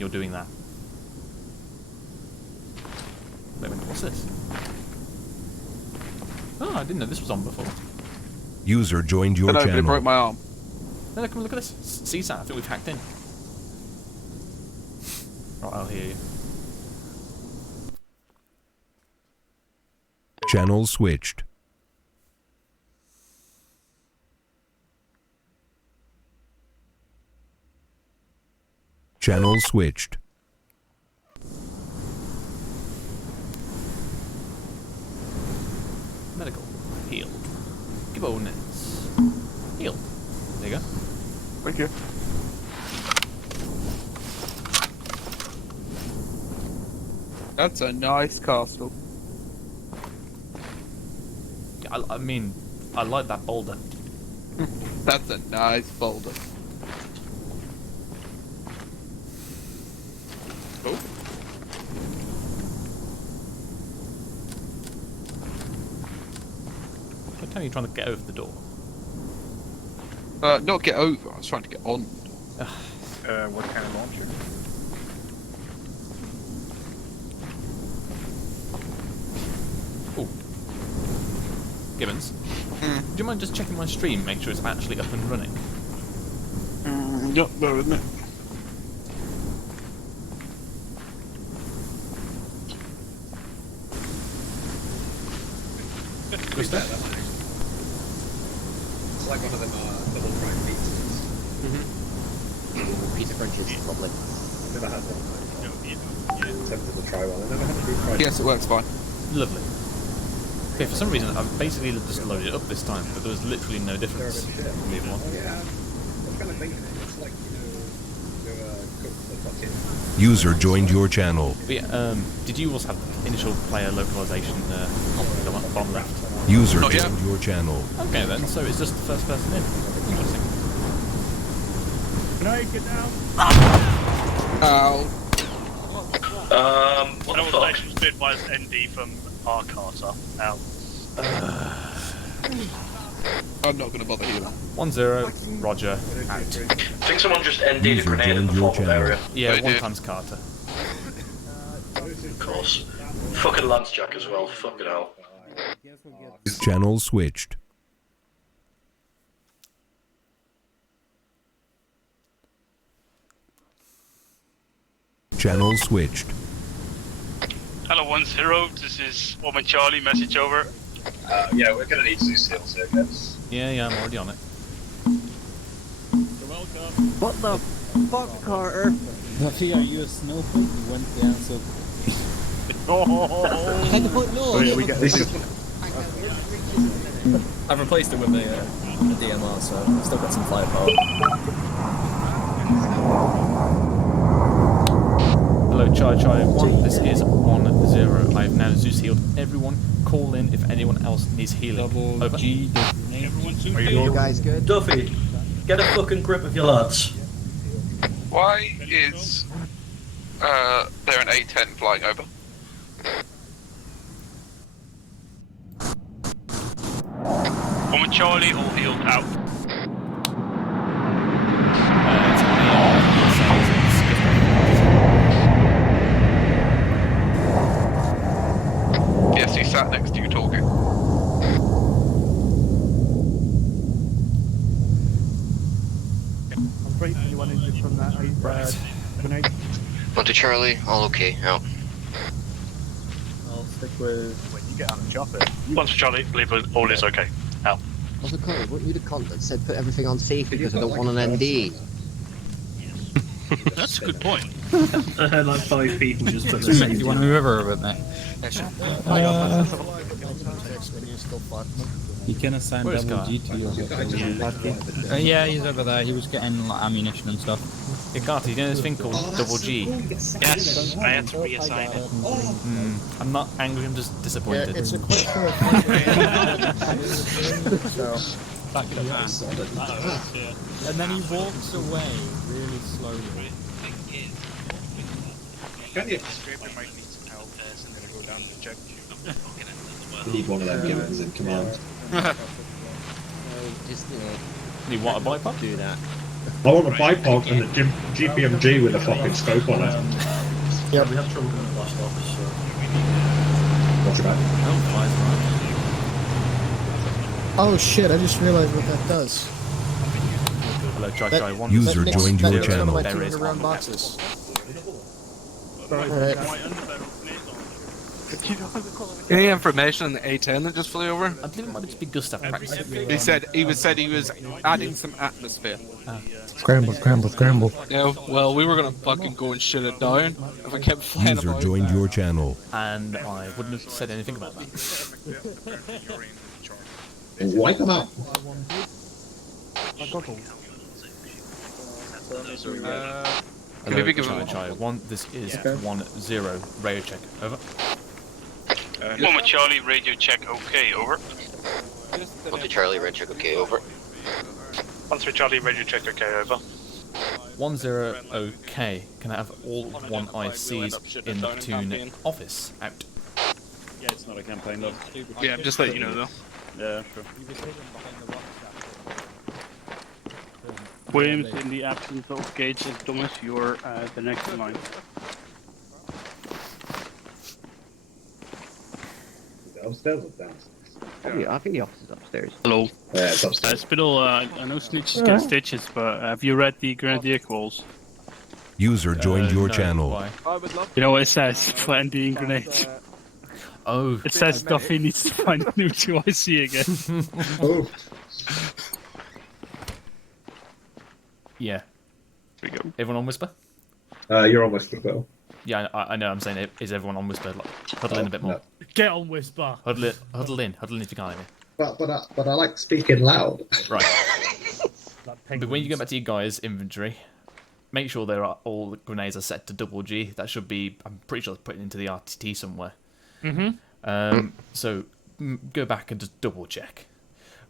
you're doing that. Wait a minute, what's this? Oh, I didn't know this was on before. User joined your channel. It broke my arm. No, come look at this. CSAT, I think we've hacked in. Right, I'll hear you. Channel switched. Channel switched. Medical. Healed. Components. Healed. There you go. Thank you. That's a nice castle. I mean, I like that boulder. That's a nice boulder. Oh. What time are you trying to get over the door? Not get over, I was trying to get on. What kind of launcher? Oh. Gibbons? Do you mind just checking my stream, make sure it's actually up and running? Yep, there with me. Good stuff. It's like one of them double fried pizzas. Pizza crunches, probably. I've never had one. I'm tempted to try one. I've never had a deep fried. Yes, it works fine. Lovely. Okay, for some reason I've basically just loaded it up this time, but there was literally no difference. Yeah, I'm kind of thinking it. It's like, you cook the fucking... User joined your channel. But yeah, did you also have initial player localization on the bottom left? User Not yet. joined your channel. Okay then, so it's just the first person in. Interesting. Can I get down? Ow. What the fuck? Was bid by ND from R Carter. Out. I'm not going to bother healing. 1-0, Roger, out. I think someone just ND'd a User grenade in the joined your forward channel. area. Yeah, They one did. times Carter. Of course. Fucking Lance Jack as well, fucking hell. Channel switched. Channel switched. Hello 1-0, this is Woman Charlie, message over. Yeah, we're gonna need two seals here, guys. Yeah, I'm already on it. You're welcome. What the fuck, Carter? Duffy, are you a snowflake? You went cancelled. Oh, I don't know. We get this. I've replaced it with a DMR, so I've still got some firepower. Hello, Chai 1, this is 1-0. I've now Zeus healed everyone. Call in if anyone else needs healing. Double Over. G. are you guys good? Duffy, get a fucking grip of your lads. Why is there an A-10 flying over? Woman Charlie, all healed out. It's on AR, so Yes, he sat next to you talking. I'm afraid anyone injured from that grenade. Monte Charlie, all okay now. I'll stick with... When you get on the chopper. Once Charlie, believe all is okay. Out. Also, Carter, weren't you the contact that said put everything on safe because I don't want an ND? That's a good point. I heard like 5 people just put Do you want to move over a bit, mate? You can assign Where's double Gar? G to your party. Yeah, he's over there. He was getting like, ammunition and stuff. Hey, Garty, you know this thing called double G? Yes, I had to reassign it. I'm not angry, I'm just disappointed. It's a quick for so, Back it up. And then he walks away really slowly. Can you? We need one of them Gibbons in command. just Need water bike pump? do that. I want a BIPOC and a GPMG with a fucking scope on it. Yeah, we have trouble getting the blast off, so... Watch your back. Oh shit, I just realized what that does. Hello, Chai That- Chai 1. User that joined your nicks one of channel. my There 200 is round on boxes. My underbarrel Any information on the A10 that just flew over? I believe it might just be Gustav practicing. He said he was adding some atmosphere. Scramble, scramble, scramble. Yeah, well, we were gonna fucking go and shut it down if we kept flying User about. joined your channel. And I wouldn't have said anything about that. Wipe them out. Maybe give Chai him Chai 1, this is 1-0. Radio check. Over. Woman Charlie, radio check, okay, over. 1 to Charlie, red check, okay, over. 1-3 Charlie, radio check, okay, over. 1-0, okay. Can I have all 1 ICs in the platoon office? Out. Yeah, it's not a campaign though. Yeah, just let you know though. Yeah, sure. Williams, in the absence of Gates and Thomas, you're the next in line. Upstairs or downstairs? I think the office is upstairs. Hello. Yeah, it's upstairs. Spittle, I know snitches get stitches, but have you read the Grenadier calls? User joined your No, channel. why? You know what it says for ending grenades? Oh. It says Duffy needs to find a new 2IC again. Oh. Yeah. Here we go. Everyone on Whisper? You're almost Bill. Yeah, I know, I'm saying, is everyone on Whisper? Like, huddle in a bit more. No. Get on Whisper. Huddle in if you can't hear me. But I like speaking loud. Right. But when you go back to your guys' inventory, make sure all the grenades are set to double G. That should be, I'm pretty sure it's put into the RTT somewhere. So go back and just double check.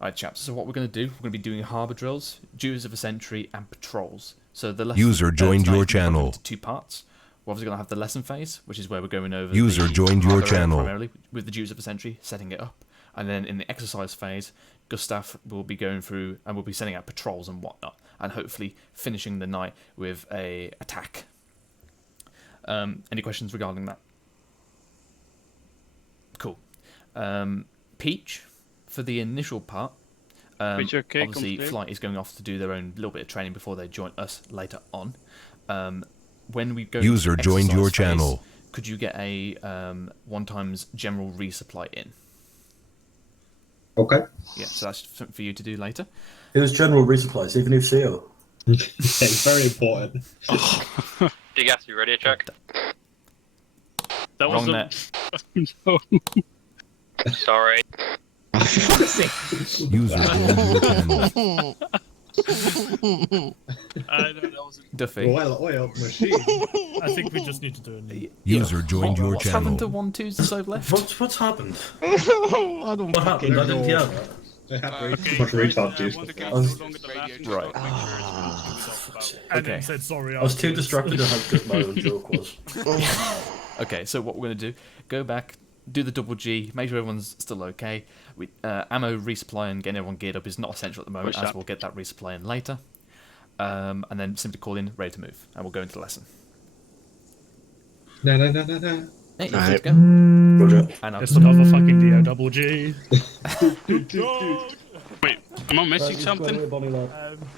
Alright, chaps, so what we're going to do, we're going to be doing harbour drills, duties of a sentry, and patrols. So the lesson User joined tonight your is broken channel. into 2 parts. We're obviously going to have the lesson phase, which is where we're going over User the joined your harbour area channel. primarily with the duties of a sentry, setting it up. And then in the exercise phase, Gustav will be going through and we'll be sending out patrols and whatnot, and hopefully finishing the night with a attack. Any questions regarding that? Cool. Peach, for the initial part, Peach, okay, obviously complete. Flight is going off to do their own little bit of training before they join us later on. When we go User into joined your exercise phase, channel. could you get a 1x general resupply in? Okay. Yeah, so that's for you to do later. It was general resupplies, even if CO. Yeah, it's very important. Do you guys be ready to check? That was Wrong a... net. Sorry. User joined your channel. I know that was Duffy. Well-oiled machine. I think we just need to do a new. User joined your What's happened to channel. 1-2s that's over left? What's happened? I don't What happened? I didn't hear that. They have okay, too much retard I juice. want to go was- no longer the last Right. And Okay. then said sorry. I was too afterwards. distracted to how good my own joke was. Okay, so what we're going to do, go back, do the double G, make sure everyone's still okay. Ammo resupply and getting everyone geared up is not essential at the moment, Push as that. we'll get that resupply in later. And then simply call in, ready to move, and we'll go into the lesson. No. Hey, let's go. Roger. And I'll It's another fucking DO double G. Wait, am I missing something?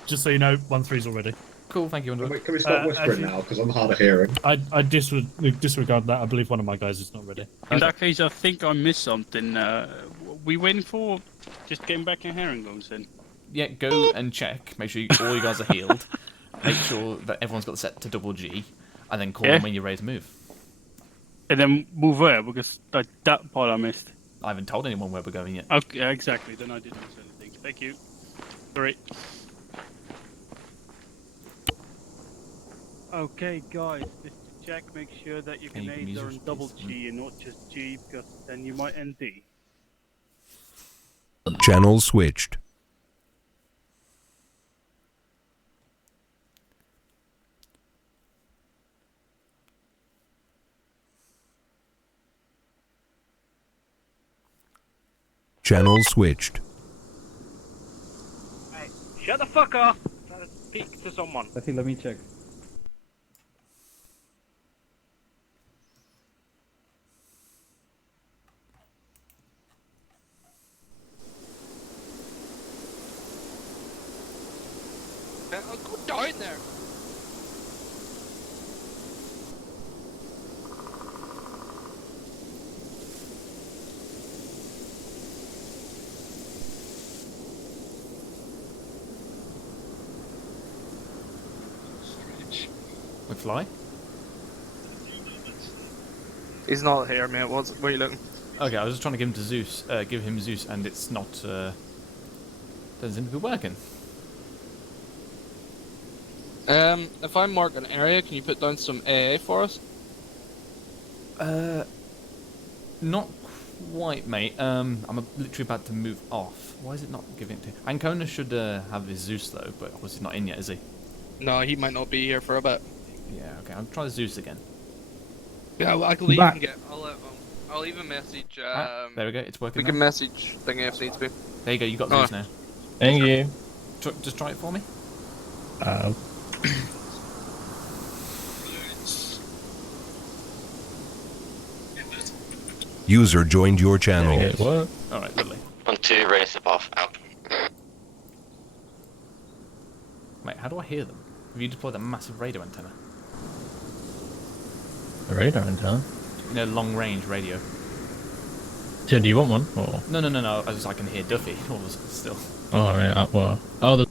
Just so you know, 1-3's already. Cool, thank you, Andrew. Wait, can we stop whispering actually- now? Because I'm hard of hearing. I disregard that. I believe one of my guys is not ready. In that case, I think I missed something. We waiting for just getting back in herringbones then. Yeah, go and check, make sure all you guys are healed, make sure that everyone's got set to double G, and then call Yeah. in when you're ready to move. And then move where? Because that part I missed. I haven't told anyone where we're going yet. Okay, yeah, exactly. Then I didn't miss anything. Thank you. Sorry. Okay, guys, just to check, make sure that your Can you grenades use are yours, in double please? G and not just G, because then you might end D. Channel switched. Channel switched. Hey, shut the fuck off! Speak to someone. Let me check. I'll go down there. We fly? He's not here, mate. Where are you looking? Okay, I was just trying to give him Zeus, and it's not, doesn't seem to be working. If I mark an area, can you put down some AA for us? Not quite, mate. I'm literally about to move off. Why is it not giving it to... Ancona should have his Zeus, though, but obviously not in yet, is he? No, he might not be here for a bit. Yeah, okay, I'll try Zeus again. Yeah, well, I can even get... I'll leave a message. There we go, it's working We now. can message thingy if needs be. There you go, you got Zeus now. Thank you. Just try it for me. User joined your channel. What? Alright, lovely. 1-2, ready to step off. Out. Mate, how do I hear them? Have you deployed a massive radio antenna? A radar antenna? You know, long range radio. Yeah, do you want one? Or... No. I can hear Duffy. Still. Oh, right. Well. Oh, the...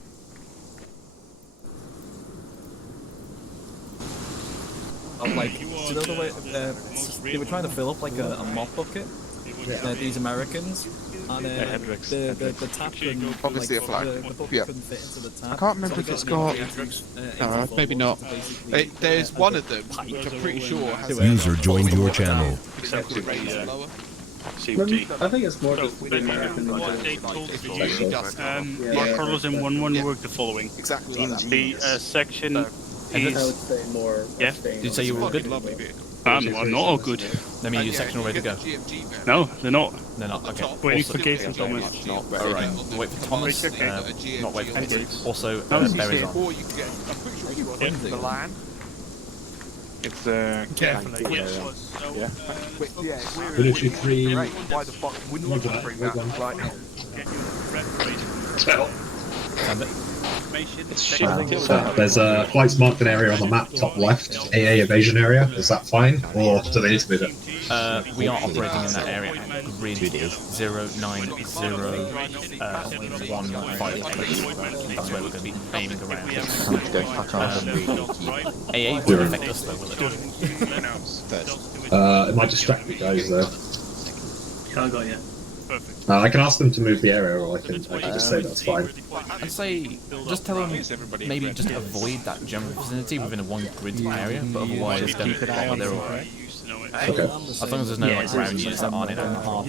Like, do you know the way they were trying to fill up like a mop bucket? These Americans, and the tap couldn't, Obviously a flag. The bucket couldn't fit into the tap. I can't remember if it's got... No, maybe not. There's one of them, which I'm pretty sure has... User joined your channel. I think it's more just the American What they told you, Mark Carlos in 1-1 work the following. Exactly like that. The section I would is... say more. Yeah. Did you say you were all good? I'm not all good. Let me use section all ready to go. No, they're not. They're not, okay. Waiting Also- for Jason Thomas. Alright, wait for Thomas. Not wait for Thomas. Also, Berry's on. Or you can get... I'm pretty sure you got into the land. It's Carefully. Yeah. Military 3. Why the fuck wouldn't you bring that? Like, Send it. There's a flights marked an area on the map, top left, AA evasion area. Is that fine, or do they need to move it? We are operating in that area at grid 09015. That's where we're going to be aiming around. AA will affect us though, will it? It might distract the guys though. I got you. I can ask them to move the area, or I can just say that's fine. I'd say, just tell them maybe just avoid that general vicinity within a one grid area, but otherwise don't bother, they're alright. Okay. As long as there's no like ground units that aren't in Omaha.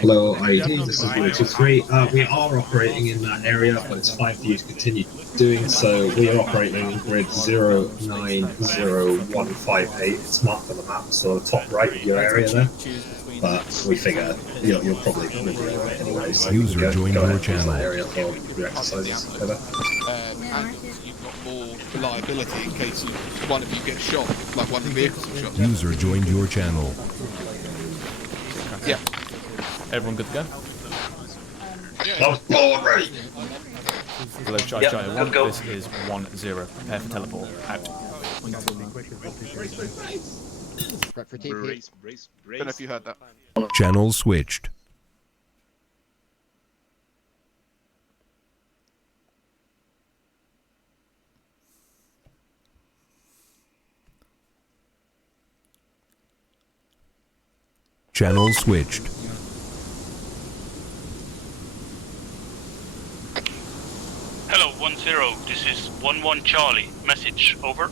Hello, ID, this is 123. We are operating in that area, but it's fine for you to continue doing so. We are operating in grid 090158. It's marked on the map, so the top right of your area there. But we figure you'll probably move the area anyway, so User joined go your ahead and use channel. that area for your exercises. Over. and you've got more reliability in case one of you gets shot, like one of the vehicles gets shot. User joined your channel. Yeah. Everyone good to go? That was boring! Hello, Charlie, Charlie 1, this is 1-0. Prepare for teleport. Out. Prep for TP. Don't know if you heard that. Channel switched. Channel switched. Hello, 1-0. This is 1-1 Charlie. Message, over.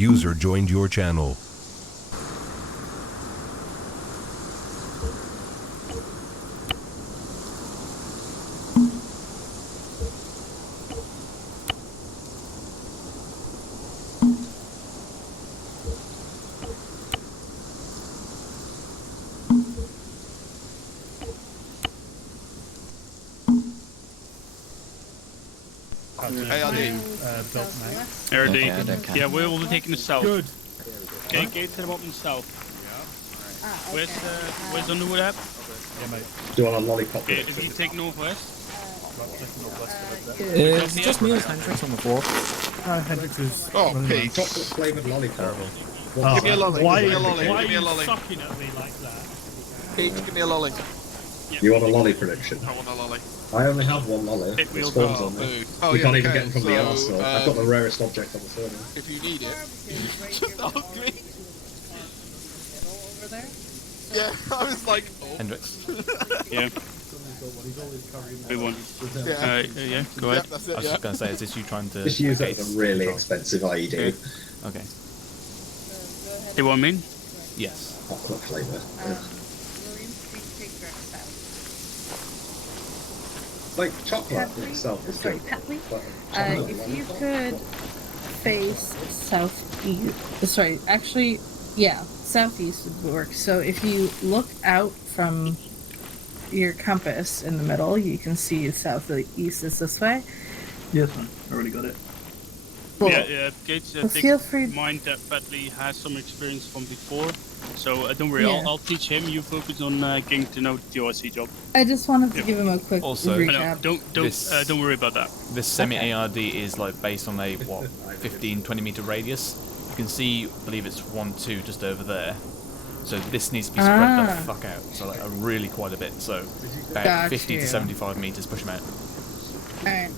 User joined your channel. ARD. Okay. Yeah, we're all taking the south. Good. Okay, Gates head up in south. Where's Underwood at? Yeah, mate. Do you want a lollipop? Okay, if you take northwest. It's just me and Hendrix on the floor. Hendrix is. Oh, running Pete. Chocolate flavoured lollipop. Oh, Give me a lolly. Why, Give me a lolly. why Give me a are you lolly. sucking at me like that? Pete, give me a lolly. You want a lolly prediction? I want a lolly. I only have one lolly. It It will spawns go. on me. Oh, We yeah, can't even okay, get them from the so, arsehole. I've got the rarest object on the server. If you need it. Yeah, I was like, oh. Hendrix. Yeah. Good one. Yeah, go Yeah, ahead. that's I it, was yeah. just going to say, is this you trying to... Just use it gate as a really control? expensive IED. Okay. You want me? Yes. Chocolate flavour. Like chocolate in itself is good. But chocolate If you lollipop? could face southeast, sorry, actually, yeah, southeast would work. So if you look out from your compass in the middle, you can see southeast is this way. Yes, man. I already got it. Cool. Yeah, Gates, Well, feel free. mind that Batley has some experience from before. So don't worry, Yeah. I'll teach him. You focus on getting to know the OSC job. I just wanted to Yeah. give him a quick Also- I know, recap. don't worry about that. This semi-ARD is like based on a, what, 15, 20 meter radius. You can see, I believe it's 1, 2 just over there. So this needs to be spread the fuck out. So like really quite a bit. So about Got 50 to you. 75 meters, push them out. Alright.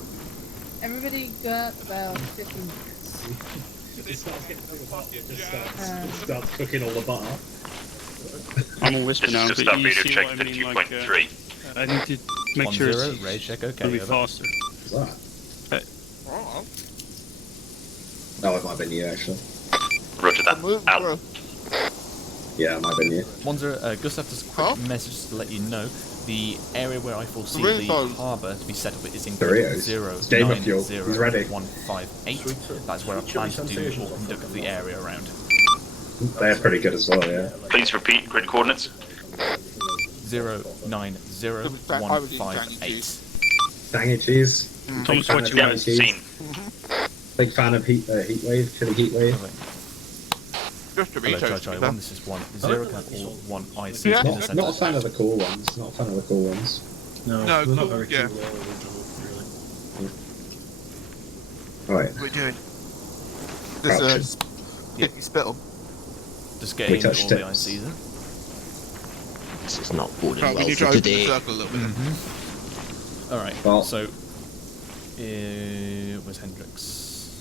Everybody got about 50 minutes. It starts getting to the pot, it just starts cooking all the butter. I'm a whisper now, Just but start you video see check what I to mean, like, 2.3. I need to make 1, sure 0, it's raid check, a okay. bit over. faster. What's that? Oh, No, it might have been you actually. Roger that. move, Out. bro. Yeah, it might have been you. 1, 0, Gustav, just a quick Huh? message to let you know. The area where I foresee the Doritos. harbour to be set up is in Doritos. 0, It's Game of 9, Fuel. 0, He's ready. 158. That's where I plan to do or conduct the area around. They're pretty good as well, yeah. Please repeat grid coordinates. 0, 9, 0, I would eat 158. Dangy cheese. Thomas, Fan what of you Yeah, dangy want? cheese. seen. Big fan of heat wave, chili heat wave. Just to be Hello, toasty, Chai 1, this is 1, 0, capital 1, IC Yeah. in the Not a centre. fan of the cool ones. Not a fan of the cool ones. No, cool, yeah. Right. What are we doing? Crouches. Yeah. You spittle. Just We getting all touched the it. ICs in. This is not boding Right, we well need to for open the today. circle a little bit. Alright, Well- so... where's Hendrix?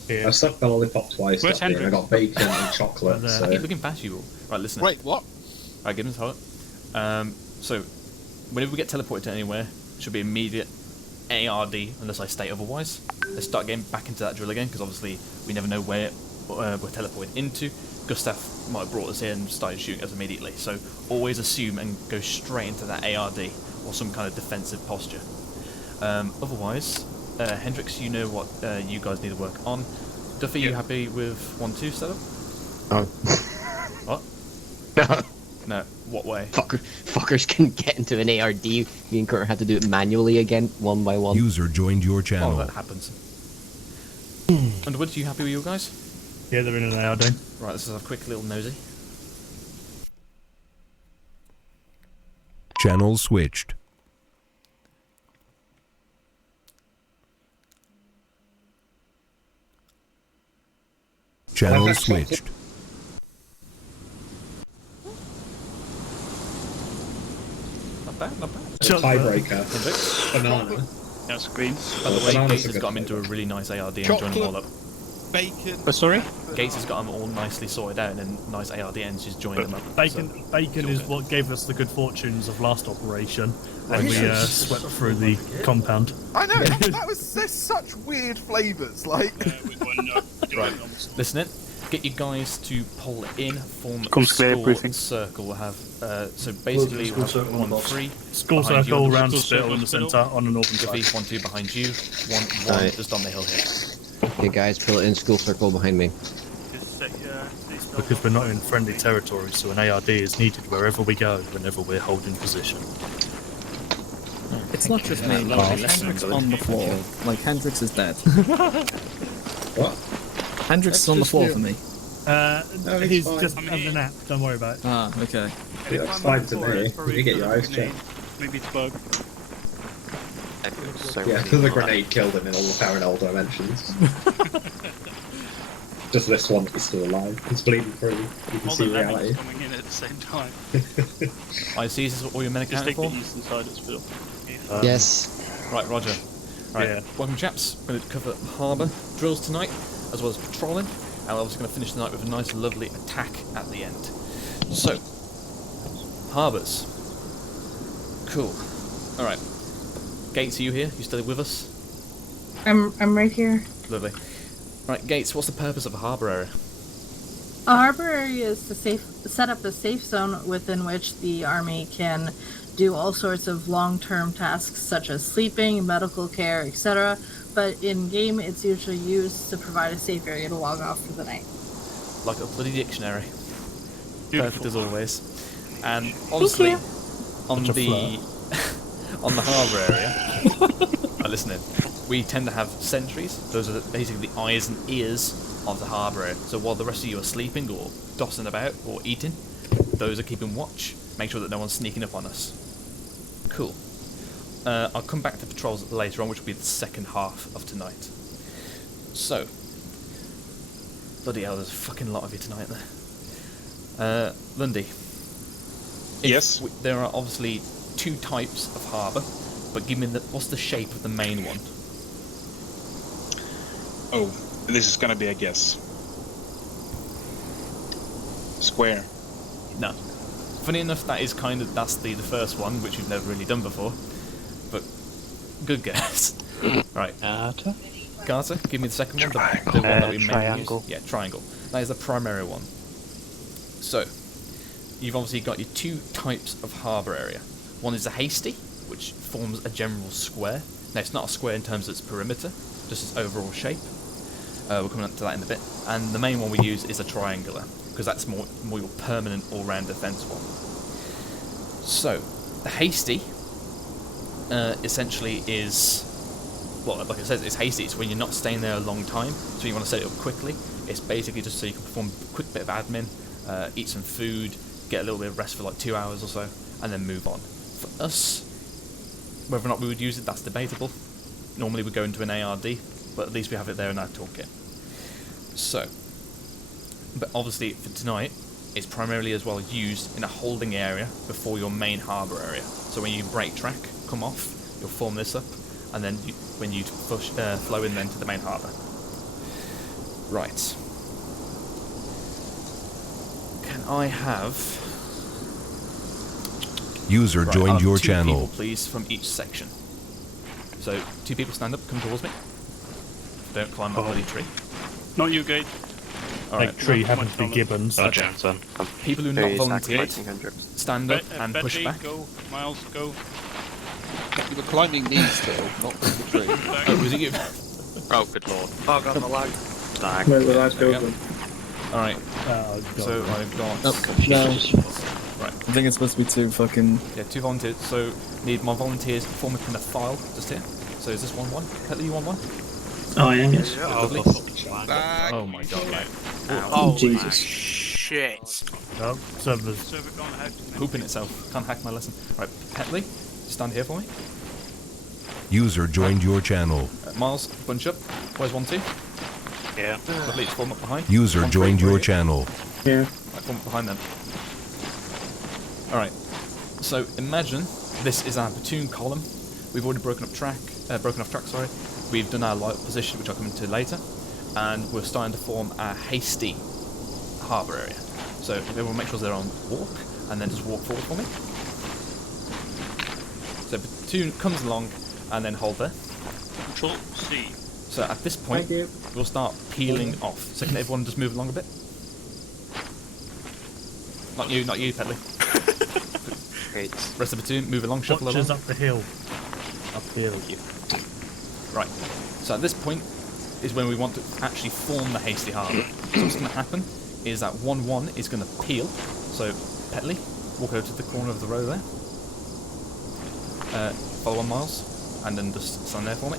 I've sucked the lollipop twice. Where's that day, and I Hendrix? got bacon and chocolate. Over there. So I keep looking past you all. Right, listen. Wait, what? Alright, give him his heart. So, whenever we get teleported to anywhere, it should be immediate ARD unless I state otherwise. Let's start getting back into that drill again, because obviously we never know where we're teleported into. Gustav might have brought us here and started shooting us immediately, so always assume and go straight into that ARD or some kind of defensive posture. Otherwise, Hendrix, you know what you guys need to work on. Duffy, you happy with 1-2 setup? Oh. What? No. No, what way? Fuckers can get into an ARD. Me and Kurt had to do it manually again, one by one. User joined your Oh, channel. that happens. Underwood, you happy with you guys? Yeah, they're in an ARD. Right, let's have a quick little nosy. Channel switched. Channel switched. Not bad, not bad. tiebreaker. Hendrix? Banana. That's green. By the way, Banana's Gates a has good got him into a really nice ARD and joined them all up. Bacon. Sorry? Gates has got them all nicely sorted out and a nice ARD and she's joined them up. Bacon is good. what gave us the good fortunes of last operation when we swept through the compound. I know, that was, there's such weird flavours, like... Right, listen in. get you guys to pull in, form Come square school briefing. circle. We'll have so basically School we'll have circle on the 1 box. 3 School behind you circle, on the round school spittle in the circle, centre on the northern Defeat, side. 1 2 behind you, 1 1 Alright. just on the hill here. Okay, guys, fill it in. School circle behind me. Because we're not in friendly territory, so an ARD is needed wherever we go, whenever we're holding position. It's not just me. Like, Hendrix on the floor. Like, Hendrix is dead. What? Hendrix is on the floor for me. He's fine. just having a nap, don't worry about it. Ah, okay. Yeah, it's fine to me. Did you get your eyes checked? Maybe it's bug. Yeah, the grenade killed him in all the parallel dimensions. Just this one is still alive. It's bleeding through. You can All see the reality. lemmings coming in at the same time. I see, is this all your men Just accounted take the for? eastern side of Spill. Yes. Right, Roger. Right, Yeah. welcome chaps. We're going to cover harbour drills tonight, as well as patrolling, and we're obviously going to finish the night with a nice lovely attack at the end. So, harbours. Cool. Alright. Gates, are you here? You still with us? I'm right here. Lovely. Right, Gates, what's the purpose of a harbour area? A harbor area is to set up a safe zone within which the army can do all sorts of long-term tasks such as sleeping, medical care, etc. But in game, it's usually used to provide a safe area to log off for the night. Like a bloody dictionary. Beautiful. Perfect as always. And obviously, on Such a the on the harbour area, listening, we tend to have sentries. Those are basically the eyes and ears of the harbour area. So while the rest of you are sleeping or dossing about or eating, those are keeping watch. Make sure that no one's sneaking up on us. Cool. I'll come back to patrols later on, which will be the second half of tonight. So, bloody hell, there's a fucking lot of you tonight there. Lundy. Yes? There are obviously 2 types of harbour, but give me what's the shape of the main one? Oh, this is gonna be a guess. Square. No. Funny enough, that's the first one, which we've never really done before. But good guess. Right. Carter, give me the second one. The one that we mainly triangle. use. Yeah, triangle. That is the primary one. So, you've obviously got your 2 types of harbour area. One is a hasty, which forms a general square. Now, it's not a square in terms of its perimeter, just its overall shape. We're coming up to that in a bit. And the main one we use is a triangular, because that's more your permanent all-round defence one. So, the hasty essentially is, well, like I said, it's hasty. It's when you're not staying there a long time, so you want to set it up quickly. It's basically just so you can perform a quick bit of admin, eat some food, get a little bit of rest for like 2 hours or so, and then move on. For us, whether or not we would use it, that's debatable. Normally we go into an ARD, but at least we have it there in our toolkit. So, but obviously for tonight, it's primarily as well used in a holding area before your main harbour area. So when you break track, come off, you'll form this up, and then when you flow in then to the main harbour. Right. Can I have... User Right, joined I'll have your 2 channel. people, please, from each section. So, 2 people stand up, come towards me. Don't climb that bloody tree. Not you, Gage. Like tree happens to be Gibbons. People who not volunteered, stand up and push Bentley, back. go. Miles, go. You were climbing these still, not the tree. Oh, was it you? Oh, good lord. Oh, got the lag. Where the lights There we go? go. Alright, Oh, God. so I've got... No. Right. I think it's supposed to be 2 fucking... Yeah, 2 volunteers. So, need my volunteers form a kind of file just here. So is this 1-1? Petley, you want 1? Oh, yeah, yes. Lovely. Oh my god, right. Oh, Jesus. shit. Oh, servers. Server gone hacked. Pooping itself. Can't hack my lesson. Right, Petley, stand here for me. User joined your channel. Miles, bunch up. Where's 1-2? Yeah. Lovely, to form up behind. User 1-3, joined your right. channel. Yeah. Right, form up behind them. Alright, so imagine this is our platoon column. We've already broken off track, sorry. We've done our light position, which I'll come into later, and we're starting to form our hasty harbour area. So if everyone make sure they're on walk, and then just walk forward for me. So platoon comes along, and then hold there. Control C. So at this point, we'll start peeling off. So can everyone just move along a bit? Not you, Petley. Great. Rest of the platoon, move along, shuffle Watchers along. up the hill. Uphill. Right. So at this point is when we want to actually form the hasty harbour. So what's going to happen is that 1-1 is going to peel. So Petley, walk over to the corner of the row there. Follow on Miles, and then just stand there for me.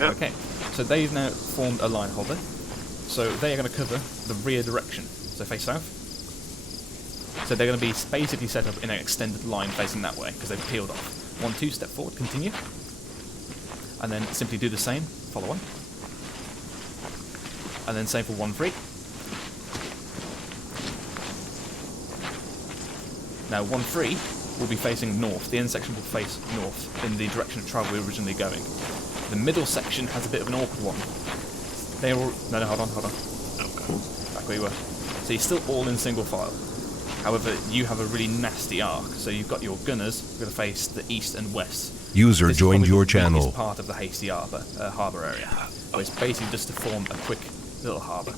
Yep. Okay. So they've now formed a line holder. So they are going to cover the rear direction. So face south. So they're going to be basically set up in an extended line facing that way because they've peeled off. 1-2, step forward, continue. And then simply do the same, follow on. And then same for 1-3. Now 1-3 will be facing north. The end section will face north in the direction of travel we were originally going. The middle section has a bit of an awkward one. They all... No, hold on. Okay. Back where you were. So you're still all in single file. However, you have a really nasty arc, so you've got your gunners going to face the east and west. User This is joined probably your the channel. biggest part of the hasty harbour area. So it's basically just to form a quick little harbour.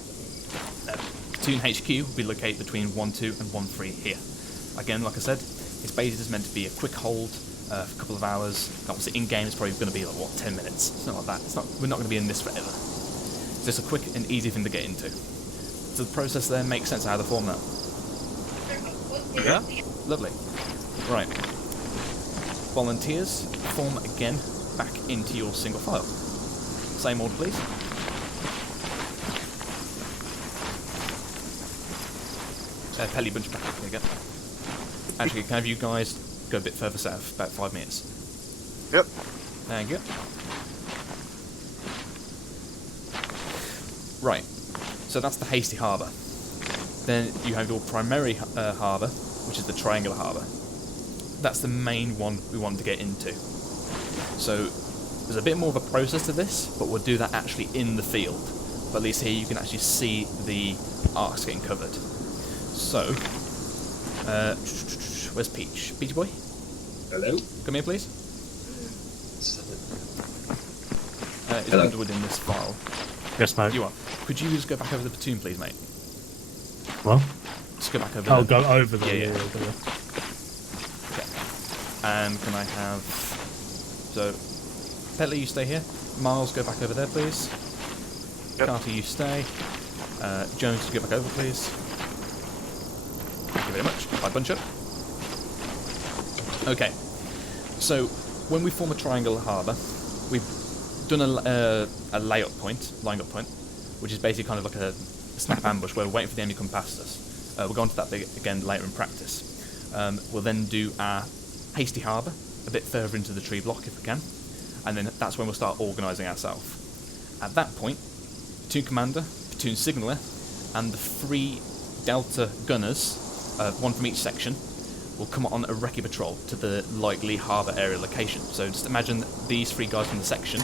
Platoon HQ will be located between 1-2 and 1-3 here. Again, like I said, it's basically just meant to be a quick hold for a couple of hours. Obviously, in game it's probably going to be like 10 minutes. It's not like that. We're not going to be in this forever. It's just a quick and easy thing to get into. Does the process there make sense how to form that? Yeah. Lovely. Right. Volunteers, form again back into your single file. Same order, please. Pelly bunch back. There you go. Actually, can I have you guys go a bit further south, about 5 meters? Yep. Thank you. Right. So that's the hasty harbour. Then you have your primary harbour, which is the triangular harbour. That's the main one we want to get into. So there's a bit more of a process to this, but we'll do that actually in the field. But at least here you can actually see the arcs getting covered. So, where's Peach? Peach boy? Hello? Come here, please. Is Hello. Underwood in this file? Yes, mate. You are. Could you just go back over the platoon, please, mate? Well? Just go back over I'll there. go over there. Yeah. Yeah. Okay. And can I have... So, Petley, you stay here. Miles, go back over there, please. Yep. Carter, you stay. Jones, you go back over, please. Thank you very much. Bye, bunch up. Okay. So, when we form a triangle harbour, we've done a layout point, line up point, which is basically kind of like a snap ambush where we're waiting for the enemy to come past us. We'll go on to that again later in practice. We'll then do our hasty harbour a bit further into the tree block if we can, and then that's when we'll start organising ourselves. At that point, platoon commander, platoon signaller, and the 3 delta gunners, one from each section, will come on a recce patrol to the likely harbour area location. So just imagine these 3 guys from the section,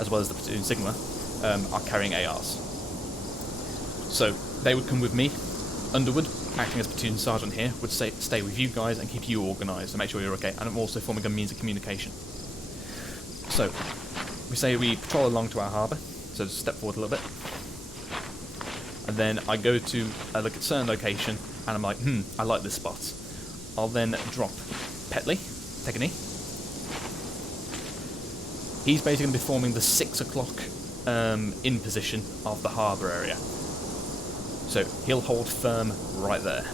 as well as the platoon signaller, are carrying ARs. So they would come with me. Underwood, acting as platoon sergeant here, would stay with you guys and keep you organised and make sure you're okay. And I'm also forming a means of communication. So we say we patrol along to our harbour. So just step forward a little bit. And then I go to a certain location and I'm like, I like this spot. I'll then drop Petley, take a knee. He's basically going to be forming the 6 o'clock in position of the harbour area. So he'll hold firm right there.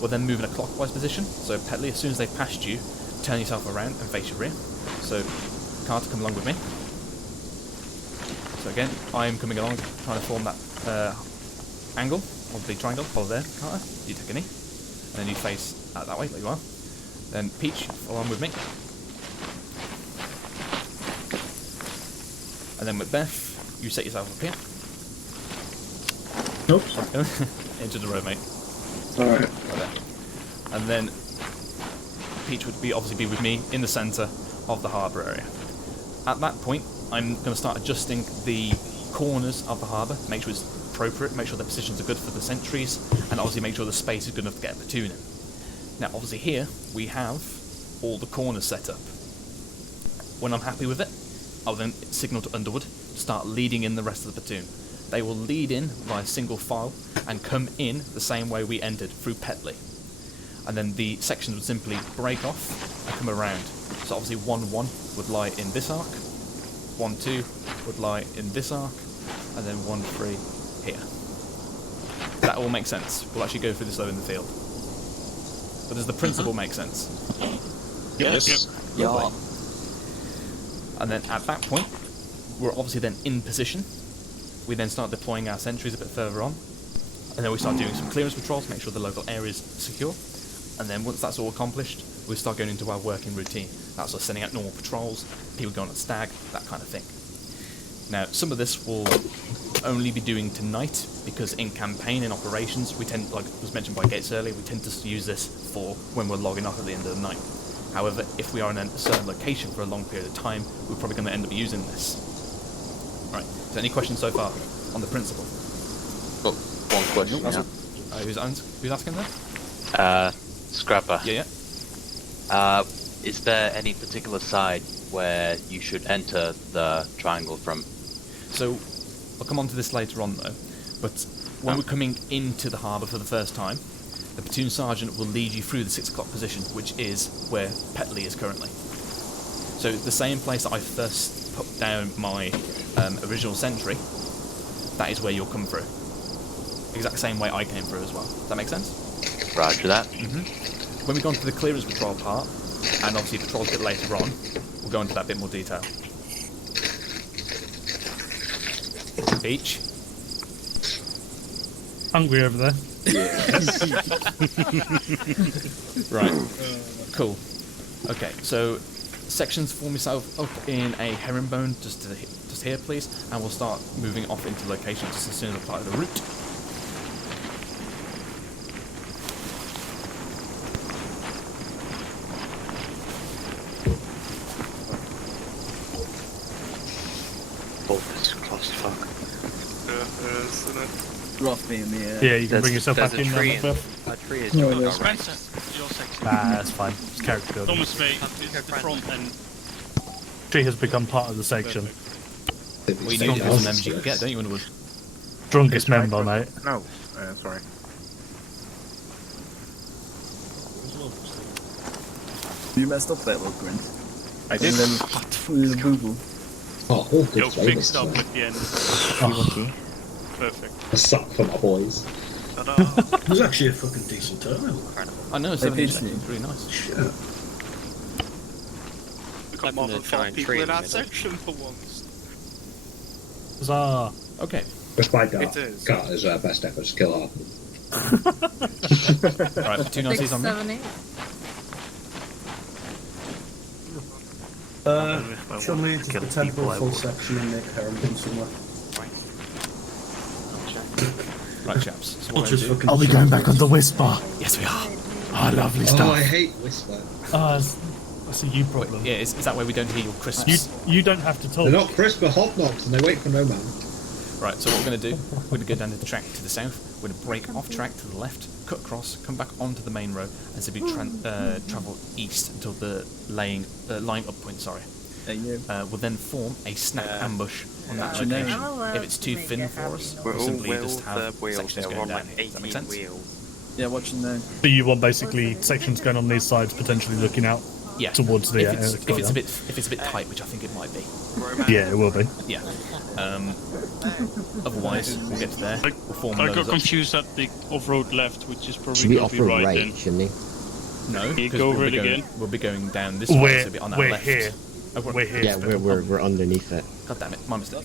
We'll then move in a clockwise position. So Petley, as soon as they've passed you, turn yourself around and face your rear. So Carter, come along with me. So again, I'm coming along, trying to form that angle of the triangle. Follow there, Carter. You take a knee. And then you face out that way, like you are. Then Peach, follow on with me. And then with Beth, you set yourself up here. Nope. Into the road, mate. Alright. Right there. And then Peach would obviously be with me in the centre of the harbour area. At that point, I'm going to start adjusting the corners of the harbour, make sure it's appropriate, make sure the positions are good for the sentries, and obviously make sure the space is good enough to get a platoon in. Now, obviously here, we have all the corners set up. When I'm happy with it, I'll then signal to Underwood to start leading in the rest of the platoon. They will lead in via single file and come in the same way we entered, through Petley. and then the sections would simply break off and come around. So obviously 1-1 would lie in this arc, 1-2 would lie in this arc, and then 1-3 here. That all makes sense. We'll actually go through this though in the field. But does the principle make sense? Yes. Lovely. And then at that point, we're obviously then in position. We then start deploying our sentries a bit further on. And then we start doing some clearance patrols, make sure the local area is secure. And then once that's all accomplished, we start going into our working routine. That's us sending out normal patrols, people going on stag, that kind of thing. Now, some of this will only be doing tonight, because in campaign and operations, we tend, like was mentioned by Gates earlier, we tend to use this for when we're logging off at the end of the night. However, if we are in a certain location for a long period of time, we're probably going to end up using this. Right, so any questions so far on the principle? Oh, one question. Who's asking that? Scrapper. Yeah. Is there any particular side where you should enter the triangle from? So, I'll come on to this later on though, but when we're coming into the harbour for the first time, the platoon sergeant will lead you through the 6 o'clock position, which is where Petley is currently. So the same place that I first put down my original sentry, that is where you'll come through. Exact same way I came through as well. Does that make sense? Roger that. When we go on to the clearance patrol part, and obviously patrols a bit later on, we'll go into that bit more detail. Beach. Hungry over there. Right. Cool. Okay, so sections form yourself up in a herringbone just here, please, and we'll start moving off into locations just as soon as I apply the route. Rough me in the air. Yeah, you can bring yourself back in there. A tree is Spencer, your section. That's fine. It's character building. Thomas mate, it's the front end. Tree has become part of the section. Well, you need all the members you can get, don't you, Underwood? Strongest member, mate. No, sorry. You messed up that little grin. I did. Little boo-boo. Oh, all good You're flavors. fixed up at the end. Perfect. A suck for my boys. It was actually a fucking decent turnout. I know, 7 inch section is really nice. Shit. We got more than 5 people in our section for once. Huzzah. Okay. Despite that, It is. Carter's best efforts to kill Harbour. Right, 2 Nazis on me. 7, 8. Chumley, just the temple full section and Nick Harrington somewhere. Right, chaps. So We'll what just do? fucking Are we going back on the Whisper? Yes, we are. Ah, lovely Oh, stuff. I hate Whisper. That's a you problem. Yeah, is that way we don't hear your crisps? You don't have to talk. They're not crisp, but hobnobs, and they wait for no man. Right, so what we're going to do, we're going to go down the track to the south, we're going to break off track to the left, cut across, come back onto the main road, and simply travel east until the line up point, we'll then form a snap ambush on that location. If it's too thin for us, we'll simply just have sections going down here. Does that make sense? Yeah, what's your name? So you want basically sections going on these sides, potentially looking out towards the. If it's a bit tight, which I think it might be. Yeah, it will be. Yeah. Otherwise, we'll get to there. We'll form I those got up. confused at the off-road left, which is probably Should be going to be off-road right right, then. shouldn't he? No, Can you because go over it again? We'll be going down this way, so it'll be on our We're left. here. Oh, We're here. Yeah, we're underneath it. God damn it, my mistake.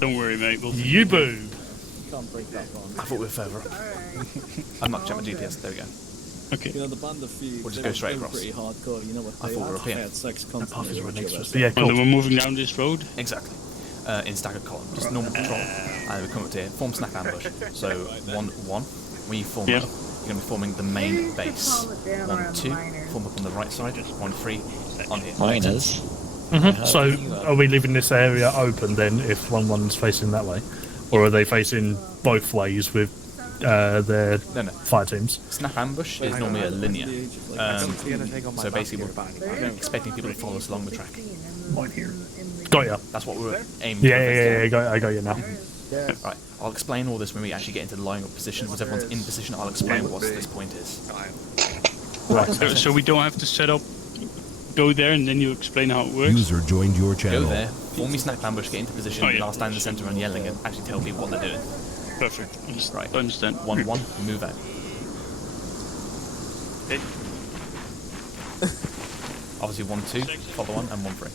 Don't worry, mate. We'll You boo. You can't break that bond. I thought we were further up. I'm not checking my GPS. There we go. Okay. You know, the band of thieves, We'll just they're go straight still across. pretty hardcore, you know what I they thought we were are. up here. They had sex constantly with each other. Yeah, Well, cool. then we're moving down this road. Exactly. In staggered column, just normal patrol. And we come up to here, form snap ambush. So 1-1. When you form up, you're going to be forming the main base. 1-2, form up on the right side. 1-3 on here. Miners. So, are we leaving this area open then if one's facing that way? Or are they facing both ways with their fire teams? Snap ambush is normally a linear. So basically, we're expecting people to follow us along the track. Got ya. That's what we're aiming for. Yeah, I got you now. Right, I'll explain all this when we actually get into the lying up position. Once everyone's in position, I'll explain what this point is. So we don't have to set up, go there, and then you explain how it works. User joined your channel. Go there, form your snap ambush, get into position, and I'll stand in the centre and yelling and actually tell people what they're doing. Perfect. Right. I understand. 1-1, move out. Okay. Obviously 1-2, follow on, and 1-3.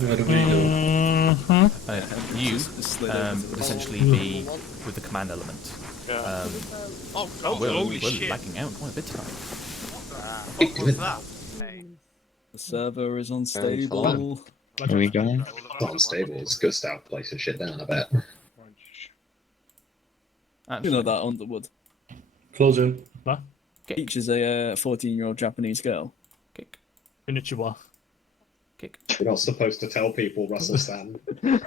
You would essentially be with the command element. We're shit. lagging out quite a bit tonight. What was that? The server is unstable. Are we going? It's not unstable. It's Gustav placing shit down, I bet. You know that Underwood. Closing. What? Features a 14-year-old Japanese girl. Kick. Konnichiwa. Kick. You're not supposed to tell people Russell Stan. Right,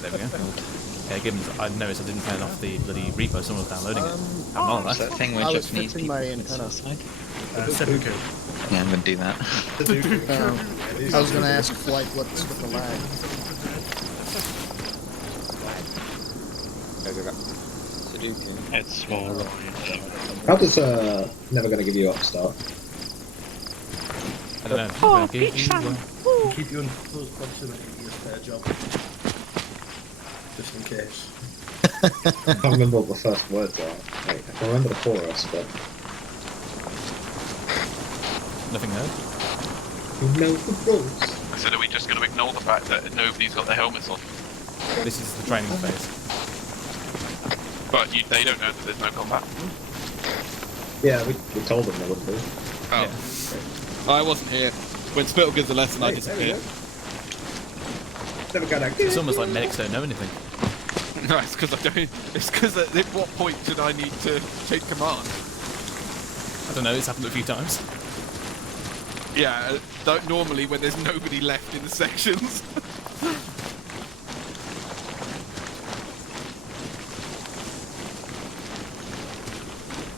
there we go. Yeah, Gibbons, I noticed I didn't turn off the bloody repo, someone was downloading it. I'm not Is that thing where I was Japanese fixing people my commit antenna. suicide? Seppuku. Yeah, I'm gonna do that. I was going to ask Flight what's with the lag. It's small. How does never gonna give you upstart? I don't know. Oh, keep you in close proximity to your spare job. Just in case. I can't remember what the first words are. Wait, I can remember the chorus, but Nothing heard? no the rules. So are we just going to ignore the fact that nobody's got their helmets on? This is the training phase. But they don't know that there's no combat. Yeah, we told them there wouldn't be. Oh. Yeah. I wasn't here. When Spittle gives a lesson, I disappear. Never gonna. It's almost like medics don't know anything. No, it's because I don't. It's because at what point should I need to take command? I don't know, it's happened a few times. Yeah, normally when there's nobody left in the sections.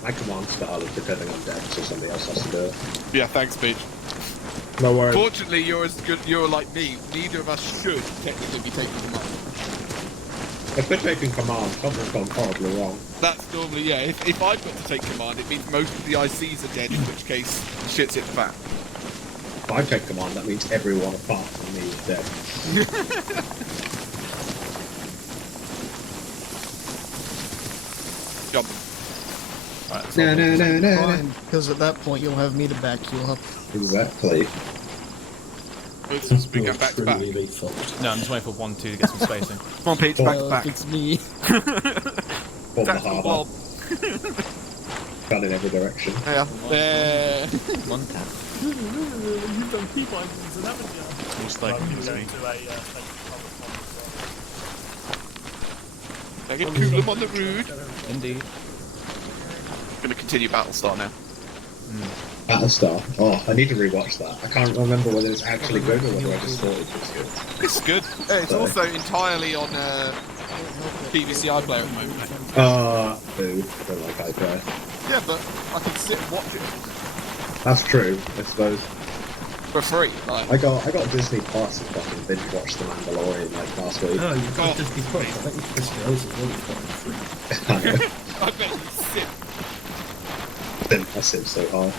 My command style is depending on deck, so somebody else has to do it. Yeah, thanks, Peach. No worries. Fortunately, you're as good. You're like me. Neither of us should technically be taking command. If we're taking command, something's gone horribly wrong. That's normally, yeah. If I've got to take command, it means most of the ICs are dead, in which case shit's hit the fan. If I take command, that means everyone apart from me is dead. Jump. Right, No. Fine, because at that point you'll have me to back you up. Exactly. Let's bring them back to back. No, I'm just waiting for 1-2 to get some spacing. Come on, Pete, back to back. It's me. Bob the Harbour. Gun in every direction. Yeah. There. One tap. You've done key bindings and haven't you? Most likely it's me. I get cool them on the road. Indeed. Gonna continue Battlestar now. Battlestar. Oh, I need to rewatch that. I can't remember whether it's actually good or whether I just thought it was good. It's good. It's also entirely on BBC iPlayer at the moment. Boo. I don't like iPlayer. Yeah, but I can sit and watch it That's true, I suppose. for free. Like, I got Disney Plus and fucking binge watched The Mandalorian like last week. Oh, you've got Disney Plus. I bet you Chris Girls as well. You've got it free. I know. I bet you sit. I sit so hard.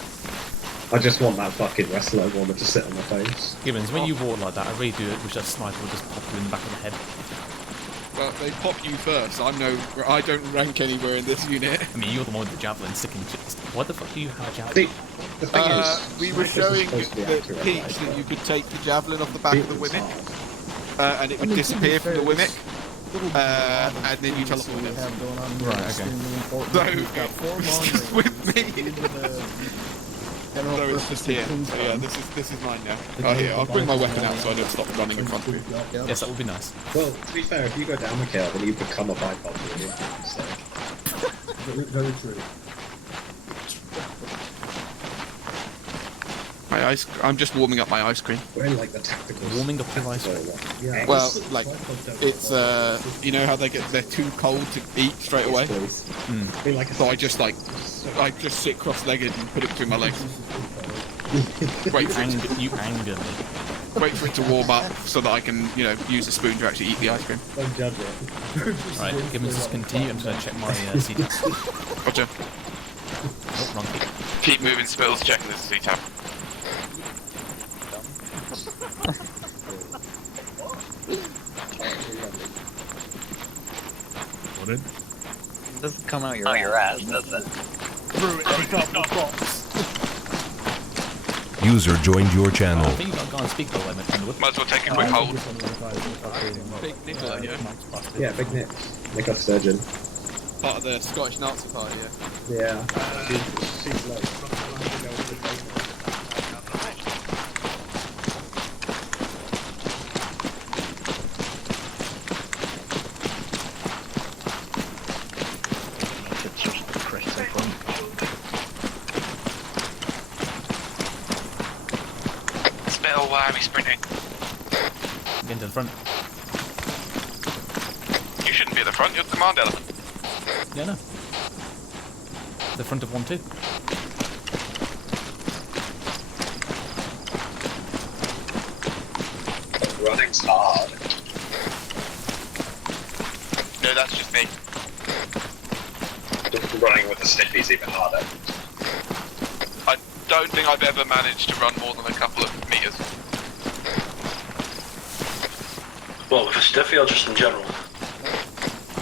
I just want that fucking wrestler woman to sit on my face. Gibbons, when you walk like that, I really do wish that sniper would just pop you in the back of the head. Well, they pop you first. I don't rank anywhere in this unit. I mean, you're the one with the javelin sticking. Why the fuck do you have a javelin? See, the thing is, we were snipers are showing supposed to be the accurate, Peach right? that you could take the javelin off the back of the It's Wimmick, hard. and it would disappear from the Wimmick, and then you teleport it. Right, okay. So, with me. So it's just here. So yeah, this is mine now. Oh, here, I'll bring my weapon out so I don't stop running in front of you. Yes, that would be nice. Well, to be fair, if you go down the kill, then you become a bipod. So. Very true. My ice. I'm just warming up my ice cream. We're in like the tactical. Warming up your ice cream. Yeah. Well, like it's you know how they're too cold to eat straight away. So I just sit cross-legged and put it between my legs. Wait for you anger me. Wait for it to warm up so that I can, use a spoon to actually eat the ice cream. Don't judge it. Right, Gibbons, just continue. I'm just going to check my CDs. Roger. Oh, wrong key. Keep moving, Spittles, checking this C-tab. What did? It doesn't come out your ass, does it? User joined your channel. I think you've got to go on speaker limit. Might as well take a quick hold. Big Nicola, yeah? Yeah, Big Nick. Nick off Sturgeon. Part of the Scottish Nazi Party, yeah? Yeah. She's like... Spittle, why are we sprinting? Get into the front. You shouldn't be at the front, you're the command element. Yeah, no. The front of one too. Running's hard. No, that's just me. Running with a stick is even harder. I don't think I've ever managed to run more than a couple of meters. Well, with a stiffy or just in general?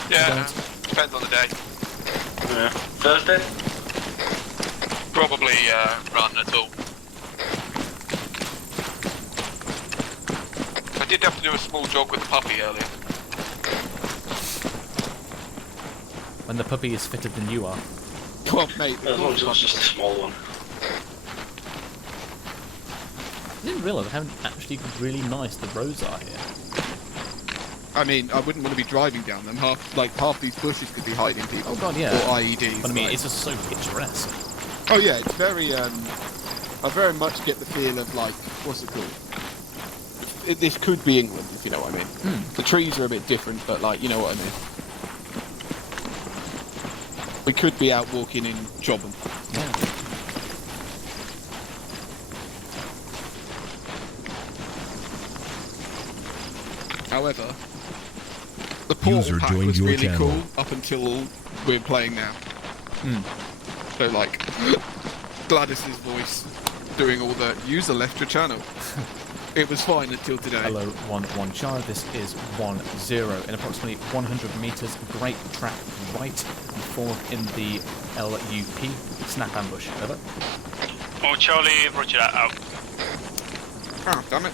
Yeah, depends on the day. Yeah. Thursday? Probably run at all. I did have to do a small jog with the puppy earlier. When the puppy is fitter than you are. Come on, mate. As long as it's just a small one. I didn't realise how actually really nice the roads are here. I mean, I wouldn't want to be driving down them. Half these bushes could be hiding people. Oh god, yeah. Or IEDs. But I mean, like. it's just so picturesque. Oh yeah, it's very. I very much get the feel of like, what's it called? This could be England, if you know what I mean. The trees are a bit different, but like, you know what I mean. We could be out walking in Chobham. Yeah. However, the portal pack was really cool up until we're playing now. So like, Gladys's voice doing all the use the left your channel. It was fine until today. Hello, 1-1 Charlie. This is 1-0 in approximately 100 meters. Great track right and forth in the LUP. Snap ambush. Over. Oh, Charlie, roger that out. Ah, damn it.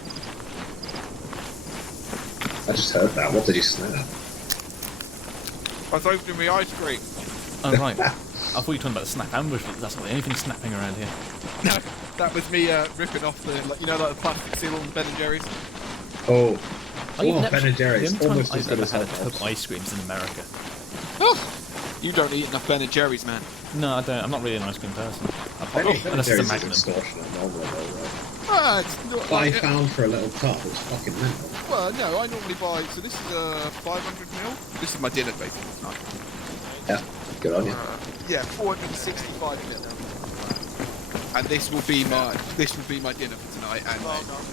I just heard that. What did you snap? I was opening my ice cream. Oh, right. I thought you were talking about the snap ambush, but that's not the only thing snapping around here. No, that was me ripping off the, like, you know, like the plastic seal on the Ben & Jerry's? Oh. Oh, Ben & Jerry's. The only Almost time as I've good ever as had a Hot tub Dogs. ice creams in America. Oh, you don't eat enough Ben & Jerry's, man. No, I don't. I'm not really an ice cream person. Ben Unless it's a Jerry's is Magnum. extortionate normally though, right? Ah, it's not What I like, found for a little tub was fucking mental. well, no, I normally buy, so this is 500ml. This is my dinner, basically, tonight. Yeah, good on you. Yeah, 465ml. And this will be my dinner for tonight. And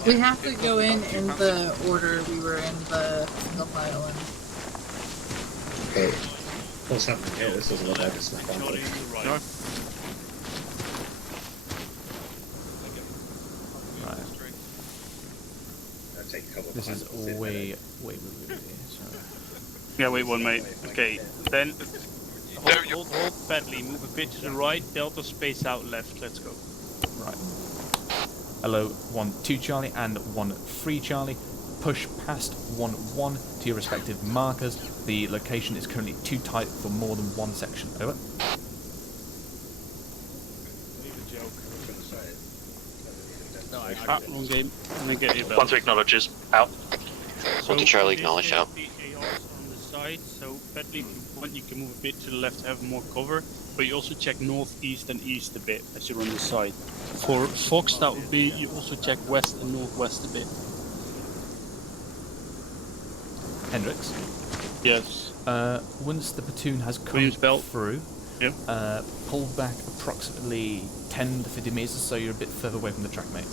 We have to go in the order we were in the single file in. Okay. What's happening here? This doesn't look like a snap ambush. No. Take cover This behind is the way. Sorry. Yeah, wait one, mate. Okay, then hold badly, move a bit to the right, delta space out left, let's go. Right. Hello, 1-2 Charlie and 1-3 Charlie. Push past 1-1 to your respective markers. The location is currently too tight for more than one section. Over. Wrong game. I'm gonna get you back. One to acknowledges. Out. So to Charlie, acknowledge out. The ARs on the side, so badly if you want you can move a bit to the left to have more cover, but you also check north, east and east a bit as you're on the side. For Fox that would be you also check west and northwest a bit. Hendrix. Yes. Once the platoon has come through, yep. Pull back approximately 10 to 50 meters, so you're a bit further away from the track, mate.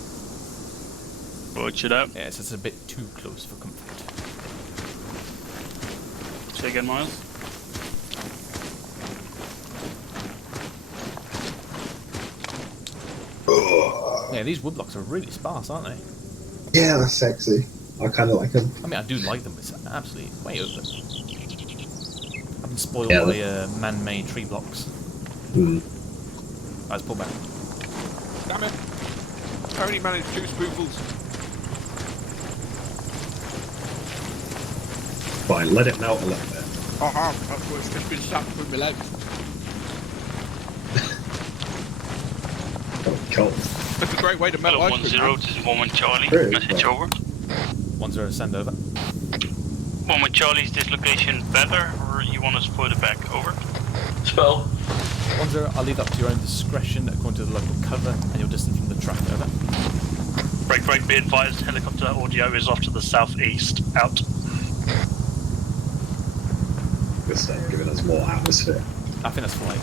Roger that. Yeah, so it's a bit too close for comfort. Say again, Miles. Yeah, these woodblocks are really sparse, aren't they? Yeah, that's sexy. I kind of like them. I mean, I do like them, but it's absolutely way open. I've been spoiled Yeah, by man-made tree blocks. Let's pull back. Damn it! I only managed 2 spoonfuls. Fine, let it melt a little bit. That's what it's just been sapped through my legs. Oh, cold. That's a great way to melt ice cream. 1-0, this is 1 with Charlie. Really? Message over. 1-0, send over. 1 with Charlie, is this location better, or you want us further back? Over. Spell. 1-0, I'll leave that to your own discretion according to the local cover and your distance from the track. Over. Break, be advised, helicopter audio is off to the southeast. Out. Good stuff, giving us more atmosphere. I think that's flight.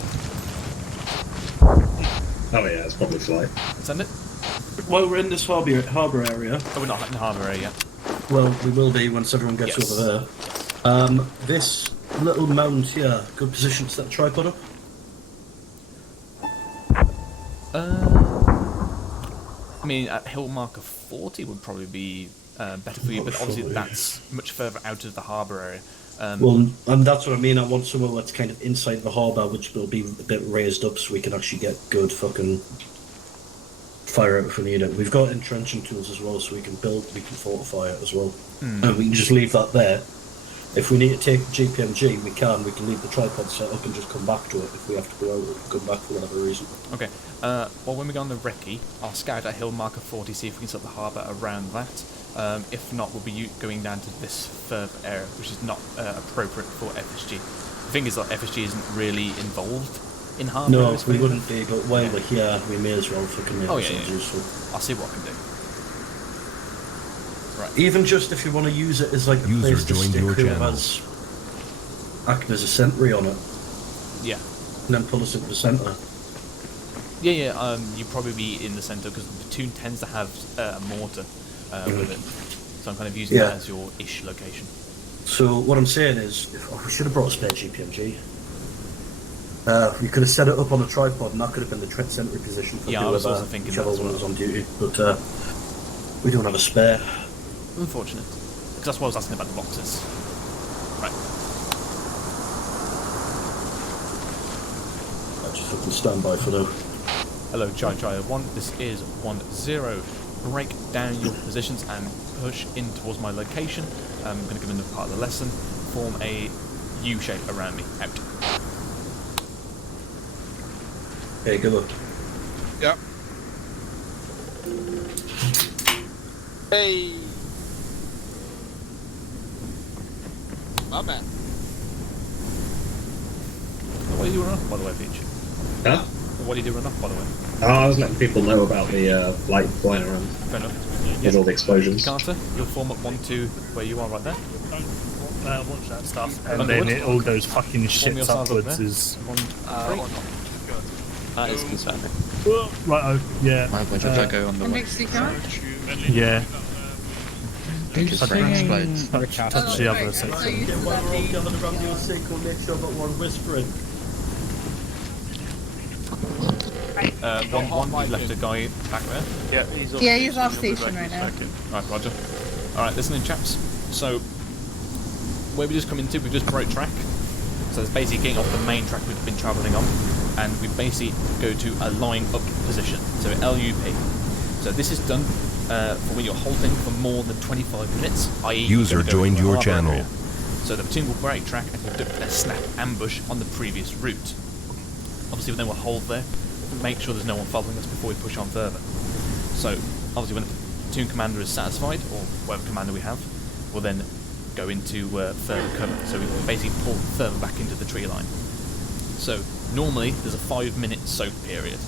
Oh yeah, it's probably flight. Send it. While we're in this harbour area... Oh, we're not in the harbour area yet. Well, we will be once everyone gets over there. This little mound here, good position to set the tripod up? I mean, at hill marker 40 would probably be better for you, but obviously that's much further out of the harbour area. Well, and that's what I mean. I want somewhere that's kind of inside the harbour, which will be a bit raised up, so we can actually get good fucking fire out if we need it. We've got entrenching tools as well, so we can fortify it as well. And we can just leave that there. If we need to take GPMG, we can leave the tripod set up and just come back to it if we have to go out or come back for whatever reason. Okay, well, when we go on the recce, I'll scout at hill marker 40, see if we can set the harbour around that. If not, we'll be going down to this further area, which is not appropriate for FSG. The thing is that FSG isn't really involved in harbour. No, we wouldn't be, but while we're here, we may as well fucking make ourselves useful. I'll see what I can do. Right. Even just if you want to use it as like a place to stick who has act as a sentry on it. Yeah. And then pull us into the centre. Yeah, you'd probably be in the centre because the platoon tends to have a mortar with it. So I'm kind of using that as your ish location. So what I'm saying is, we should have brought a spare GPMG. We could have set it up on a tripod, and that could have been the sentry position for I was also thinking whichever one was on duty. But we don't have a spare. Unfortunate, because that's what I was asking about the boxes. Right. I'll just fucking stand by for now. Hello, Chai 1. This is 1-0. Break down your positions and push in towards my location. I'm going to give another part of the lesson. Form a U shape around me. Out. Okay, good luck. Yep. Hey. My man. What are you doing up, by the way, Peach? Huh? What are you doing up, by the way? Oh, I was letting people know about the light flying around. Fair enough. With all the explosions. Carter, you'll form up 1-2 where you are right there. Watch that stuff. And then it all goes fucking shit upwards. That is concerning. Right, yeah. Why would you go on the way? Yeah. Who's singing? Touch the other section. Get one roll gathered around your circle, make sure that we're whispering. One left a guy back there. Yeah, he's off station right now. Right, roger. Alright, listening, chaps. So, where we just come into, we just broke track. So it's basically getting off the main track we've been travelling on, and we basically go to a line up position, so LUP. So this is done for when you're halting for more than 25 minutes, i.e. User joined your channel. Area. So the platoon will break track and conduct a snap ambush on the previous route. Obviously, then we'll hold there, make sure there's no one following us before we push on further. So, obviously when the platoon commander is satisfied, or whatever commander we have, we'll then go into further cover. So we basically pull further back into the tree line. So, normally there's a 5-minute soak period.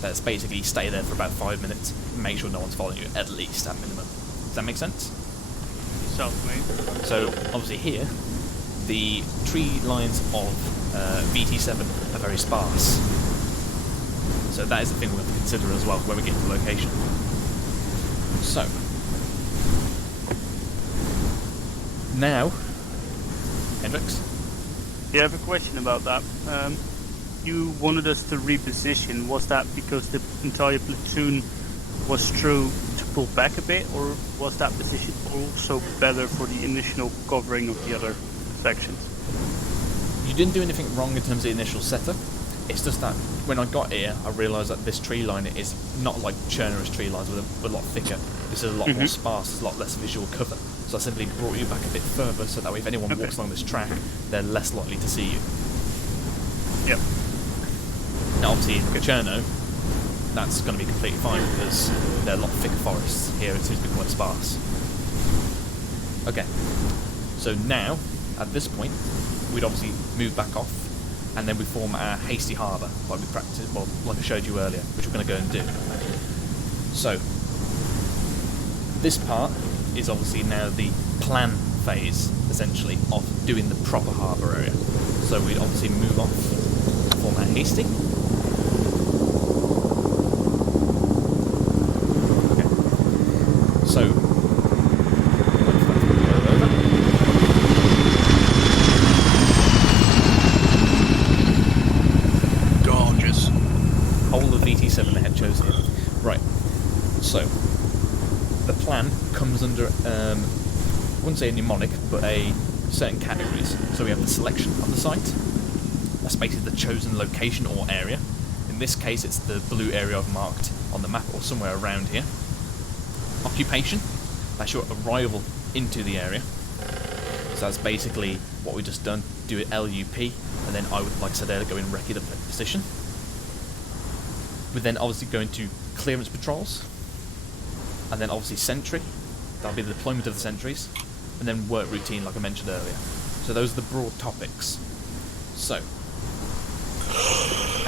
That's basically stay there for about 5 minutes, and make sure no one's following you, at least, at minimum. Does that make sense? So obviously here, the tree lines of VT7 are very sparse. So that is the thing we have to consider as well when we get to the location. So, now, Hendrix? Yeah, I have a question about that. You wanted us to reposition. Was that because the entire platoon was true to pull back a bit, or was that position also better for the initial covering of the other sections? You didn't do anything wrong in terms of the initial setup. It's just that when I got here, I realised that this tree line is not like Cherner's tree lines, with a lot thicker. This is a lot more sparse, it's a lot less visual cover. So I simply brought you back a bit further, so that way if anyone walks along this track, they're less likely to see you. Yep. Now obviously in Cherno, that's going to be completely fine because they're a lot thicker forests. Here it seems to be quite sparse. Okay, so now, at this point, we'd obviously move back off, and then we form our hasty harbour, like we practiced, well, like I showed you earlier, which we're going to go and do. So, this part is obviously now the plan phase, essentially, of doing the proper harbour area. So we'd obviously move off, form our hasty. Okay. So, gorgeous. Whole of VT7 they had chosen. Right. So, the plan comes under, I wouldn't say a mnemonic, but certain categories. So we have the selection of the site. That's basically the chosen location or area. In this case, it's the blue area I've marked on the map or somewhere around here. Occupation. That's your arrival into the area. So that's basically what we've just done. Do it LUP, and then I would, like I said earlier, go in recce the position. We then obviously go into clearance patrols, and then obviously sentry. That'll be the deployment of the sentries, and then work routine, like I mentioned earlier. So those are the broad topics. So,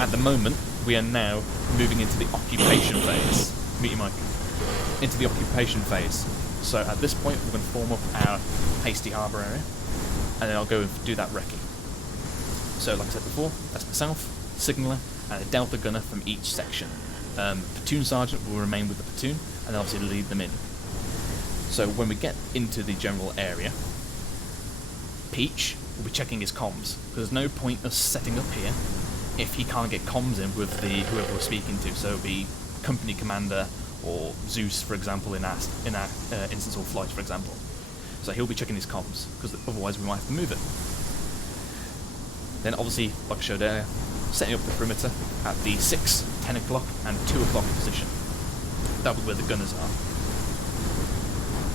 at the moment, we are now moving into the occupation phase. Mute your mic. Into the occupation phase. So at this point, we're going to form up our hasty harbour area, and then I'll go and do that recce. So, like I said before, that's myself, signaller, and a delta gunner from each section. Platoon sergeant will remain with the platoon, and then obviously lead them in. So when we get into the general area, Peach will be checking his comms, because there's no point us setting up here if he can't get comms in with whoever we're speaking to. So it'll be company commander or Zeus, for example, in our instance, or flight, for example. So he'll be checking his comms, because otherwise we might have to move it. Then obviously, like I showed earlier, setting up the perimeter at the 6, 10 o'clock and 2 o'clock position. That'll be where the gunners are.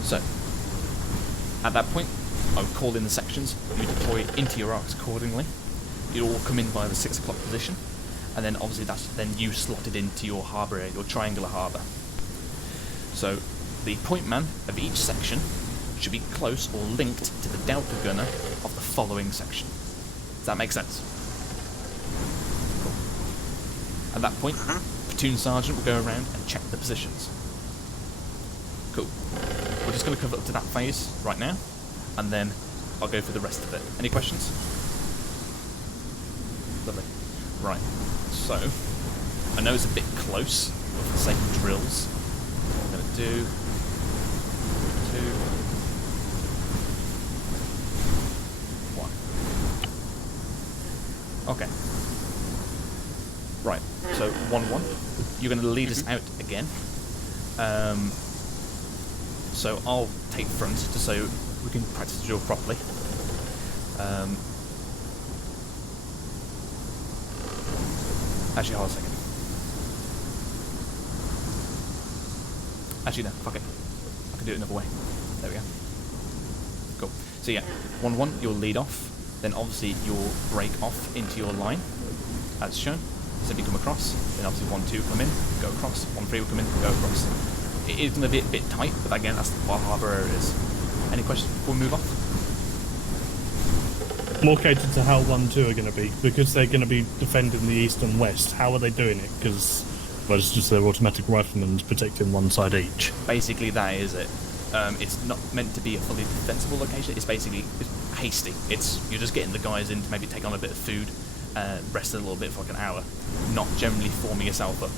So, at that point, I would call in the sections, you deploy into your arcs accordingly. You all come in by the 6 o'clock position, and then obviously that's then you slotted into your harbour area, your triangular harbour. So, the point man of each section should be close or linked to the delta gunner of the following section. Does that make sense? Cool. At that point, platoon sergeant will go around and check the positions. Cool. We're just going to cover up to that phase right now, and then I'll go for the rest of it. Any questions? Lovely. Right. So, I know it's a bit close, but for the sake of drills, what I'm going to do... 2, 1. Okay. Right. So 1-1. You're going to lead us out again. So I'll take front just so we can practice the drill properly. Actually, hold on a second. Actually, no, fuck it. I can do it another way. There we go. Cool. So yeah, 1-1, you'll lead off. Then obviously you'll break off into your line, as shown. Simply come across. Then obviously 1-2 come in, go across. 1-3 will come in, go across. It is going to be a bit tight, but again, that's what harbour area is. Any questions before we move on? More catered to how 1-2 are going to be, because they're going to be defending the east and west. How are they doing it? Because it's just their automatic riflemen protecting one side each. Basically, that is it. It's not meant to be a fully defensible location. It's basically hasty. You're just getting the guys in to maybe take on a bit of food, rest a little bit for like an hour, not generally forming yourself up.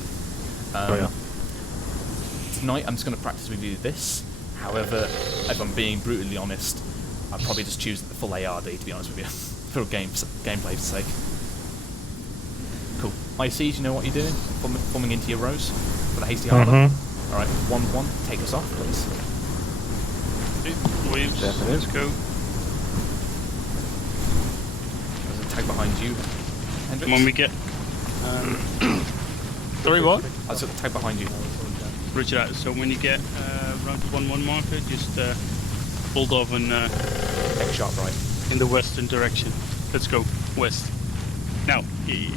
Tonight, I'm just going to practice with you this. However, if I'm being brutally honest, I'd probably just choose the full ARD, to be honest with you, for gameplay's sake. Cool. ICs, you know what you're doing? Forming into your rows for the hasty harbour? Alright, 1-1, take us off, please. Waves, let's go. There's a tag behind you, Hendrix. When we get... Sorry, what? I took the tag behind you. Roger that. So when you get around the 1-1 marker, just hold off and... take sharp right. In the western direction. Let's go, west. Now. Yeah.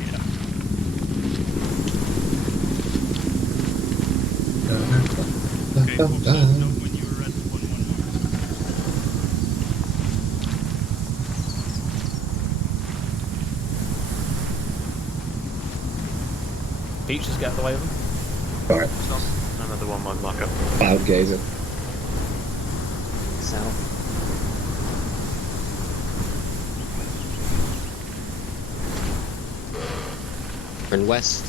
Okay, folks, let us know when you're at the 1-1 marker. Peach, just get out of the way of them. Alright. Another 1-1 marker. Cloud gazer. South. Turn west.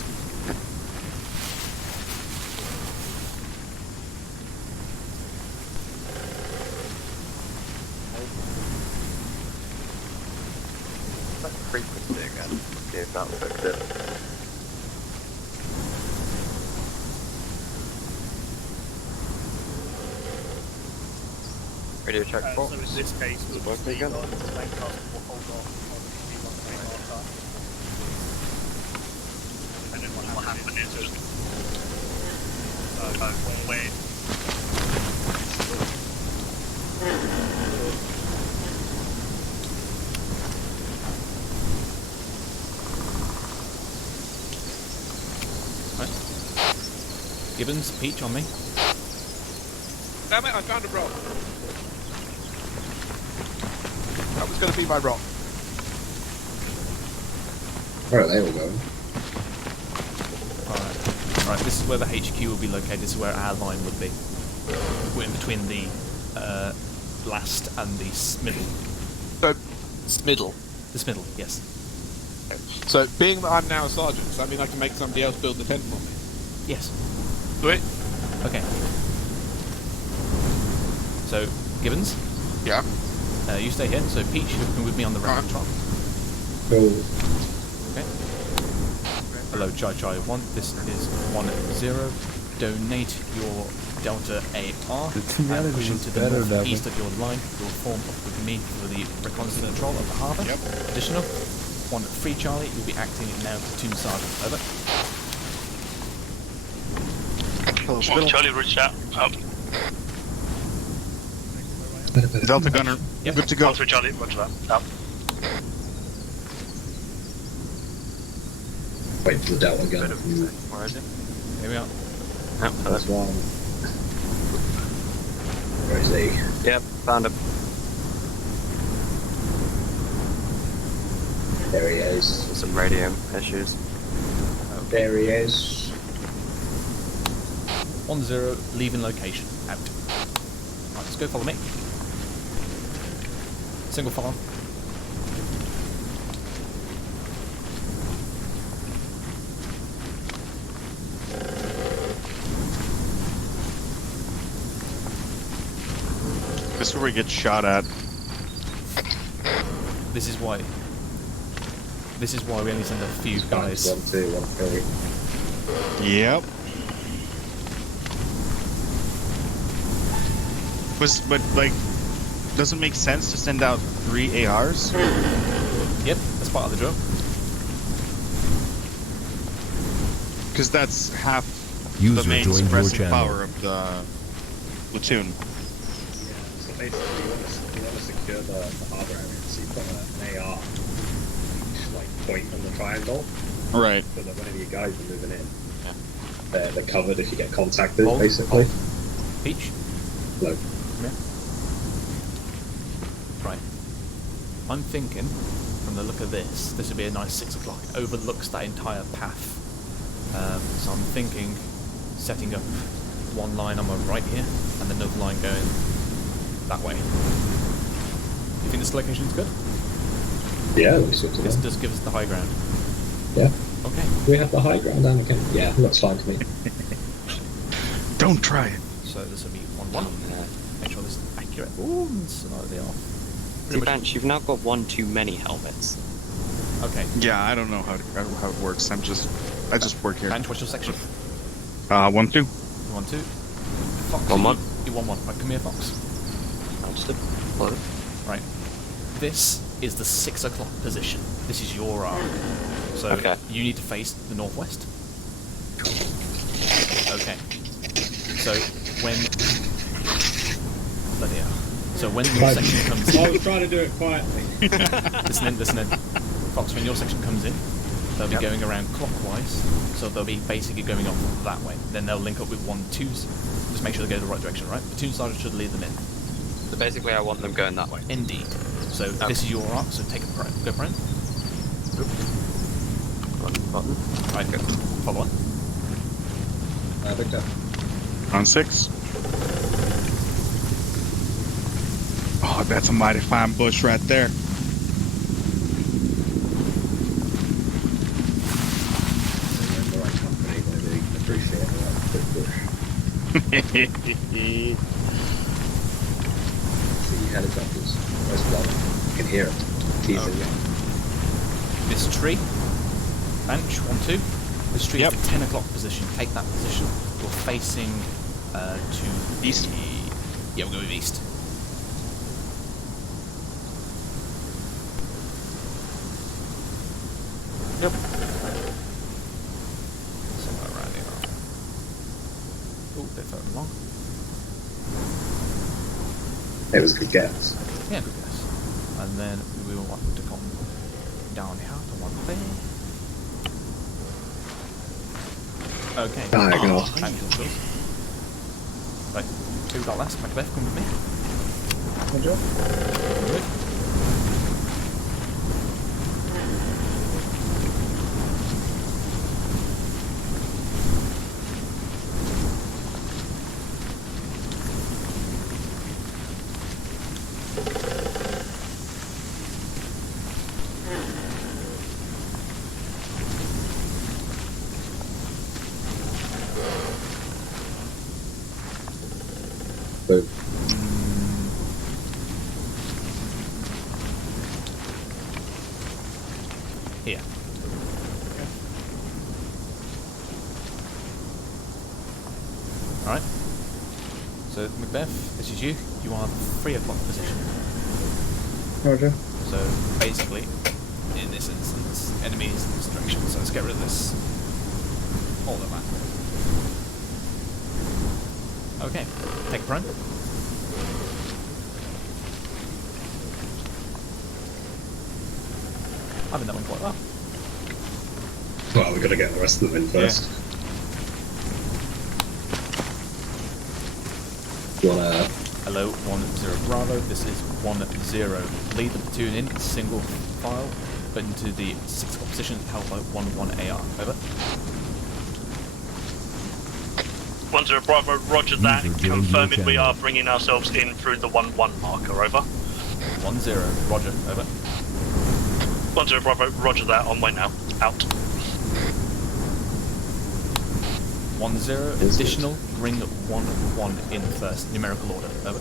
Frequency again. See if that'll fix it. Radio check 4. So in this case, we'll just leave on the main cast, we'll hold off on the main marker. And then what will happen is just... wait. Gibbons, Peach on me. Damn it, I found a rock. That was going to be my rock. Where are they all going? Alright, this is where the HQ will be located, this is where our line would be. We're in between the blast and the middle. So, Smiddle. The middle, yes. So, being that I'm now a sergeant, does that mean I can make somebody else build the tent for me? Yes. Do it. Okay. So, Gibbons? Yeah? You stay here, so Peach, you can with me on the right trot. Cool. Okay. Hello, Chai 1, this is 1-0. Donate your Delta AR and push into the northeast of your line. You'll form up with me for the reconnaissance control of the harbour. Yep. Additional, 1-3 Charlie, you'll be acting now platoon sergeant. Over. Charlie, reach out. Delta gunner. Yep. Good to go. 1-3 Charlie, roger that. Up. Wait for the Delta gun. Where is it? Here we are. That's one. Where is he? Yep, found him. There he is. Some radio issues. There he is. 1-0, leaving location. Out. Right, let's go follow me. Single file. This is where we get shot at. This is why. This is why we only send a few guys. 1, 2, 1, 3. Yep. But like, doesn't make sense to send out 3 ARs? Yep, that's part of the drill. Because that's half User the main joined your suppressing channel. power of the platoon. Yeah, so basically you want to secure the harbour area, so you put an AR each like point on the triangle. Right. So that whenever you guys are moving in, they're covered if you get contacted, Hold. basically. Peach. Hello. Yeah. Right. I'm thinking, from the look of this would be a nice 6 o'clock. It overlooks that entire path. So I'm thinking setting up one line on my right here and another line going that way. You think this location is good? Yeah, looks good to This me. does give us the high ground. Yeah. Okay. We have the high ground, Anakin. Yeah, looks fine to me. Don't try it. So this will be 1-1. Make sure this is accurate. Ooh, so they are. See, Bench, you've now got one too many helmets. Okay. Yeah, I don't know how it works. I just work here. Bench, what's your section? 1-2. 1-2. 1-2. Fox, 1-1. You 1-1. Right, come here, Fox. Understood. Right. This is the 6 o'clock position. This is your arc. So you need to face the northwest. Okay. So when... Bloody hell. So when your section comes in... I was trying to do it quietly. Listen in. Fox, when your section comes in, they'll be going around clockwise, so they'll be basically going off that way. Then they'll link up with 1-2s. Just make sure they go the right direction, right? Platoon sergeant should lead them in. So basically I want them going that way. Indeed. So this is your arc, so take a prone. Go prone. Button. Right, go. Follow on. Picked up. On 6. Oh, that's a mighty fine bush right there. The right company, I really appreciate that. See helicopters. Where's blood? You can hear it. Teasing This tree. Bench, 1-2. This tree is the 10 o'clock position. Take that position. You're facing to east. Yeah, we'll go with east. Yep. Somewhere around here. Oh, they're further along. It was a good guess. Yeah, good guess. And then we will want to come down here to one thing. Okay. Diagonal. Right, who got last? Macbeth, come with me. Roger. Good. Boom. Here. Alright. So, Macbeth, this is you. You are the 3 o'clock position. Roger. So, basically, in this instance, enemies in this direction. So, let's get rid of this. All of that. Okay, take prone. I think that went quite well. Well, we've got to get the rest of them in first. You wanna... Hello, 1-0 Bravo. This is 1-0. Lead the platoon in single file, but into the 6 o'clock position, held by 1-1 AR. Over. 1-0 Bravo, roger that. Confirming we are bringing ourselves in through the 1-1 marker, over. 1-0, roger, over. 1-0 Bravo, roger that, on way now. Out. 1-0, additional, bring 1-1 in first, numerical order, over.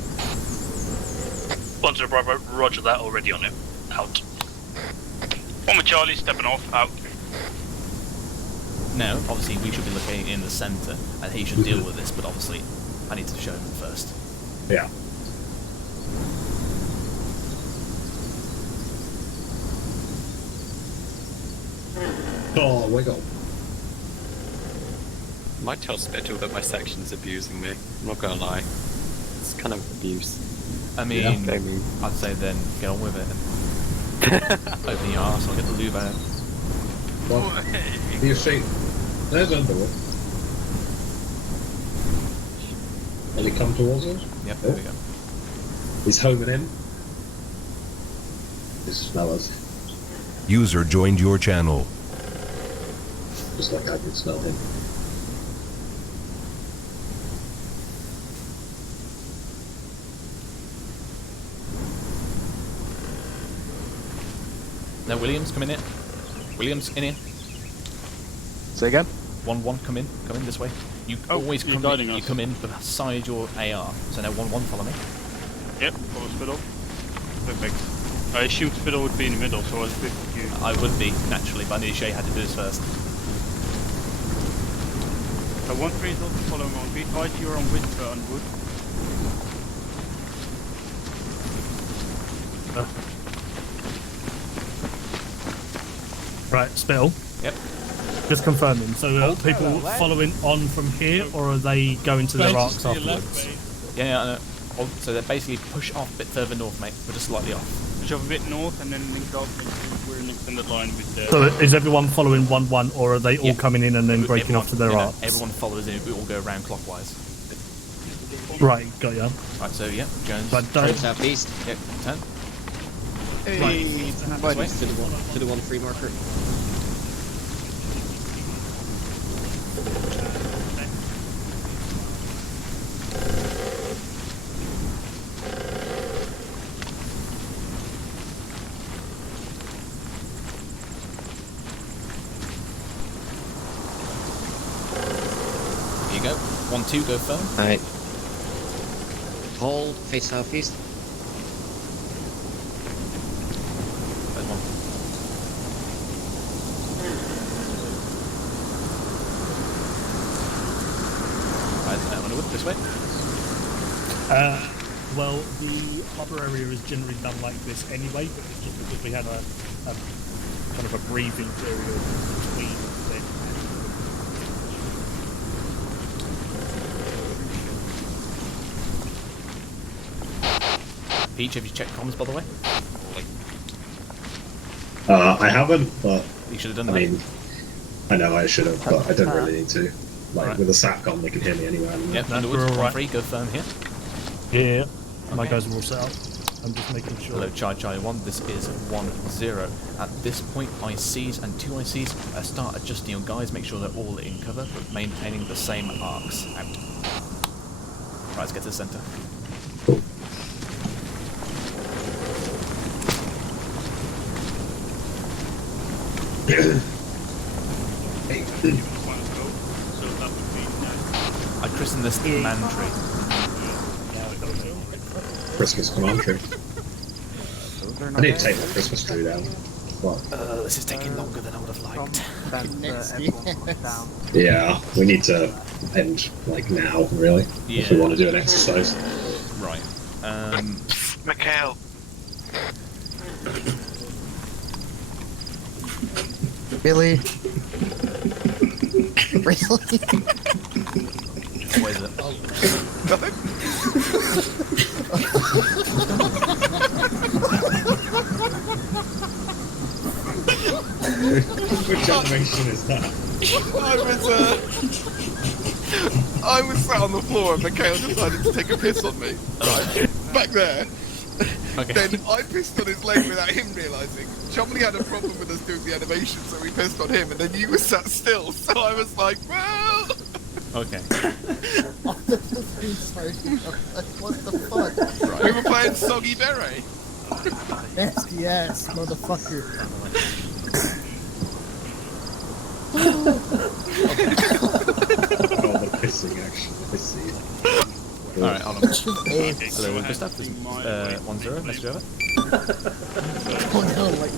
1-0 Bravo, roger that, already on it. Out. 1 with Charlie, stepping off, out. Now, obviously, we should be looking in the centre, and he should deal with this, but obviously, I need to show him first. Yeah. Oh, wiggle. Might tell Spittle that my section's abusing me. I'm not gonna lie. It's kind of abuse. I mean, I'd say then get on with it and open your arse, I'll get the lube out. Well, you see, there's Underwood. Will he come towards us? Yep, there we go. He's homing in. Just smell us. User joined your channel. Just like I can smell him. Now, Williams, come in here. Williams, in here. Say again? 1-1, come in this way. You always come in, you come in beside your AR. So now 1-1, follow me. Yep, follow Spittle. Perfect. I assumed Spittle would be in the middle, so I was with you. I would be, naturally, but I knew Shay had to do this first. 1-3 is also following on. Be advised you're on Whisper on wood. Right, Spittle. Yep. Just confirming. So are people following on from here, or are they going to their arcs afterwards? Yeah, I know. Oh, so they basically push off a bit further north, mate. We're just slightly off. Push off a bit north and then link up. We're in an extended line with the... So is everyone following 1-1, or are they all coming in and then breaking off to their arcs? Everyone follows in. We all go around clockwise. Right, got ya. Right, so yeah, Jones. But don't... Southeast. Yep, turn. Hey, Right. to the 1-3 marker. Here you go. 1-2, go firm. Alright. Hold, face southeast. There's one. Right, Underwood, this way. Well, the harbour area is generally done like this anyway, but it's just because we had a kind of a breathing period between then. Peach, have you checked comms, by the way? I haven't, but you should have done I that. mean, I know I should have, but I don't really need to. Like Right. with a SATCOM, they can hear me anywhere. Yep, No, Underwood, we're all right. 1-3, go firm here. Yeah, my guys are all set up. I'm just making sure. Hello, Charlie 1, this is 1-0. At this point, ICs and 2 ICs start adjusting your guys, make sure they're all in cover, but maintaining the same arcs. Out. Right, let's get to the centre. I christened this the man tree. Christmas command tree. I need to take my Christmas tree down. What? This is taking longer than I would have liked. Yeah, we need to end like now, really, if we Yeah. want to do an exercise. Right. Mikhail. Really? Really? What is it? Which animation is that? I was sat on the floor and Mikhail decided to take a piss on me. Right? Back there. Okay. Then I pissed on his leg without him realising. Chumley had a problem with us doing the animation, so we pissed on him, and then you were sat still, so I was like, well... Okay. What the fuck? Right. We were playing Soggy Beret. Yes, motherfucker. Oh, the pissing action. I see. Alright, hold on. Hello, Gustav. This is 1-0. Message over. Oh no, like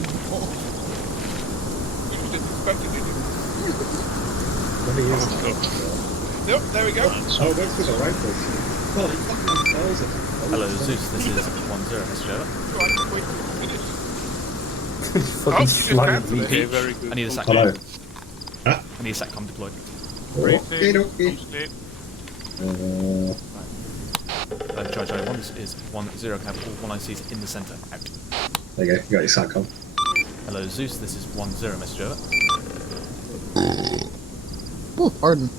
Yep, there we go. Oh, that's for the rifles. Oh, he fucking tells it. Hello, Zeus. This is 1-0. Message over. Right, wait, finish. Fucking you just slime cancelled it. me. Okay, very good. I need a SATCOM. Hello. Huh? I need a SATCOM deployed. Okay, okay. Charlie 1, this is 1-0. Can have all 1 ICs in the centre. Out. There you go. You got your SATCOM. Hello, Zeus. This is 1-0. Message over. oh, pardon.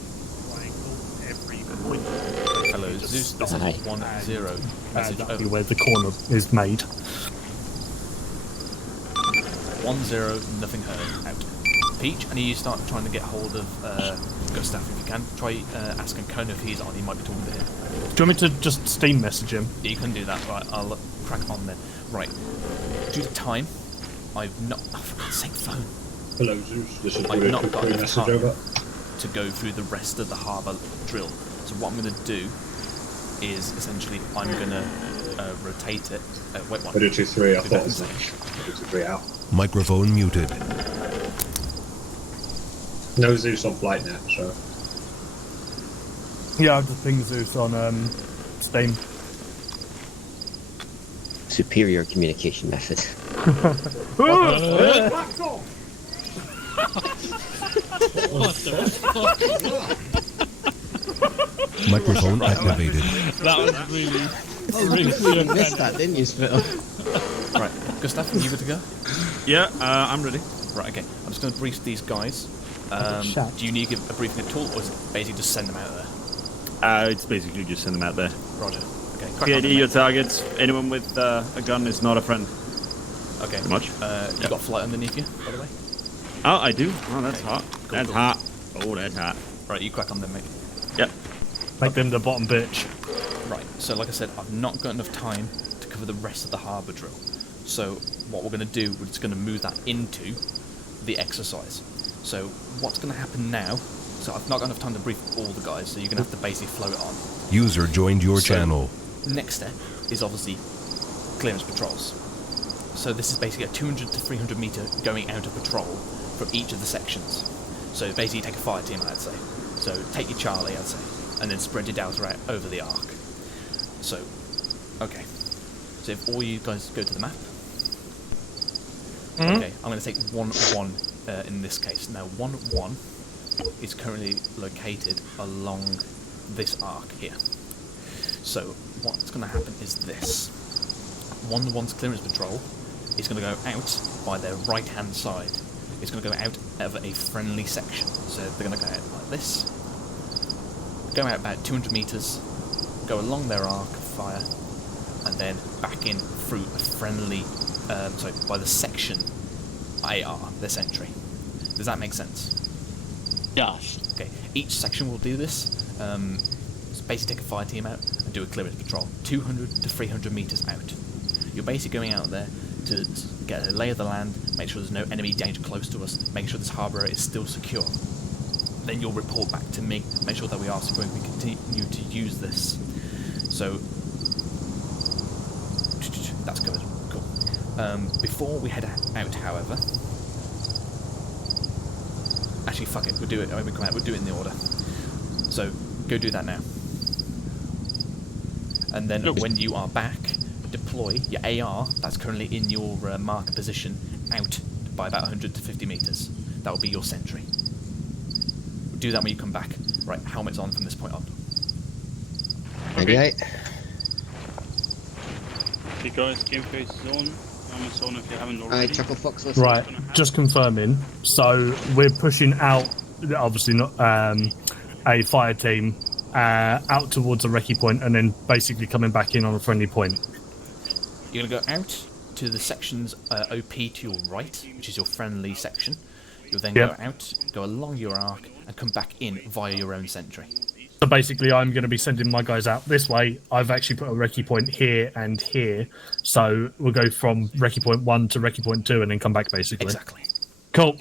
Hello, Zeus. This is 1-0. Message That'll be over. where the corner is made. 1-0. Nothing heard. Out. Peach, I need you to start trying to get hold of Gustav if you can. Try asking Kona if he's on. He might be talking to him. Do you want me to just Steam message him? Yeah, you can do that. Right, I'll crack on then. Right. Due to time, I've not. Oh, for God's sake, phone. Hello, Zeus. This is I've not got enough message time over. to go through the rest of the harbour drill. So what I'm going to do is essentially I'm going to rotate it. Wait, one. 223, I Do thought that it was instead. 223 out. Microphone muted. No Zeus on flight now, so. Yeah, I've just pinged Zeus on Steam. Superior communication method. Microphone activated. That was really. You missed that, didn't you, Spittle? Right, Gustav, you good to go? Yeah, I'm ready. Right, okay. I'm just going to brief these guys. Do you need a briefing at all, or is it basically just send them out there? It's basically just send them out there. Roger. Okay. Crack on PID then, your mate. targets. Anyone with a gun is not a friend. Okay. Pretty much. You got flight underneath you, by the way? Oh, I do. Oh, that's hot. Cool, That's cool. hot. Oh, that's hot. Right, you crack on then, mate. Yep. Make them the bottom bitch. Right, so like I said, I've not got enough time to cover the rest of the harbour drill. So what we're going to do, we're just going to move that into the exercise. So what's going to happen now, so I've not got enough time to brief all the guys, so you're going to have to basically flow it on. User joined your channel. Next step is obviously clearance patrols. So this is basically a 200 to 300 metre going out of patrol from each of the sections. So basically take a fire team, I'd say. So take your Charlie, I'd say, and then spread your Delta out over the arc. So, okay. So if all you guys go to the map. Okay, I'm going to take 1-1 in this case. Now 1-1 is currently located along this arc here. So what's going to happen is this. 1-1's clearance patrol is going to go out by their right hand side. It's going to go out of a friendly section. So they're going to go out like this, go out about 200 metres, go along their arc of fire, and then back in through a friendly, by the section AR, their sentry. Does that make sense? Yes. Okay, each section will do this. So basically take a fire team out and do a clearance patrol, 200 to 300 metres out. You're basically going out there to get a lay of the land, make sure there's no enemy danger close to us, make sure this harbour is still secure. Then you'll report back to me, make sure that we are secure and we continue to use this. So, that's covered. Cool. Before we head out, however... Actually, fuck it, we'll do it when we come out, we'll do it in the order. So, go do that now. And then when you are back, deploy your AR, that's currently in your marker position, out by about 100 to 50 metres. That will be your sentry. Do that when you come back. Right, helmet's on from this point on. Okay. Okay guys, game phase is on. Helmet's on if you haven't already. Chuckle Fox. Right, just confirming. So we're pushing out, obviously not a fire team, out towards a recce point and then basically coming back in on a friendly point. You're going to go out to the section's OP to your right, which is your friendly section. You'll then go out, go along your arc, and come back in via your own sentry. So basically, I'm going to be sending my guys out this way. I've actually put a recce point here and here. So we'll go from recce point 1 to recce point 2 and then come back, basically. Exactly. Cool.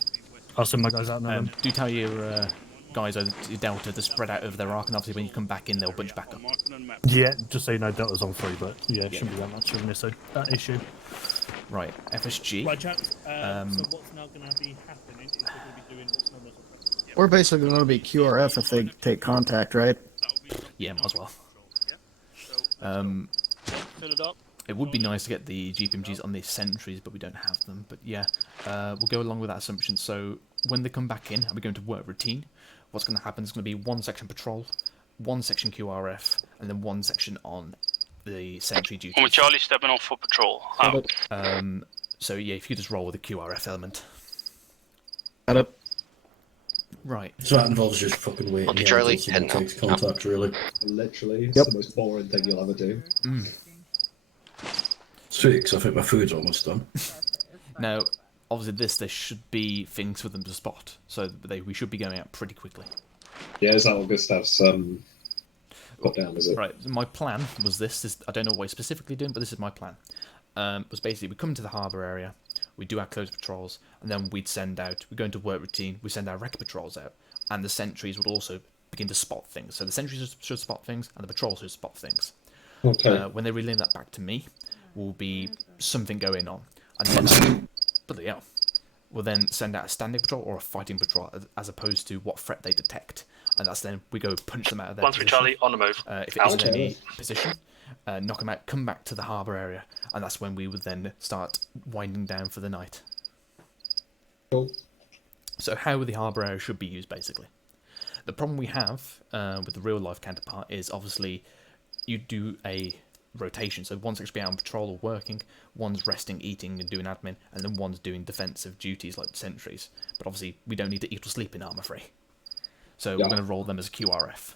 I'll send my guys out now. Then. Do tell your guys over to Delta to spread out over their arc, and obviously when you come back in, they'll bunch back up. Yeah, just so you know, Delta's on 3, but yeah, it shouldn't be that much of an issue. Right, FSG. Right, chaps. So what's now going to be happening is they're going to be doing what's known as a... We're basically going to be QRF if they take contact, right? Yeah, might as well. Fill it up. It would be nice to get the GPMGs on the sentries, but we don't have them. But yeah, we'll go along with that assumption. So when they come back in, and we're going to work routine, what's going to happen is going to be 1 section patrol, 1 section QRF, and then 1 section on the sentry duty. With Charlie stepping off for patrol. Out. So yeah, if you just roll with the QRF element. Got it. Right. So that involves just fucking waiting. Okay, Charlie, until someone heading takes contact, really. Literally, it's the most boring thing you'll ever do. Sweet, because I think my food's almost done. Now, obviously there should be things for them to spot, so we should be going out pretty quickly. Yeah, is that what Gustav's got down, is it? Right, my plan was this, I don't know what he's specifically doing, but this is my plan. Was basically, we come to the harbour area, we do our close patrols, and then we go into work routine, we send our wreck patrols out, and the sentries would also begin to spot things. So the sentries should spot things, and the patrols should spot things. Okay. When they relay that back to me, will be something going on. And then, we'll then send out a standing patrol or a fighting patrol, as opposed to what threat they detect. and that's then we go punch them out of their 1-3 position. Charlie, on the move. If it isn't any position, knock them out, come back to the harbour area, and that's when we would then start winding down for the night. Cool. So how the harbour area should be used, basically. The problem we have with the real-life counterpart is obviously you do a rotation, so one's actually out on patrol or working, one's resting, eating and doing admin, and then one's doing defensive duties like sentries. But obviously we don't need to eat or sleep in Armour 3. So we're going to roll them as QRF.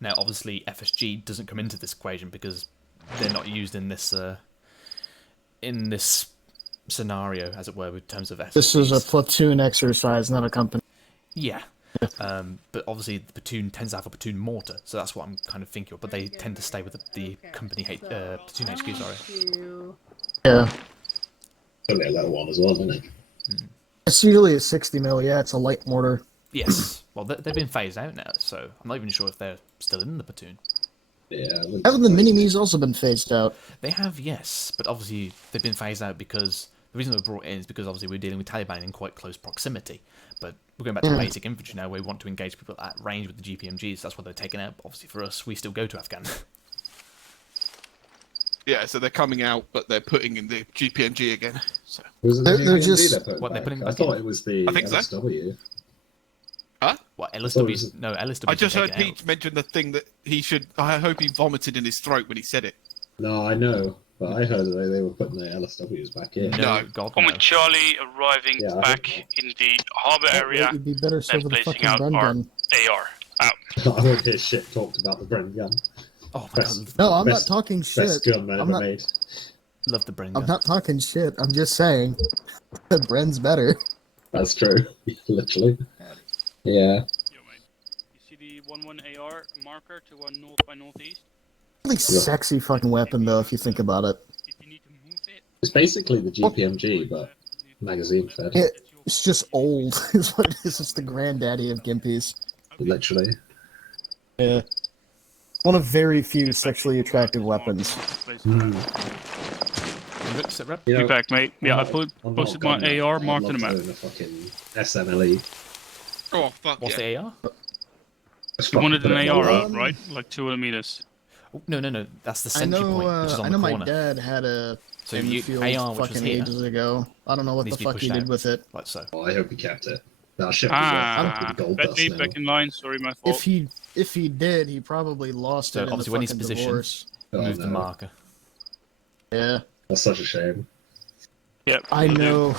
Now obviously FSG doesn't come into this equation because they're not used in this scenario, as it were, in terms of FSGs. This is a platoon exercise, not a company. Yeah. But obviously the platoon tends to have a platoon mortar, so that's what I'm kind of thinking of. But they tend to stay with the company platoon HQ. Sorry. Yeah. Only a little one as well, isn't it? It's usually a 60 mil. Yeah, it's a light mortar. Yes. Well, they've been phased out now, so I'm not even sure if they're still in the platoon. Yeah. Haven't the mini-me's also been phased out? They have, yes, but obviously they've been phased out because the reason they were brought in is because obviously we're dealing with Taliban in quite close proximity. But we're going back to basic infantry now, where we want to engage people at range with the GPMGs. That's what they're taking out. But obviously for us, we still go to Afghan. Yeah, so they're coming out, but they're putting in the GPMG again. So. Was it the They're GPMG just putting they're putting I back thought in? it was the I think so. LSW. Huh? What, LSW? No, LSW. I just heard Pete mention the thing that he should. I hope he vomited in his throat when he said it. No, I know, but I heard that they were putting the LSWs back in. No, God, Common Charlie arriving back in the harbour area It'd be better so and with a placing fucking out Bren our gun. AR. Out. I won't hear shit talked about the Bren gun. Oh my god. No, I'm not talking shit. Best gun man I'm ever not, made. Love the brain I'm gun. not talking shit. I'm just saying the Bren's better. That's true. Literally. Yeah. You see the 1-1 AR marker to our north by northeast? Really sexy fucking weapon though, if you think about it. It's basically the GPMG, but magazine fed. It's just old, is what it is. It's the granddaddy of Gimpies. Literally. Yeah. One of very few sexually attractive weapons. Be back, mate. Yeah, I posted my AR marked on the map. Fucking SMLE. Oh, fuck. What's the AR? You wanted an AR out, right? Like 200 meters. Oh, no. That's the I sentry know, point, which is on I the know corner. my dad had a So Enfield AR, which was fucking here, ages ago. I don't know what the needs to be fuck he pushed did out. with it. Like so. Oh, I hope he kept it. That shit would be worth fucking gold dust Bentley, now. back in line. Sorry, my fault. If he did, he probably lost So it in the obviously when he's fucking positioned, divorce. move the marker. Yeah. That's such a shame. Yep. I know.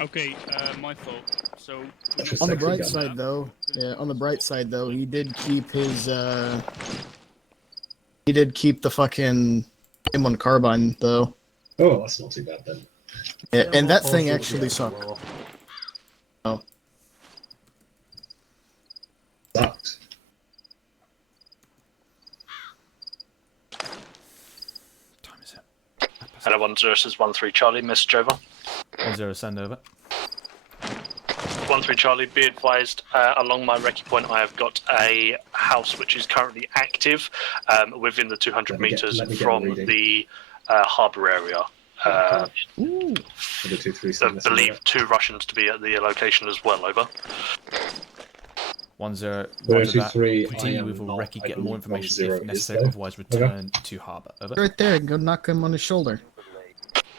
Okay, my fault. So On the bright side, though, he did keep his. He did keep the fucking M1 carbine, though. Oh, that's not too bad then. Yeah, and that thing actually sucked. Oh. Sucked. Hello, 1-0 says 1-3 Charlie, message over. 1-0, send over. 1-3 Charlie, be advised, along my recce point I have got a house which is currently active within the 200 metres from the harbour area. I believe 2 Russians to be at the location as well, over. 1-0, Where roger two, that. three, Continue I with am a not- recce, I get more believe information 1-0 if is necessary, there. otherwise return to harbour. Over. Right there, go knock him on his shoulder.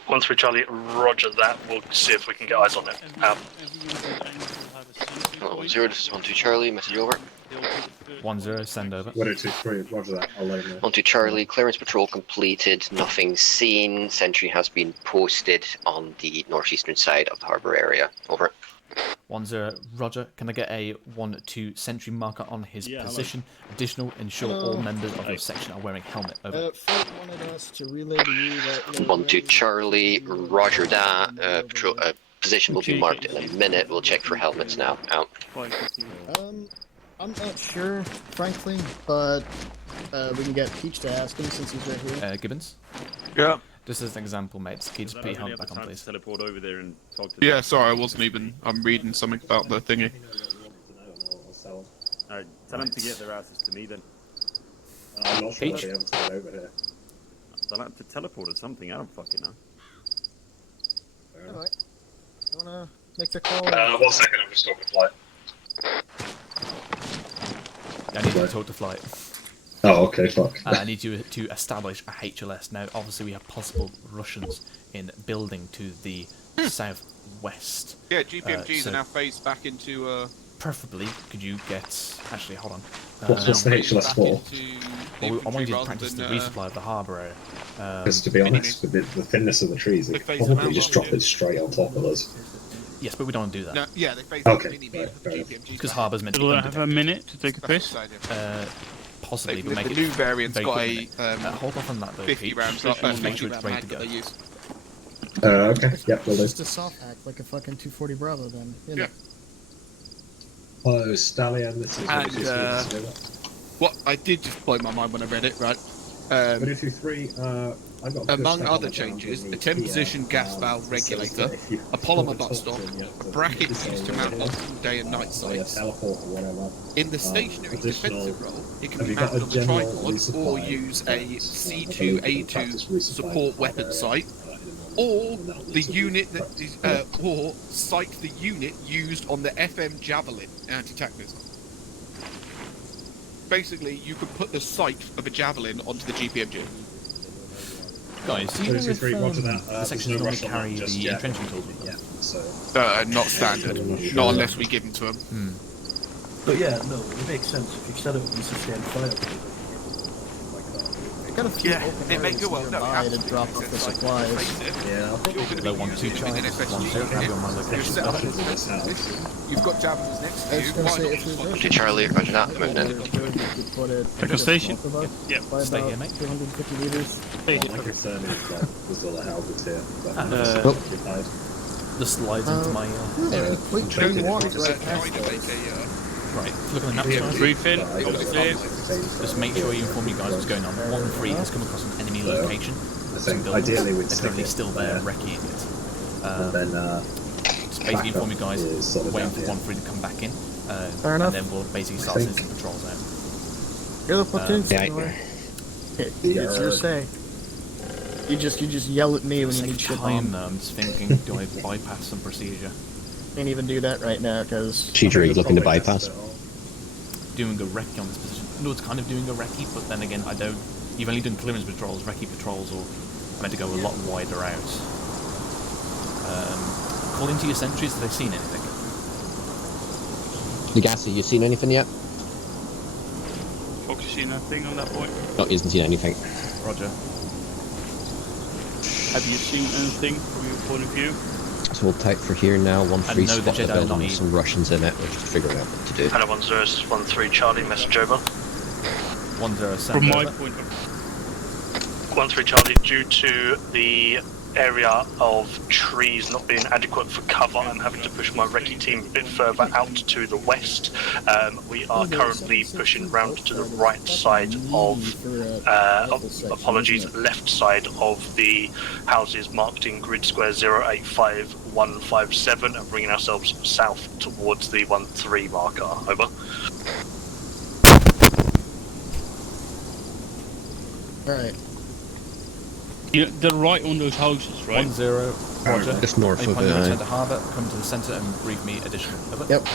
1-3 Charlie, roger that. We'll see if we can get eyes on it. Out. 0, this is 1-2 Charlie, message over. 1-0, send over. 1-2-3, roger that. I'll let him know. 1-2 Charlie, clearance patrol completed, nothing seen. Sentry has been posted on the northeastern side of the harbour area. Over. 1-0, roger. Can I get a 1-2 sentry marker on his position? Additional, ensure all members of your section are wearing helmet. Over. Fred wanted us to relay to you that... 1-2 Charlie, roger that. Patrol, position will be marked in a minute. We'll check for helmets now. Out. I'm not sure, frankly, but we can get Peach to ask him since he's right here. Gibbons? Yeah. Just as an example, mate, can you just put your helmet back on, please? Teleport over there and talk to Yeah, sorry, I wasn't even. I'm reading something about the thingy. Alright, tell them to get their asses to me then. I'm not sure I'll be able to get over here. They'll have to teleport or something, I don't fucking know. Alright. Wanna make the call? 1 second, I'm just talking to flight. I need you to talk to flight. Oh, okay, fuck. I need you to establish a HLS. Now, obviously, we have possible Russians in building to the southwest. Yeah, GPMGs so are now phased back into. Preferably, could you get... Actually, hold on. What's the HLS for? Well, I want you to practice the resupply of the harbour area. Because to be honest, with the thinness of the trees, it could probably just drop it straight on top of us. Yes, but we don't want to do that. No, yeah, they phased Okay, because harbour's meant to be Will I under have a minute to take a piss? Possibly, The but make new it variant's very got quick. a hold off on that though. 50 Pete. rounds, Just make 50 sure it's round ready mag to that go. they use. Okay, yeah, we'll do. Just a soft hack like a fucking 240 Bravo then. Yeah. Oh, Stallion, this is And what I did just blow my mind when I read it, right? 22-3, I've got among other changes, a 10-position gas valve regulator, a polymer buttstop, a bracket used to mount multiple day and night sights. In the stationary defensive role, it can be mounted on the tripod or use a C2A2 support weapon sight, or the unit that is, or sight the unit used on the FM Javelin anti-tank missile. Basically, you could put the sight of a Javelin onto the GPMG. Guys, do you know if the sections normally carry the entrenching tools with them? So. Not standard. Not unless we give them to them. But yeah, no, it makes sense if you set it up and sustain fire. Got a few it may go well. No, to drop off the supplies. Yeah, you're going to be using an FSG. You've got Javelins next to you. To Charlie, roger that. I'm moving in. Like a station? Yep. Stay here, mate. 250 meters. Stay here. My concern is there's all the Halberds here. The slides into my... Right, look at the map, guys. Refill, clear. Just make sure you inform you guys what's going on. 1-3 has come across an enemy location. I think ideally we'd they're currently still there, wrecking it. And then, just basically inform you guys, waiting for 1-3 to come back in. Fair enough. And then we'll basically start sending some patrols out. You're the platoon anyway. It's your say. You just yell at me when you need shit on. I'm just thinking, do I bypass some procedure? Can't even do that right now because. Cheater, are you looking to bypass? Doing a recce on this position. No, it's kind of doing a recce, but then again, I don't. You've only done clearance patrols, recce patrols, or I meant to go a lot wider out. Call into your sentries. Have they seen anything? Legacy, you seen anything yet? Fox, you seen anything on that point? No, he hasn't seen anything. Roger. Have you seen anything from your point of view? So we'll type for here now. 1-3 no, spot the Jedi building not with some Russians in it. We're just figuring out what to do. Hello, 1013 Charlie, message over. 107. From my point of 13 Charlie, due to the area of trees not being adequate for cover, I'm having to push my recce team a bit further out to the west. We are currently pushing round to the right side of, left side of the houses marked in grid square 085157 and bringing ourselves south towards the 1-3 marker. Over. Alright. Yeah, they're right on those houses, right? 1-0, roger. Just north of the harbour, come to the centre and brief me additional. Over. Yep.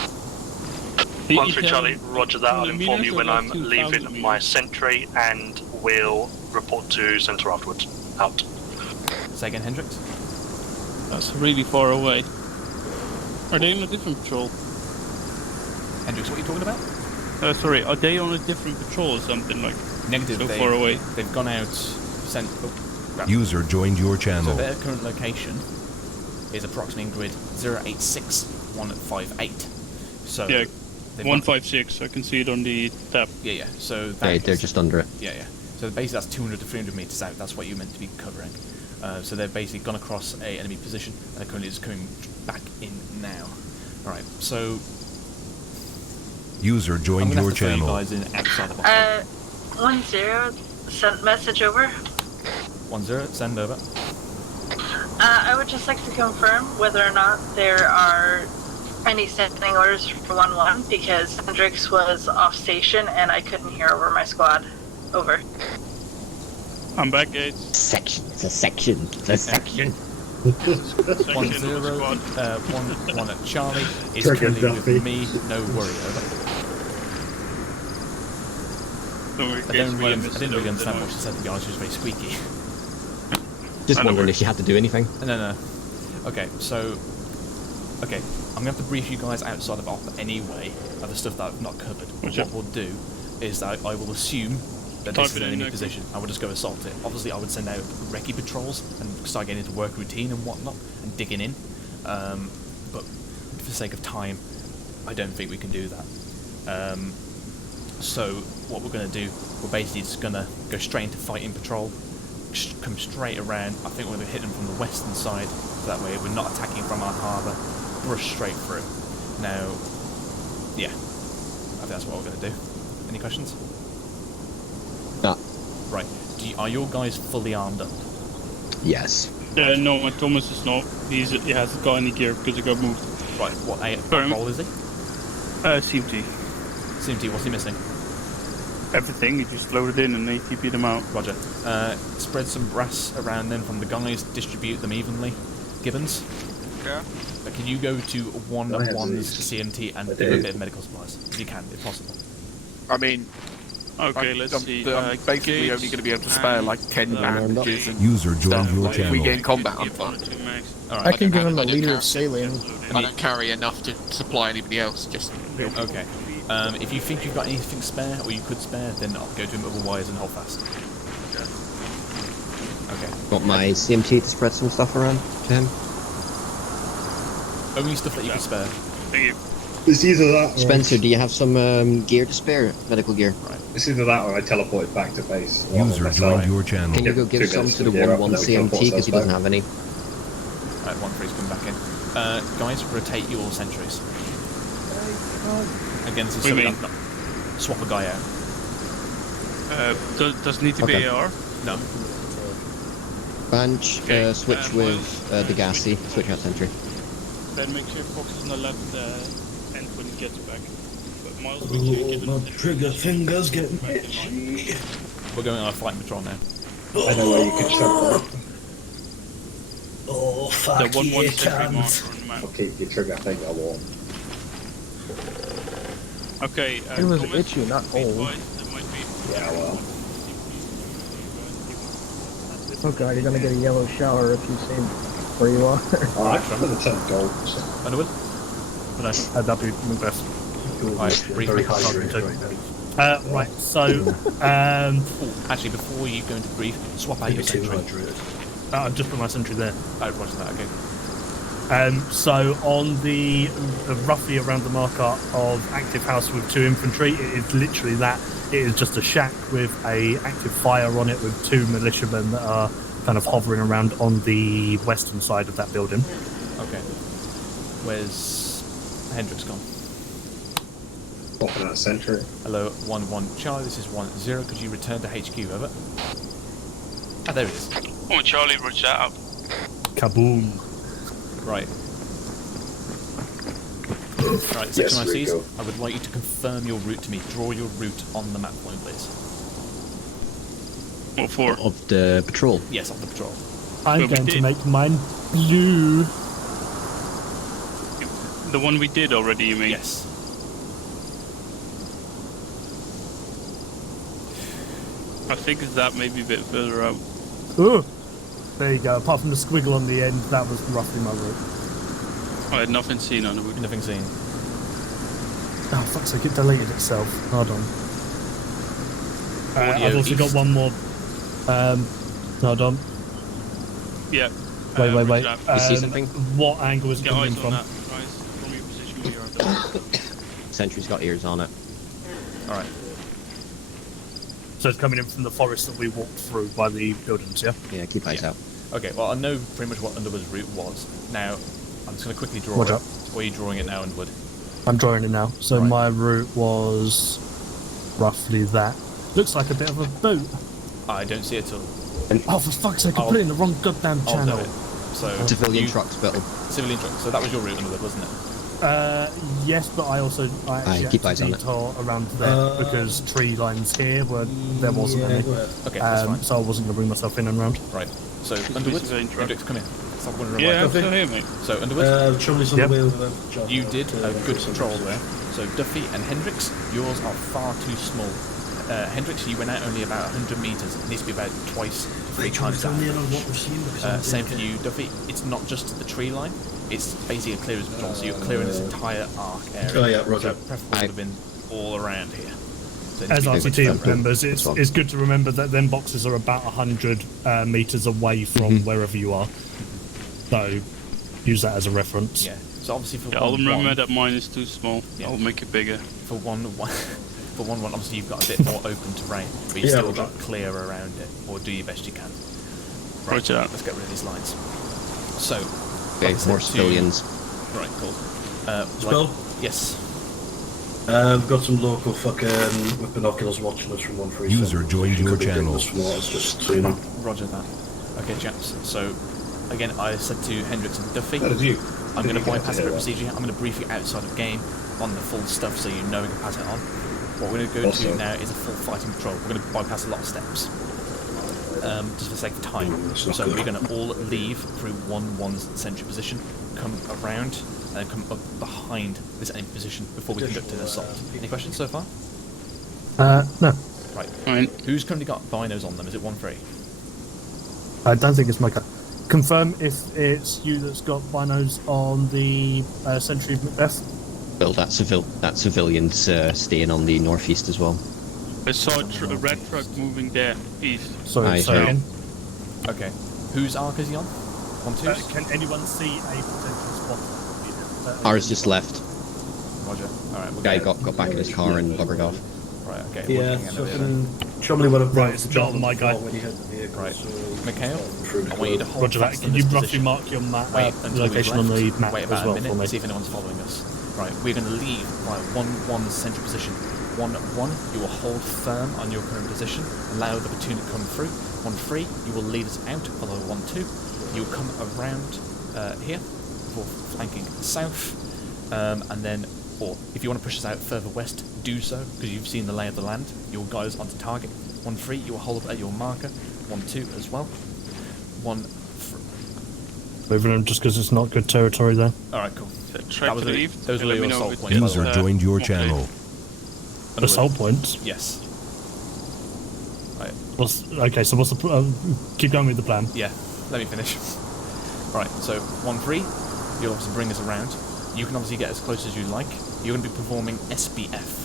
1-3 Charlie, roger that. I'll inform you when I'm leaving my sentry and we'll report to centre afterwards. Out. Say again, Hendricks? That's really far away. Are they on a different patrol? Hendricks, what are you talking about? Sorry, are they on a different patrol or something like? Negative. So far away. They've gone out. User joined your channel. So their current location is approximately in grid 086158. So yeah, 156. I can see it on the tab. Yeah. So they're just under it. Yeah. So basically, that's 200 to 300 meters out. That's what you're meant to be covering. So they've basically gone across a enemy position and they're currently just coming back in now. All right. So user joined your channel. You guys in outside the box. 10, sent message over. 10, send over. I would just like to confirm whether or not there are any standing orders for 1-1 because Hendricks was off station and I couldn't hear over my squad. Over. I'm back, Gates. Section. It's a section. It's a section. 1-0, 1 at Charlie. Is Kelly with me? No worry, over. I didn't really understand what she said, to be honest. She was very squeaky. Just wondering if you had to do anything. No. Okay, so... Okay, I'm going to have to brief you guys outside of ArmA anyway, of the stuff that I've not covered. What we'll do is that I will assume that this is an enemy position. I will just go assault it. Obviously, I would send out recce patrols and start getting into work routine and whatnot, and digging in. But for the sake of time, I don't think we can do that. So what we're going to do, we're basically just going to go straight into fighting patrol, come straight around. I think we're going to hit them from the western side, so that way we're not attacking from our harbour, brush straight through. Now, yeah, I think that's what we're going to do. Any questions? No. Right, are your guys fully armed up? Yes. No, my Thomas is not. He hasn't got any gear because he got moved. Right, what role is he? CMT. CMT, what's he missing? Everything, he just loaded in and ATP'd them out. Roger. Spread some brass around then from the guys, distribute them evenly. Gibbons? Yeah. Can you go to 1-1's CMT and do a bit of medical supplies? If you can, if possible. I mean... Okay, let's see. I'm basically only going to be able to spare like 10 bandages and User joined your If we channel. get in combat, I'm fine. I can give him a liter of saline. I don't carry enough to supply anybody else, just... Okay. If you think you've got anything spare, or you could spare, then I'll go to him otherwise and hold fast. Okay. Got my CMT to spread some stuff around to him. Only stuff that you can spare. Thank you. It's either that or... Spencer, do you have some gear to spare? Medical gear? Right. It's either that or I teleported back to base. User joined your channel. Can you go give some to the 1-1 CMT because he doesn't have any? Right, 1-3's come back in. Guys, rotate your sentries. Against the no. Swap a guy out. Does it need to be AR? No. Bunch, switch with the gassy, switch out sentry. Then make sure Fox is on the left end when he gets back. But Miles, my trigger fingers getting itchy. We're going on a fighting patrol now. I know where you can shove them. Oh, fuck the 1-1 you can't. I'll keep your trigger finger warm. Okay. It was itchy, not old. Yeah, well. Oh god, you're gonna get a yellow shower if you see where you are. Oh, I could have turned gold. Underwood? But that'd be my best. Very hydrated. Right, so... actually, before you go into brief, swap out your sentry. I've just put my sentry there. Oh, roger that, okay. So on the roughly around the marker of active house with 2 infantry, it is literally that. It is just a shack with a active fire on it with 2 militiamen that are kind of hovering around on the western side of that building. Okay. Where's Hendrix gone? Popping out a sentry. Hello, 1-1 Charlie, this is 1-0. Could you return to HQ, over? Ah, there it is. Oh, Charlie, roger that up. Kaboom. Right. Right, Section ICs, I would like you to confirm your route to me. Draw your route on the map point, please. What for? Of the patrol? Yes, of the patrol. I'm going to make mine blue. The one we did already, you mean? Yes. I think that may be a bit further out. Oh, there you go. Apart from the squiggle on the end, that was roughly my route. I had nothing seen on the route. Nothing seen. Oh, fuck's sake, it deleted itself. Hold on. I've also got one more. Hold on. Yeah. Wait. You see something? What angle is it coming from? That, guys, from your position where you are. Sentry's got ears on it. Alright. So it's coming in from the forest that we walked through by the buildings, yeah? Yeah, keep eyes out. Okay, well, I know pretty much what Underwood's route was. Now, I'm just going to quickly draw Watch it. out. Or are you drawing it now, Underwood? I'm drawing it now. So right. my route was roughly that. Looks like a bit of a boat. I don't see it at all. Oh, for fuck's sake, I put it in the wrong goddamn channel. So Civilian trucks, Bill. Civilian trucks. So that was your route, Underwood, wasn't it? Yes, but I actually keep had eyes to on it. detour around there because tree lines here where there wasn't any. Okay, that's fine. So I wasn't going to bring myself in and round. Right. So, Underwood, Hendrix, come here. Stop wondering Yeah, why. I'm still here, mate. So, Underwood? Chumley's on the way over. You did a good control there. So, Duffy and Hendrix, yours are far too small. Hendrix, you went out only about 100 metres. It needs to be about twice to 3 times that. Same for you, Duffy. It's not just the tree line. It's basically a clearance patrol, so you're clearing this entire arc area. Oh yeah, Roger. So preferable would have been all around here. So As RCT remembers, it's good to remember that them boxes are about 100 metres away from wherever you are. So use that as a reference. Yeah. So obviously for I'll remember that mine is too small. Yeah. I'll make it bigger. For 1-1, obviously you've got a bit more open terrain, but you still got clear around it, or do your best you can. Right, Roger that. Let's get rid of these lines. So, okay, more civilians. Right, cool. Spell? Yes. We've got some local fucking with binoculars watching us from 137. User joined your channel. Just so you know. Roger that. Okay, chaps. So, again, I said to Hendrix and Duffy, That is you. I'm going to bypass the procedure. I'm going to brief you outside of game on the full stuff so you know we can pass it on. What we're going to go to now is a full fighting patrol. We're going to bypass a lot of steps. Just for the sake of time. So we're going to all leave through 1-1's sentry position, come around, and come up behind this enemy position before we conduct an assault. Any questions so far? No. Right. Who's currently got binos on them? Is it 1-3? I don't think it's my car. Confirm if it's you that's got binos on the Sentry Macbeth. Well, that civilian's staying on the northeast as well. I saw a red truck moving there, east. Sorry again. Okay. Whose arc is he on? 1-2? Can anyone see a potential spot? Ours just left. Roger. Alright, Guy got back in his car and buggered off. Right, okay. Yeah, Chumley would have right, it's not my guy. Right. Mikhail, I want you to hold Roger that. fast Can in you this roughly position. mark your until location we've on the left. map Wait as about well a minute, for me? see if anyone's following us. Right, we're going to leave by 1-1 central position. 1-1, you will hold firm on your current position, allow the platoon to come through. 1-3, you will lead us out, follow 1-2. You will come around here before flanking south, and then, or if you want to push us out further west, do so, because you've seen the lay of the land. You will guide us onto target. 1-3, you will hold up at your marker. 1-2 as well. 1-3. Moving on just because it's not good territory there. Alright, cool. Try to leave. Those were your assault points. User joined your channel. Assault points? Yes. Right. Okay, so what's the... keep going with the plan. Yeah, let me finish. Right, so 1-3, you'll obviously bring us around. You can obviously get as close as you like. You're going to be performing SBF.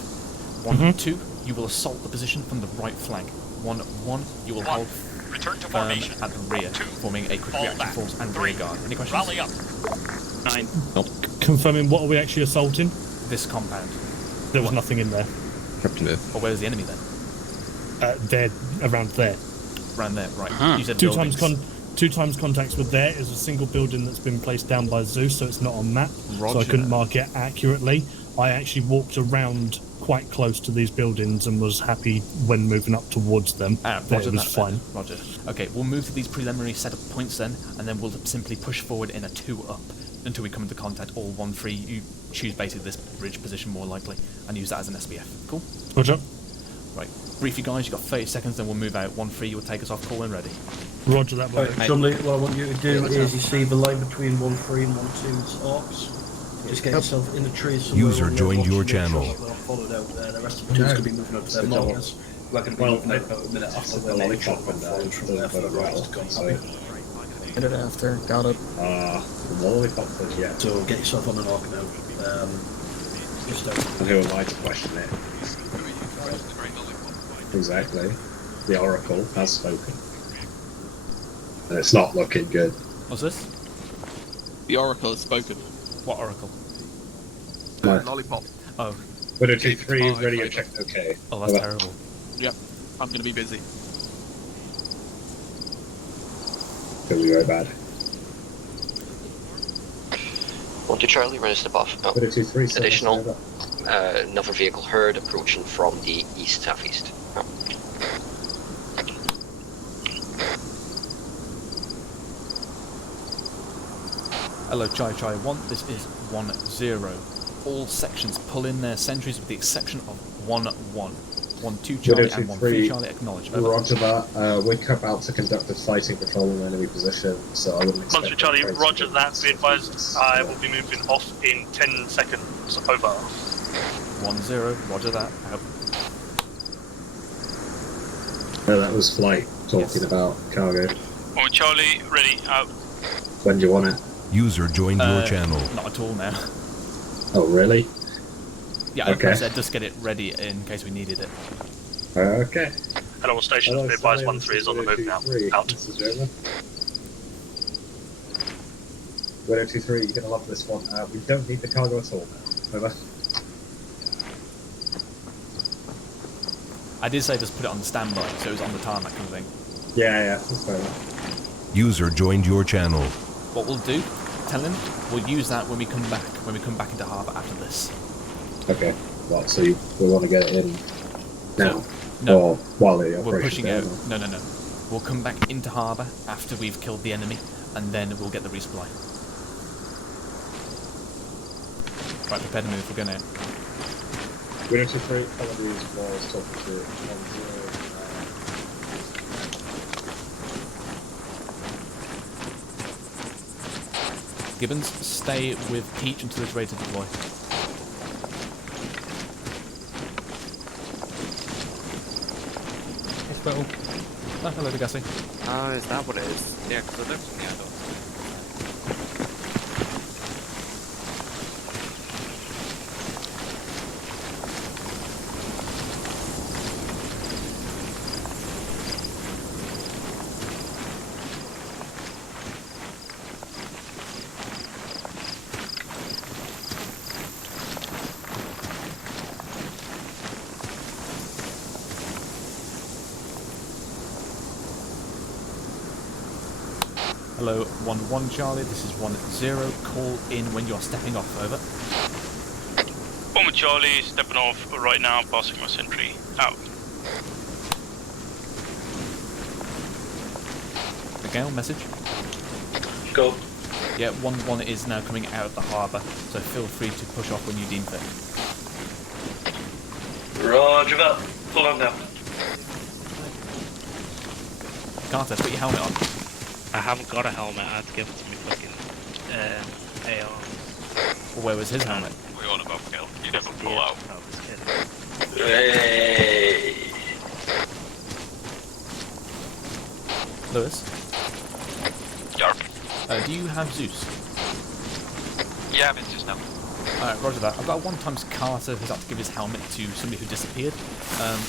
1-2, you will assault the position from the right flank. 1-1, you will hold Return to firm formation. at the rear, forming a quick reaction force and rear guard. Any questions? Rally up. 9. Confirming, what are we actually assaulting? This compound. There was nothing in there. Or where's the enemy then? They're around there. Around there, right. You said Two buildings. times contacts were there. Is a single building that's been placed down by Zeus, so it's not on map. Roger. So I couldn't mark it accurately. I actually walked around quite close to these buildings and was happy when moving up towards them. Roger it was that fine. then. Roger. Okay, we'll move to these preliminary set of points then, and then we'll simply push forward in a 2-up until we come into contact. All 1-3, you choose basically this bridge position more likely, and use that as an SBF. Cool? Roger. Right. Brief you guys, you've got 30 seconds, then we'll move out. 1-3, you'll take us off call when ready. Roger that. Right, Chumley, what I want you to do is you see the line between 1-3 and 1-2's arcs. Just get yourself in the trees. User joined your channel. Followed out there. The rest of the team's going to be moving up to their markers. We're going to be moving out about a minute after the lollipop and followed from there for the rest. Hit it after, got it. The lollipop thing, yeah. So get yourself on an arc now. Just And who am I to question it? Exactly. The Oracle has spoken. And it's not looking good. What's this? The Oracle has spoken. What Oracle? Lollipop. Oh. Widow 2-3, radio check okay. Oh, that's terrible. Yep. I'm going to be busy. It'll be very bad. 1 to Charlie, run us the buff. Oh. Widow 2-3, Additional. Another vehicle herd approaching from the east-southeast. Oh. Hello, Chai 1. This is 1-0. All sections pull in their sentries with the exception of 1-1. 1-2 Charlie and 1-3 Charlie, acknowledge. Over. Roger that. We're about to conduct a fighting patrol in enemy position, so I wouldn't expect... 1-3 Charlie, roger that. Be advised, I will be moving off in 10 seconds. Over. 1-0, roger that. Out. No, that was Flight talking about cargo. 1 Charlie, ready, out. When do you want it? User joined your channel. Not at all now. Oh, really? Yeah, okay. I said just get it ready in case we needed it. Okay. At all stations, be advised 1-3 is on the move now. Out. This is over. 1023, you're going to love this one. We don't need the cargo at all now. Over. I did say just put it on the standby, so it was on the tarmac kind of thing. Yeah, that's fair enough. User joined your channel. What we'll do, tell him, we'll use that when we come back into harbour after this. Okay. What, so we want to get it in now? No. Or while the operation we're pushing out. or? No. We'll come back into harbour after we've killed the enemy, and then we'll get the resupply. Right, prepare to move, we're going out. 1023, apologies, was talking to 10. Gibbons, stay with Peach until it's ready to deploy. Hospital. Oh, hello, Gussie. Oh, is that what it is? Yeah, because I looked from the other. Hello, 1-1 Charlie, this is 1-0. Call in when you're stepping off, over. 1 Charlie, stepping off right now, passing my sentry. Out. Miguel, message? Go. Yeah, 1-1 is now coming out of the harbour, so feel free to push off when you deem fit. Roger that. Hold on now. Carter, put your helmet on. I haven't got a helmet, I had to give it to me fucking AR. Well, where was his helmet? We on about kill. You never pull out. Hey. Lewis? Yarp. Do you have Zeus? Yeah, I'm in just now. Alright, roger that. I've got a 1x Carter who's had to give his helmet to somebody who disappeared.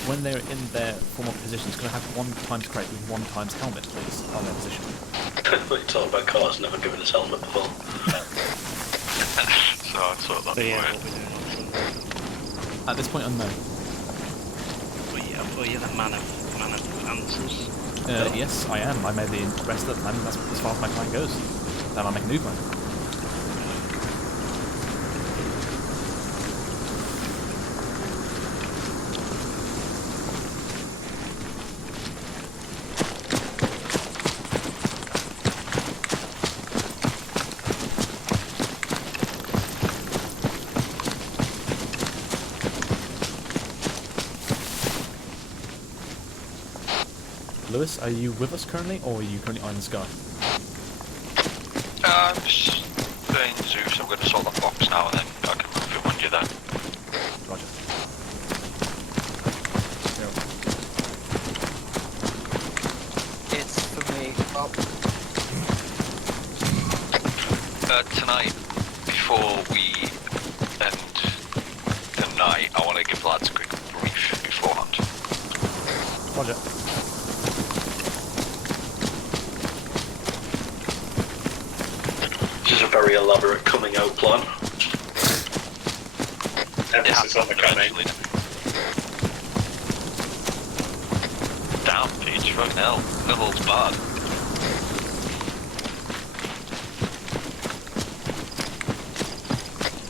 When they're in their formal positions, can I have 1x crate with 1x helmet, please, on their position? What are you talking about? Carter's never given his helmet before. so that's At this point, unknown. But you're the man of answers. Yes, I am. I made the rest of the plan. That's as far as my plan goes. Then I'll make a new plan. Lewis, are you with us currently, or are you currently on the sky? I'm just playing Zeus. I'm going to sort that box now, and then I can move it when you're there. Roger. It's for me. Tonight, before we end the night, I want to give lads a quick brief beforehand. Roger. This is a very elaborate coming out plan. Emphasis on the coming. Damn, Peach, fucking hell. No holds bad.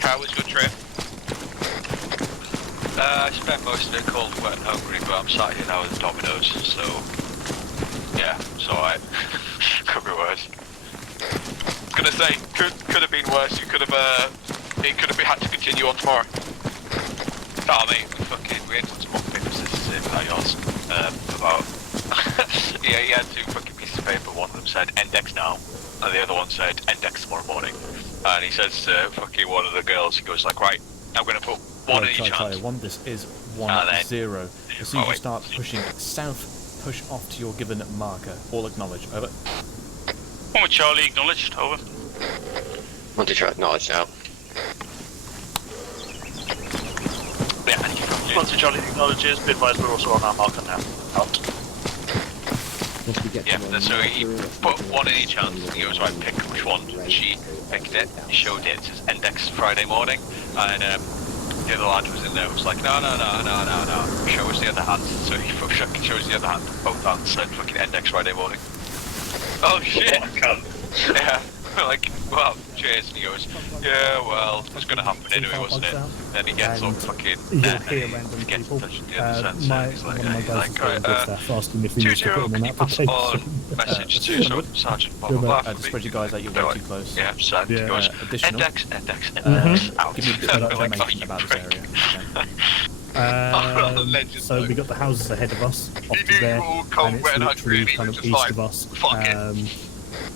How was your trip? I spent most of it cold, wet and hungry, but I'm sat here now with Domino's, so... yeah, it's alright. Could be worse. I was gonna say, could have been worse. You could have, it could have had to continue on tomorrow. Oh mate, we ended some rock paper scissors here. about yours. About yeah, he had two fucking pieces of paper. One of them said index now, and the other one said index tomorrow morning. And he says to fucking one of the girls, he goes like, right, I'm gonna put one in each hand. One. This is 1-0. As soon as you start pushing south, push off to your given marker. All acknowledge. Over. 1 with Charlie, acknowledged. Over. 1 to Charlie, acknowledged. Out. Yeah, 1 to Charlie acknowledges. Be advised, we're also on our marker now. Out. Yeah, so he put one in each hand. He goes, right, pick which one. She picked it. He showed it. It says index Friday morning, and the other lad was in there. Was like, no. Show us the other hand. So he shows the other hand. Both hands said fucking index Friday morning. Oh shit! Yeah. Like, well, cheers. And he goes, yeah, well, it was going to happen anyway, wasn't it? Then he gets on fucking net and he gets in touch with the other sensor. He's like, right, asking if we need to put in an application. On message to Sergeant blah blah blah. To spread you guys out, you're way too close. Yeah, so he goes, additional. index, out. Give me a bit of information about this area. So we got the houses ahead of us, off to there, and it's literally kind of east of us.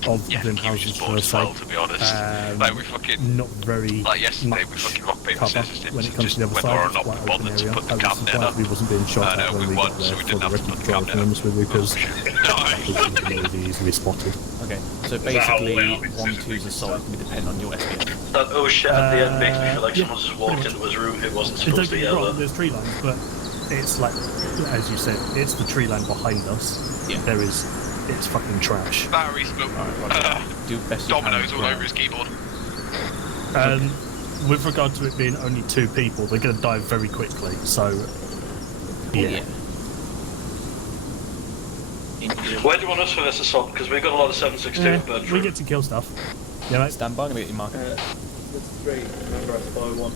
Of them houses for us, to be honest. Like we fucking not very like yesterday we fucking rock paper scissors when it comes to the other side. It's quite open area. I was surprised we wasn't being shot at when we got there for the record control, to be honest with you, because it was easily spotted. Okay, so basically 1-2's assault can be dependent on your SPF. That oh shit at the end makes me feel like someone just walked into his room. It wasn't supposed to be there. There's tree lines, but it's like, as you said, it's the tree line behind us. Yeah. There is. It's fucking trash. Battery smoke. Do best dominoes all over his keyboard. With regard to it being only 2 people, they're going to die very quickly. So, yeah. Where do you want us for this assault? Because we've got a lot of 7.62 bird we get to kill stuff. Yeah, mate. Stand by, I'm going to get your marker. There's 3. Remember, I spy 1.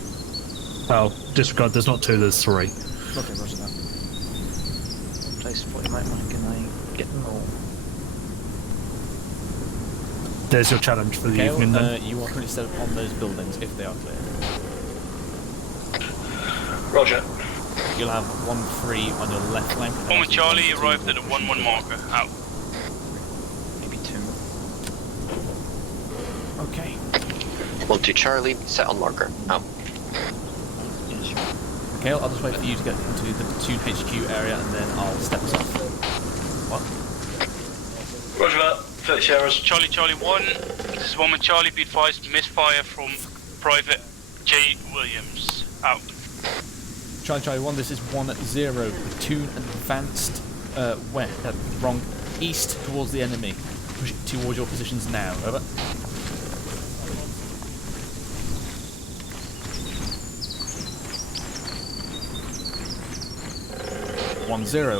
Oh, disregard. There's not 2. There's 3. Okay, roger that. Place what you might want. Can I get them all? There's your challenge for the evening then. You are currently set up on those buildings if they are clear. Roger. You'll have 1-3 on your left flank. 1 with Charlie, arrived at a 1-1 marker. Out. Maybe 2. Okay. 1 to Charlie, set on marker. Out. Okay, I'll just wait for you to get into the platoon HQ area and then I'll step us off. What? Roger that. 30 shares. Charlie 1. This is 1 with Charlie. Be advised, misfire from Private J. Williams. Out. Charlie 1, this is 1-0. Platoon advanced east towards the enemy. Push towards your positions now. Over.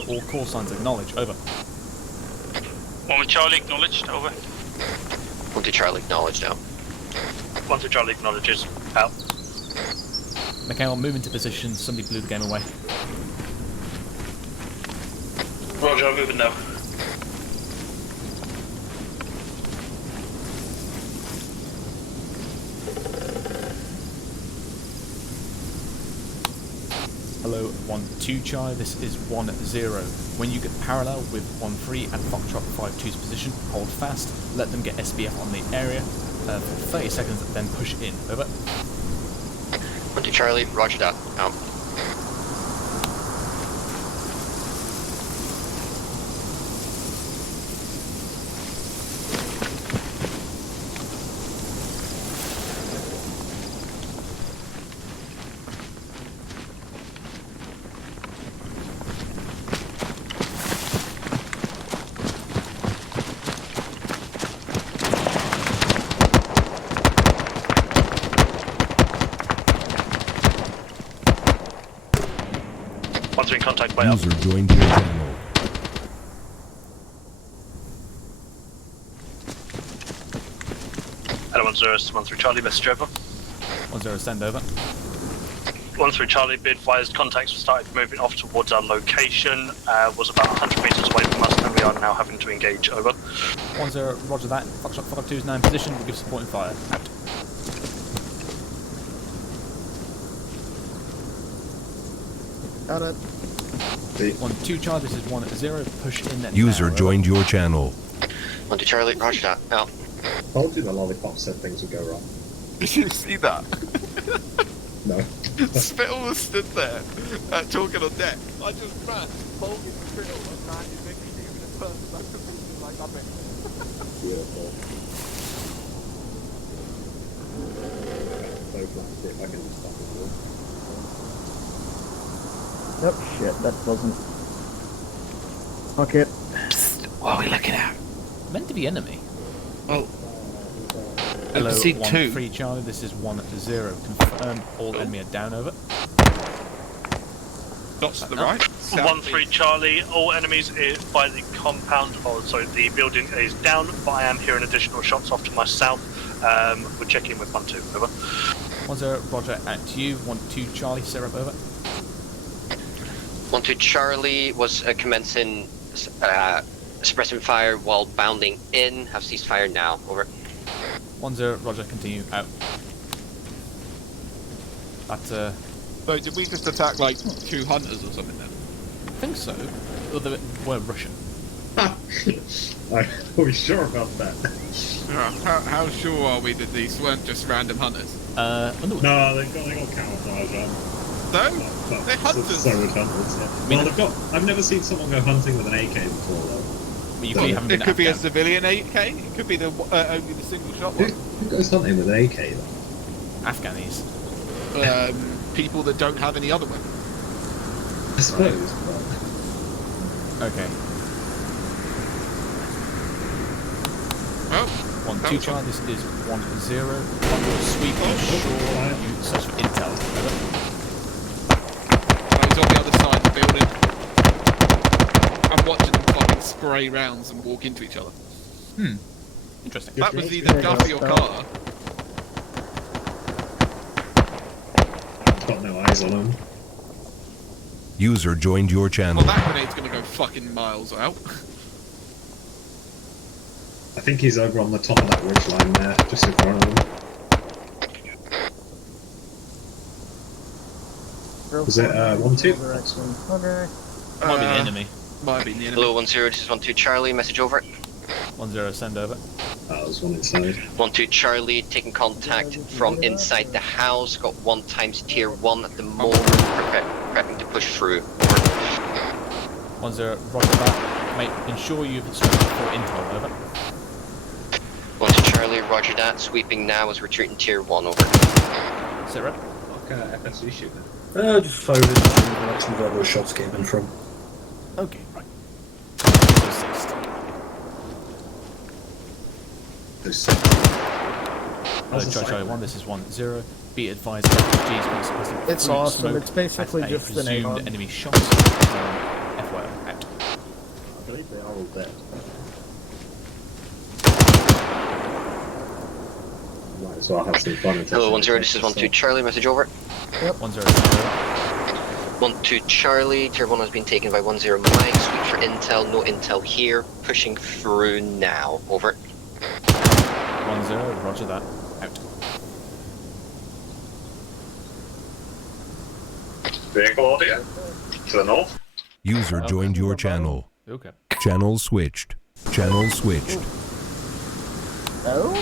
All call signs acknowledged. Over. 1 with Charlie, acknowledged. Over. 1 to Charlie, acknowledged. Out. 1 to Charlie, acknowledges. Out. Mikhail, move into position. Somebody blew the game away. Roger, I'm moving now. Hello, 1-2 Charlie, this is 1-0. When you get parallel with 1-3 and Foxtrot 5-2's position, hold fast, let them get SBF on the area for 30 seconds, then push in. Over. 1 to Charlie, roger that. Out. Once in contact by User joined your channel. Hello, 1 through Charlie, message over. 1-0, send over. 1 through Charlie, be advised, contacts started moving off towards our location, was about 100 metres away from us, and we are now having to engage. Over. 1-0, roger that. Foxtrot 5-2 is now in position, we'll give supporting fire. Out. Got it. 1-2 Charlie, this is 1-0. Push in then. User joined your channel. 1-2 Charlie, roger that. Out. Told you the lollipop said things would go wrong. Did you see that? No. Spittle was stood there, talking on deck. I just ran, holding Spittle and landed Mickey even in person back to me, like I'm in. Beautiful. So glad to see if I can just stop it all. Oh shit, that wasn't. Fuck it. What are we looking at? Meant to be enemy. Well, hello, see 1-3 Charlie, this is 1-0. Confirm all enemy are down, over. Dots to the right. 1-3 Charlie, all enemies by the compound, the building is down, but I am hearing additional shots off to my south. We're checking with 1-2, over. 1-0, roger, out to you. 1-2 Charlie, syrup, over. 1-2 Charlie was commencing suppressing fire while bounding in. Have ceased fire now, over. 1-0, roger, continue, out. That, So did we just attack like 2 hunters or something then? I think so. Although they were Russian. Are we sure about that? How sure are we that these weren't just random hunters? No, they got camouflage on. No? They're hunters! So much hunters, yeah. Well, they've got... I've never seen someone go hunting with an AK before, though. It could be a civilian AK, it could be the only the single shot one. Who goes hunting with an AK, though? Afghanis. People that don't have any other weapons. I suppose, Okay. Well, 1-2 Charlie, this is 1-0. On your sweep, ensure you search for intel. Over. He's on the other side of the building. I'm watching them fucking spray rounds and walk into each other. Interesting. That was either Duffy or Carter. Got no eyes on him. User joined your channel. Well, that grenade's gonna go fucking miles out. I think he's over on the top of that ridge line there, just in front of him. Was it 1-2? Okay. Might be the enemy. Might be the enemy. Hello, 1-0, this is 1-2 Charlie, message over. 1-0, send over. That was one inside. 1-2 Charlie, taking contact from inside the house. Got 1 times tier 1 at the moment. Prepping to push through. 1-0, roger that. Mate, ensure you've searched for intel, over. 1-2 Charlie, roger that. Sweeping now as retreating tier 1, over. Syrup. Like FSU shooting. Just fired it. That's where those shots came in from. Okay, right. Charlie 1, this is 1-0. Be advised, RPGs It's awesome. It's basically just an presumed enemy shots. FYI, out. I believe they are all dead. Might as well have some fun. Hello, 1-0, this is 1-2 Charlie, message over. Yep. 1-0. 1-2 Charlie, tier 1 has been taken by 1-0 Mike. Sweep for intel, no intel here. Pushing through now, over. 1-0, roger that. Out. Vehicle audio to the north. User joined your channel. Okay. Channel switched. Channel switched. Oh?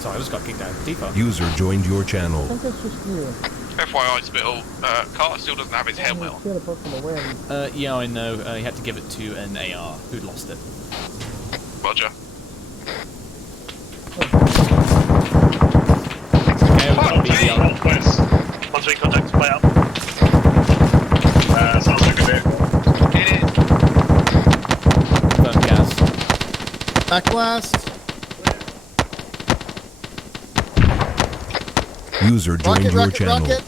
Sorry, I just got kicked out of deeper. User joined your channel. I think it's just you. FYI, Spittle, Carter still doesn't have his helmet on. Yeah, I know. He had to give it to an AR who'd lost it. Roger. Northwest. 1-3 contact, play out. Sounds like a vehicle. Get it. Burn gas. Back blast. User joined your channel. At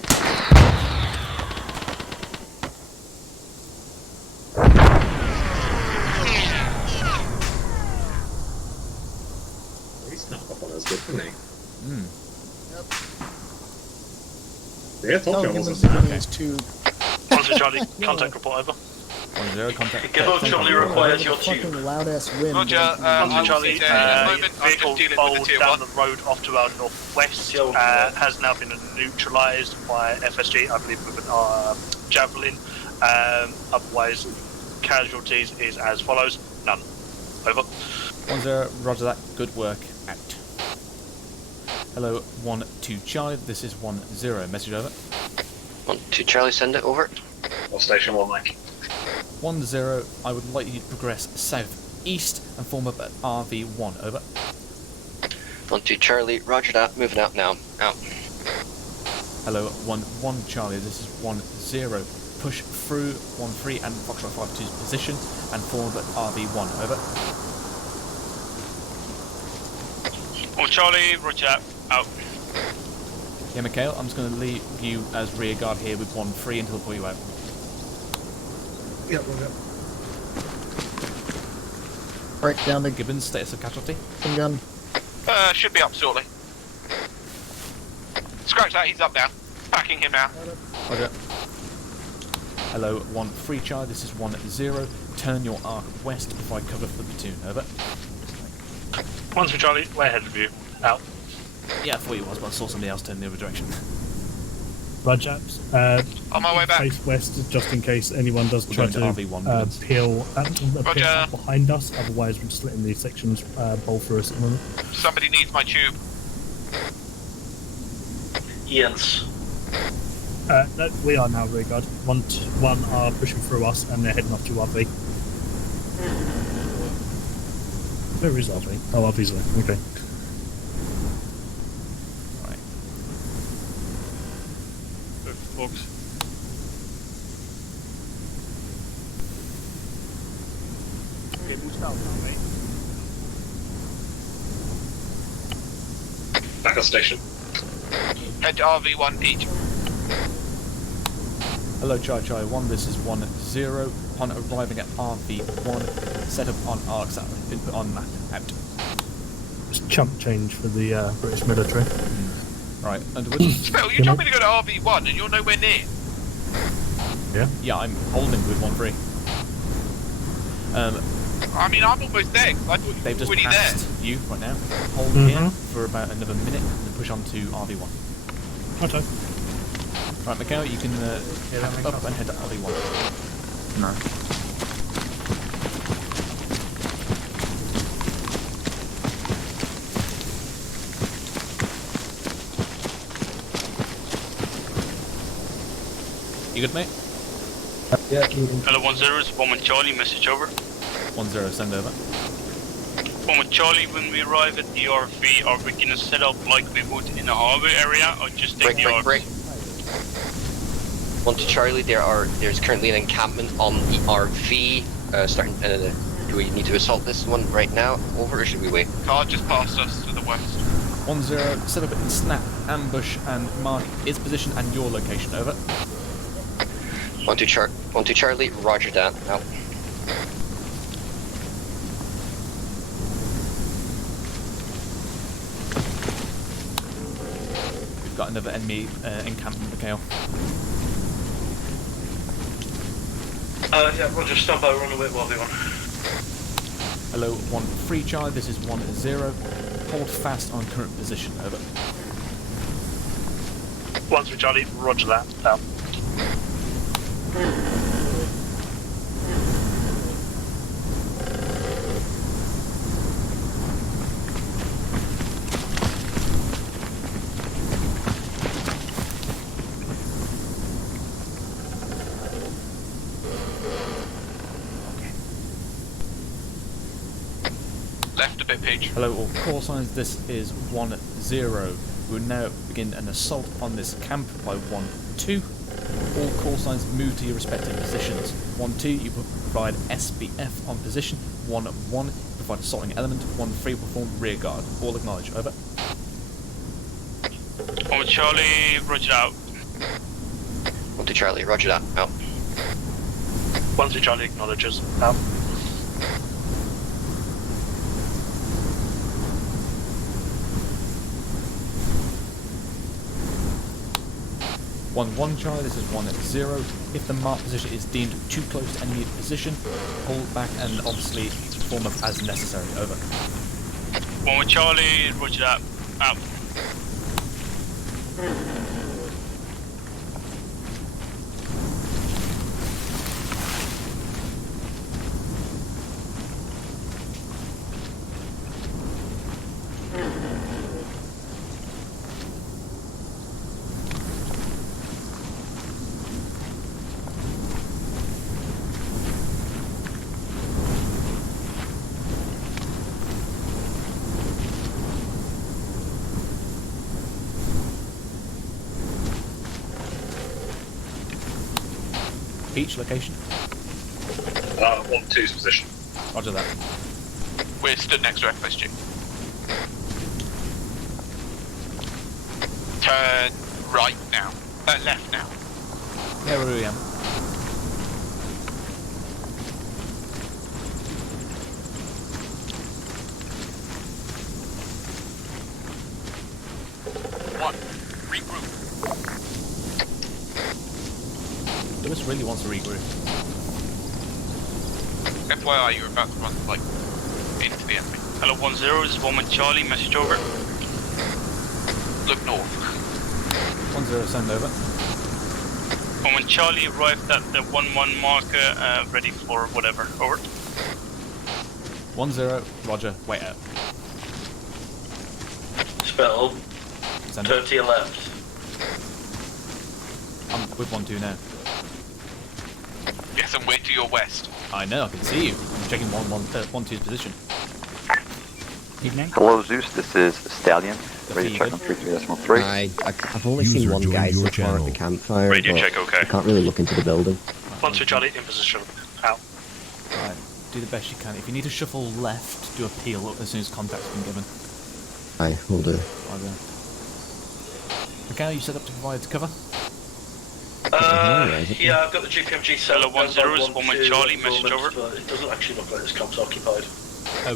least not up on us, good for me. Yeah, I told you I wasn't civilians too. 1-2 Charlie, contact report over. 1-0, contact. Give us Charlie requires your tube. Fucking loud ass wind. Roger, 1-2 Charlie, vehicle dealing with the fold tier down 1. the road off to our northwest has now been neutralised by FSG, I believe with a javelin. Otherwise, casualties is as follows. None. Over. 1-0, roger that. Good work. Out. Hello, 1-2 Charlie. This is 1-0. Message over. 1-2 Charlie, send it over. Or station 1, Mike. 1-0. I would like you to progress southeast and form up at RV1. Over. 1-2 Charlie, roger that. Moving out now. Out. Hello, 1-1 Charlie. This is 1-0. Push through 1-3 and Foxtrot 5-2's position and form up at RV1. Over. Well, Charlie, roger that. Out. Yeah, Mikhail, I'm just going to leave you as rear guard here with 1-3 until I pull you out. Yep, we'll go. Right down the Gibbons, status of casualty. gun. Should be up shortly. Scratch that, he's up now. Backing him now. Roger. Hello, 1-3 Charlie, this is 1-0. Turn your arc west to provide cover for the platoon. Over. 1-3 Charlie, way ahead of you. Out. Yeah, I thought you was, but I saw somebody else turn the other direction. Roger. On my way back. Face west, just in case anyone does try to RV1, peel up behind us. Otherwise, we're just letting these sections bowl through us at the moment. Somebody needs my tube. Yes. No, we are now rear guard. One are pushing through us, and they're heading off to RV. Where is RV? Oh, RV's there. Okay. Box. Okay, boost out now, mate. Back on station. Head to RV1 each. Hello, Charlie 1, this is 1-0. Upon arriving at RV1, set up on arcs that have been put on map. Out. Just chump change for the British military. Right, Underwood. Phil, you told me to go to RV1 and you're nowhere near. Yeah? Yeah, I'm holding with 1-3. I mean, I'm almost there, 'cause I thought you They've were just already passed there. you right now. Hold here for about another minute and then push on to RV1. Okay. Right, Mikhail, you can pack up and head to RV1. No. You good, mate? Yeah, Hello, 1-0, it's 1 Charlie, message over. 1-0, send over. 1 Charlie, when we arrive at the RV, are we gonna set up like we would in the harbour area, or just take the RV? Break. 1-2 Charlie, there's currently an encampment on the RV. Do we need to assault this one right now? Over, or should we wait? Car just passed us to the west. 1-0, set up in snap, ambush, and mark its position and your location. Over. 1-2 Charlie, roger that. Out. We've got another enemy encampment, Mikhail. Yeah, roger, stand by, run away while they on. Hello, 1-3 Charlie, this is 1-0. Hold fast on current position. Over. 1-3 Charlie, roger that. Out. Left a bit, Peach. Hello, all call signs, this is 1-0. We will now begin an assault on this camp by 1-2. All call signs move to your respective positions. 1-2, you provide SBF on position. 1-1, provide assaulting element. 1-3 will form rear guard. All acknowledge. Over. 1 Charlie, roger out. 1-2 Charlie, roger that. Out. 1-3 Charlie acknowledges. Out. 1-1 Charlie, this is 1-0. If the marked position is deemed too close to enemy position, hold back and obviously form up as necessary. Over. 1 Charlie, roger that. Out. Peach location. 1-2's position. Roger that. We're stood next to FSG. Turn right now. Left now. Yeah, where we am. One. Regroup. Lewis really wants to regroup. FYI, you're about to run, like, into the enemy. Hello 1-0, this is 1 Charlie, message over. Look north. 1-0, send over. 1 Charlie arrived at the 1-1 marker, ready for whatever. Over. 1-0, roger, wait out. Spell. Send Turn to your left. I'm with 1-2 now. Yes, and we're to your west. I know, I can see you. I'm checking 1-2's position. Evening. Hello Zeus, this is Stallion. Radio check on 33.3. I've only seen one guy so far at the campfire. Radio but check, okay. I can't really look into the building. 1-2 Charlie, in position. Out. Right, do the best you can. If you need to shuffle left, do a peel as soon as contact's been given. Aye, will do. Roger. Okay, you set up to provide cover? Yeah, I've got the GPMG set. Hello 1-0, is 1 Charlie, message over. But it doesn't actually look like this camp's occupied.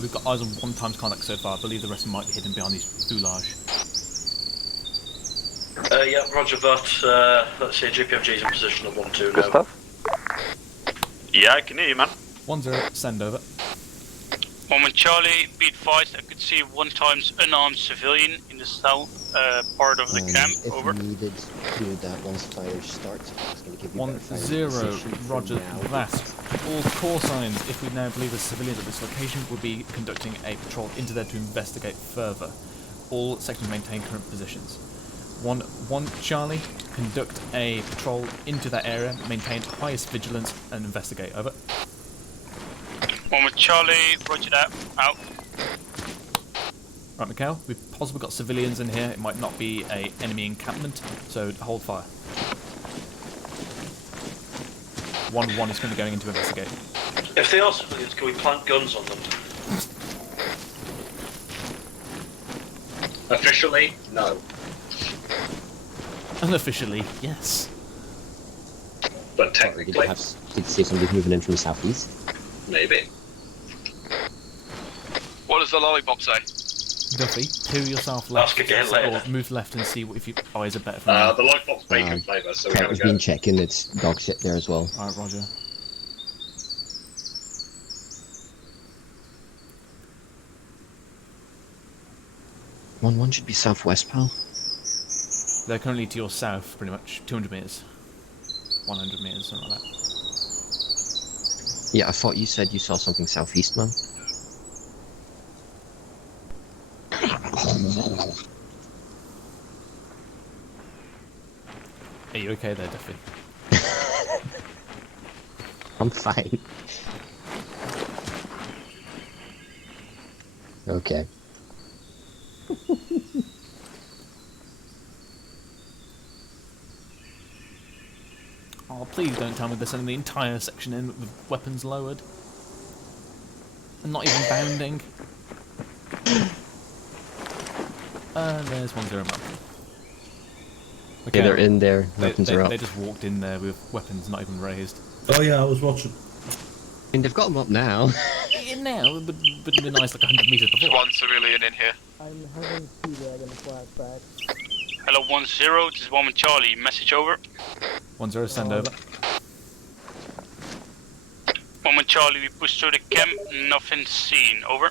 We've got eyes on 1 times contact so far. I believe the rest might be hidden behind these foulage. Yeah, roger that. Let's see, GPMG's in position at 1-2 now. Good stuff. Yeah, I can hear you, man. 1-0, send over. 1 Charlie, be advised, I could see 1 times unarmed civilian in the south part of the camp. If Over. needed, do that once fire starts. It's going to give you 1-0, roger that. All call signs, if we now believe the civilians at this location, will be conducting a patrol into there to investigate further. All sections maintain current positions. 1 Charlie, conduct a patrol into that area, maintain highest vigilance and investigate. Over. 1 Charlie, roger that. Out. Right, Mikhail, we've possibly got civilians in here. It might not be a enemy encampment, so hold fire. 1-1 is going to be going in to investigate. If they are civilians, can we plant guns on them? Officially, no. Unofficially, yes. But technically, did you see somebody moving in from the southeast? maybe. What does the lollipop say? Duffy, to yourself left, Ask again later. or move left and see if your eyes are better from there. The lollipop's bacon flavour, so we That gotta was go. been checking. It's dog shit there as well. Alright, roger. One should be southwest, pal. They're currently to your south, pretty much. 200 metres. 100 metres, something like that. Yeah, I thought you said you saw something southeast, man. Are you okay there, Duffy? I'm fine. Okay. Oh, please don't tell me they're sending the entire section in with weapons lowered. And not even bounding. There's 1-0 mark. Okay, they're in there. Weapons are up. They just walked in there with weapons not even raised. Oh yeah, I was watching. I mean, they've got them up now. In now, but it'd be nice like 100 metres before. 1 civilian in here. I'm having T-Wagon flashback. Hello 1-0, this is 1 Charlie, message over. 1-0, send over. 1 Charlie, we push through the camp, nothing seen, over.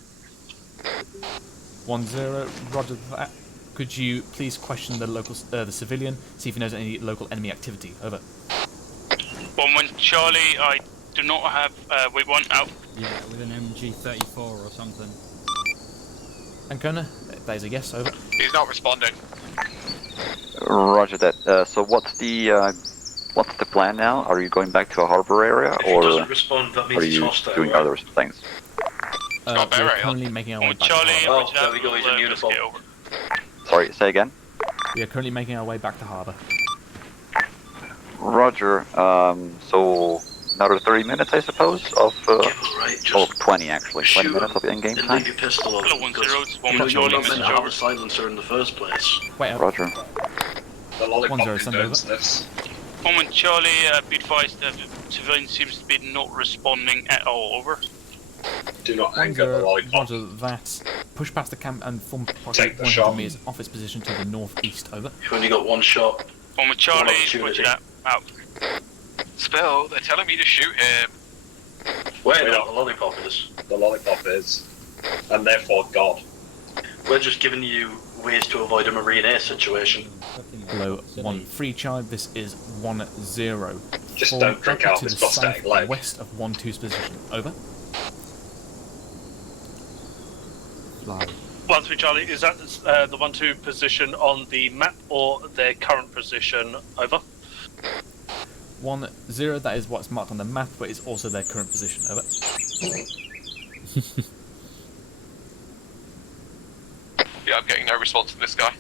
1-0, roger that. Could you please question the local, the civilian, see if he knows any local enemy activity, over. 1 Charlie, I do not have, wait, 1 out. Yeah, with an MG34 or something. Ancona, that is a yes, over. He's not responding. Roger that. So what's the plan now? Are you going back to a harbor area, If he or doesn't respond, that means are he's you hostile. doing other things? We're currently making our way back to Charlie, harbour. roger there that, we go, he's in uniform. over. Sorry, say again. We are currently making our way back to harbour. Roger. So another 30 minutes, I suppose, of Right, oh, 20 actually. 20 minutes of in-game and time. leave your pistol on. Hello, 1-0, it's one You're not Charlie, meant to have a silencer in the first place. Wait, Roger. The lollipop 1-0, is send doing over. sniffs. One Charlie, be advised that civilian seems to be not responding at all. Over. Do not anger the 1-0, lollipop. Roger that. Push past the camp and form Take the one shot. of me is off its position to the northeast. Over. You've only got one shot. One Charlie, opportunity. roger that. Out. Spill, they're telling me to shoot him. Wait, no, the lollipop is. The lollipop is. And therefore God. We're just giving you ways to avoid a Marine Air situation. Hello, 1-3 Charlie, this is 1-0. Just Form don't drink out to this the prosthetic leg. west of 1-2's position. Over. 1-3 Charlie, is that the 1-2 position on the map or their current position? Over. 1-0, that is what's marked on the map, but it's also their current position. Over. Yeah, I'm getting no response from this guy.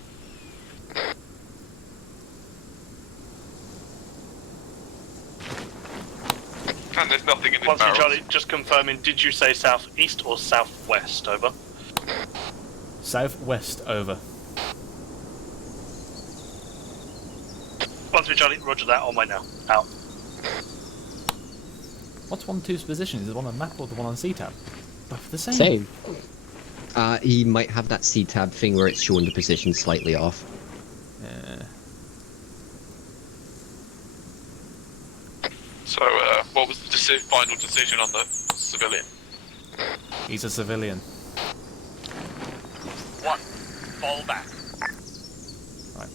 And there's nothing in this 1-3 barrel. Charlie, just confirming, did you say southeast or southwest? Over. Southwest. Over. 1-3 Charlie, roger that, on my now. Out. What's 1-2's position? Is it the one on the map or the one on C-tab? Both the same. Same. He might have that C-tab thing where it's showing the position slightly off. So, what was the final decision on the civilian? He's a civilian. One. Fall back. Right.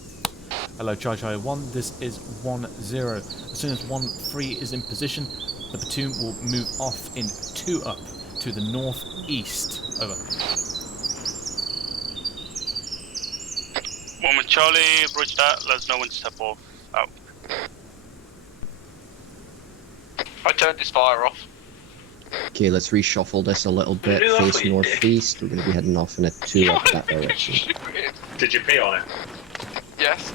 Hello, Charlie 1. This is 1-0. As soon as 1-3 is in position, the platoon will move off in 2 up to the northeast. Over. 1 Charlie, bridge that, let us know when to step off. Out. I turned his fire off. Okay, let's reshuffle this a little bit. Yeah, Face that's what you northeast. We're going to be heading off in a 2 up that direction. Did you pee on it? Yes.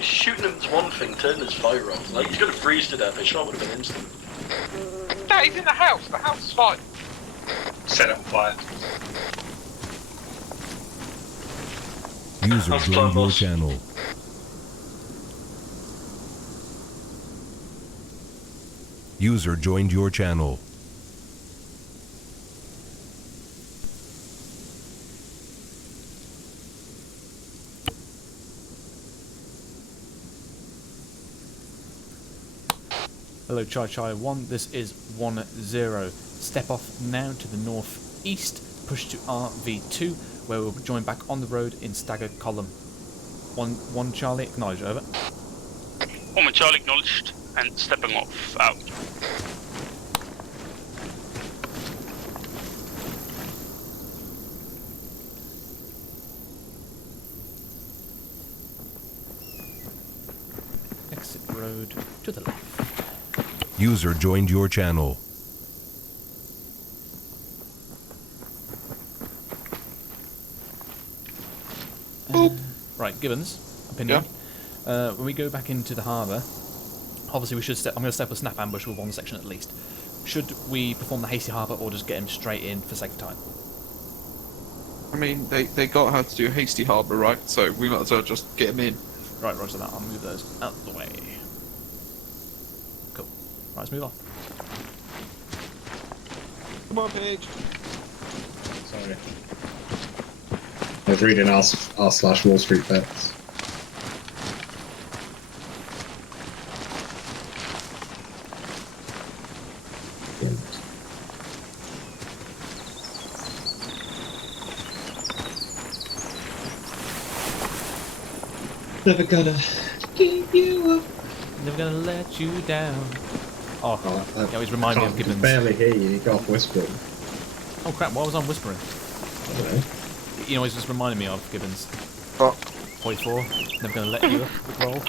Shooting him's one thing, turning his fire off. Like, he's gonna freeze to death. A shot would have been instant. No, he's in the house. The house is fine. Set it on fire. User That's joined your boss. channel. User joined your channel. Hello, Charlie 1. This is 1-0. Step off now to the northeast. Push to RV2, where we'll join back on the road in staggered column. 1 Charlie, acknowledge. Over. 1 Charlie, acknowledged, and stepping off. Out. Exit road to the left. User joined your channel. Right, Gibbons, opinion. When we go back into the harbour, obviously we should step. I'm going to step a snap ambush with one section at least. Should we perform the hasty harbour or just get him straight in for sake of time? I mean, they got how to do a hasty harbour, right? So we might as well just get him in. Right, roger that. I'll move those out of the way. Cool. Right, let's move on. Come on, Paige. Sorry. I was reading r/Wall Street Bets. Never gonna give you up. Never gonna let you down. Oh, you always remind me of I Gibbons. can barely hear you. You got off whispering. Oh crap! Why was I whispering? I don't know. You know, it's just reminding me of Gibbons. Oh. Point 4. Never gonna let you roll.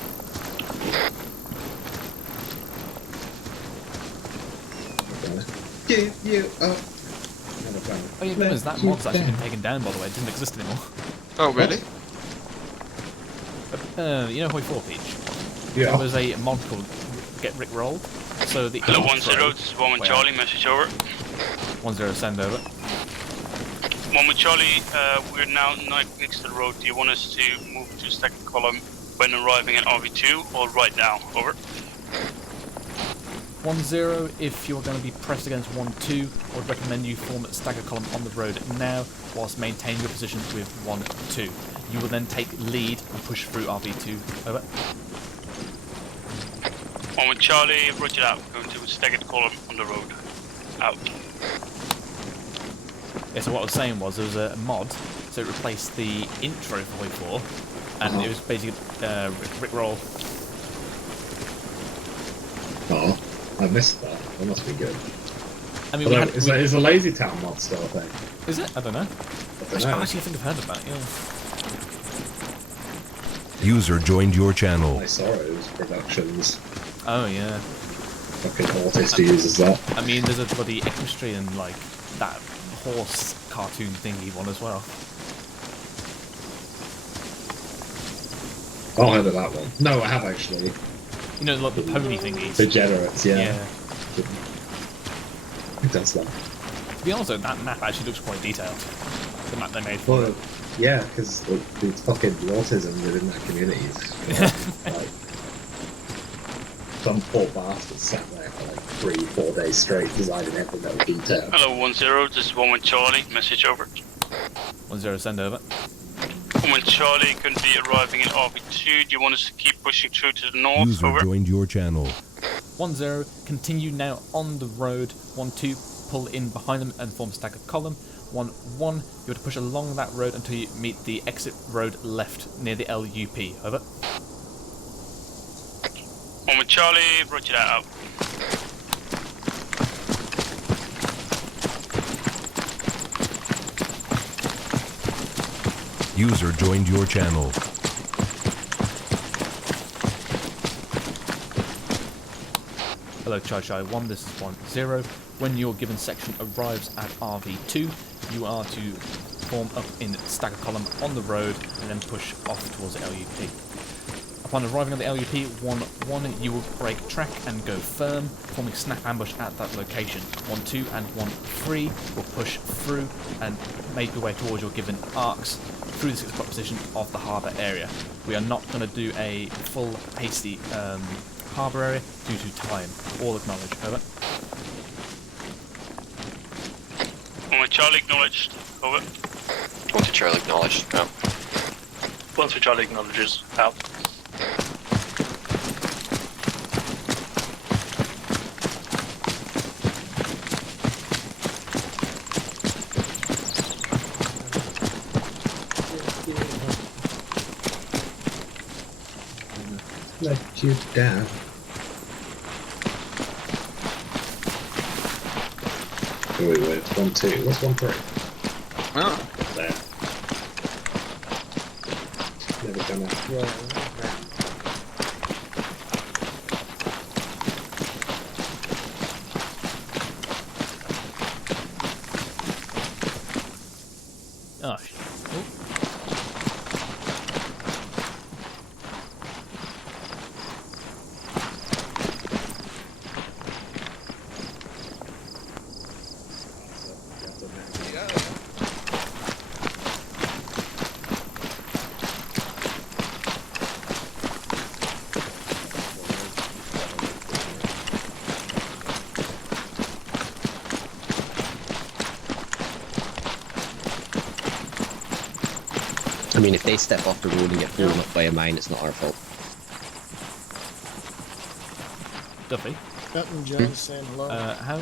Give you up. Oh yeah, Gibbons, that mod's actually been taken down, by the way. It doesn't exist anymore. Oh, really? You know Hoi 4 Peach? There was a mod called Get Rick Rolled. So the Hello, intro- 1-0, this is 1 with Charlie, message over. 1-0, send over. 1 with Charlie, we're now next to the road. Do you want us to move to stack a column when arriving at RV2 or right now? Over. 1-0, if you're going to be pressed against 1-2, I would recommend you form a stagger column on the road now, whilst maintaining your position with 1-2. You will then take lead and push through RV2. Over. 1 with Charlie, roger that. We're going to a staggered column on the road. Out. Yeah, so what I was saying was there was a mod, so it replaced the intro for Void 4, and it was basically Rick Roll. Oh, I missed that. That must be good. I mean, is the Lazy Town mod still a thing? Is it? I don't know. Actually, I think I've heard of that, yeah. User joined your channel. My Sorrows Productions. Oh, yeah. Fucking artist who uses that. I mean, there's a bloody equestrian, like, that horse cartoon thingy one as well. Oh, I heard of that one. No, I have actually. You know, like the pony thingies. Degenerates, yeah. Who does that? To be honest though, that map actually looks quite detailed. The map they made for it. Yeah, because it's fucking autism within that community. Like, some poor bastard sat there for like 3-4 days straight designing every little detail. Hello, 1-0, this is 1 with Charlie, message over. 1-0, send over. 1 with Charlie, going to be arriving in RV2. Do you want us to keep pushing through to the north? User over. joined your channel. 1-0, continue now on the road. 1-2, pull in behind them and form a staggered column. 1-1, you have to push along that road until you meet the exit road left near the LUP. Over. 1 with Charlie, roger that out. User joined your channel. Hello, Chai 1, this is 1-0. When your given section arrives at RV2, you are to form up in stagger column on the road and then push off towards the LUP. Upon arriving at the LUP, 1-1, you will break track and go firm, forming snap ambush at that location. 1-2 and 1-3 will push through and make your way towards your given arcs through the 6 o'clock position of the harbour area. We are not going to do a full hasty harbour area due to time. All acknowledged. Over. 1 with Charlie, acknowledged. Over. 1 to Charlie, acknowledged. Out. 1 to Charlie, acknowledges. Out. Let you down. Wait, 1-2. What's 1-3? Ah. There. Never gonna. Oh, I mean, if they step off the road and get blown up by a mine, it's not our fault. Duffy? Captain Jones saying hello. How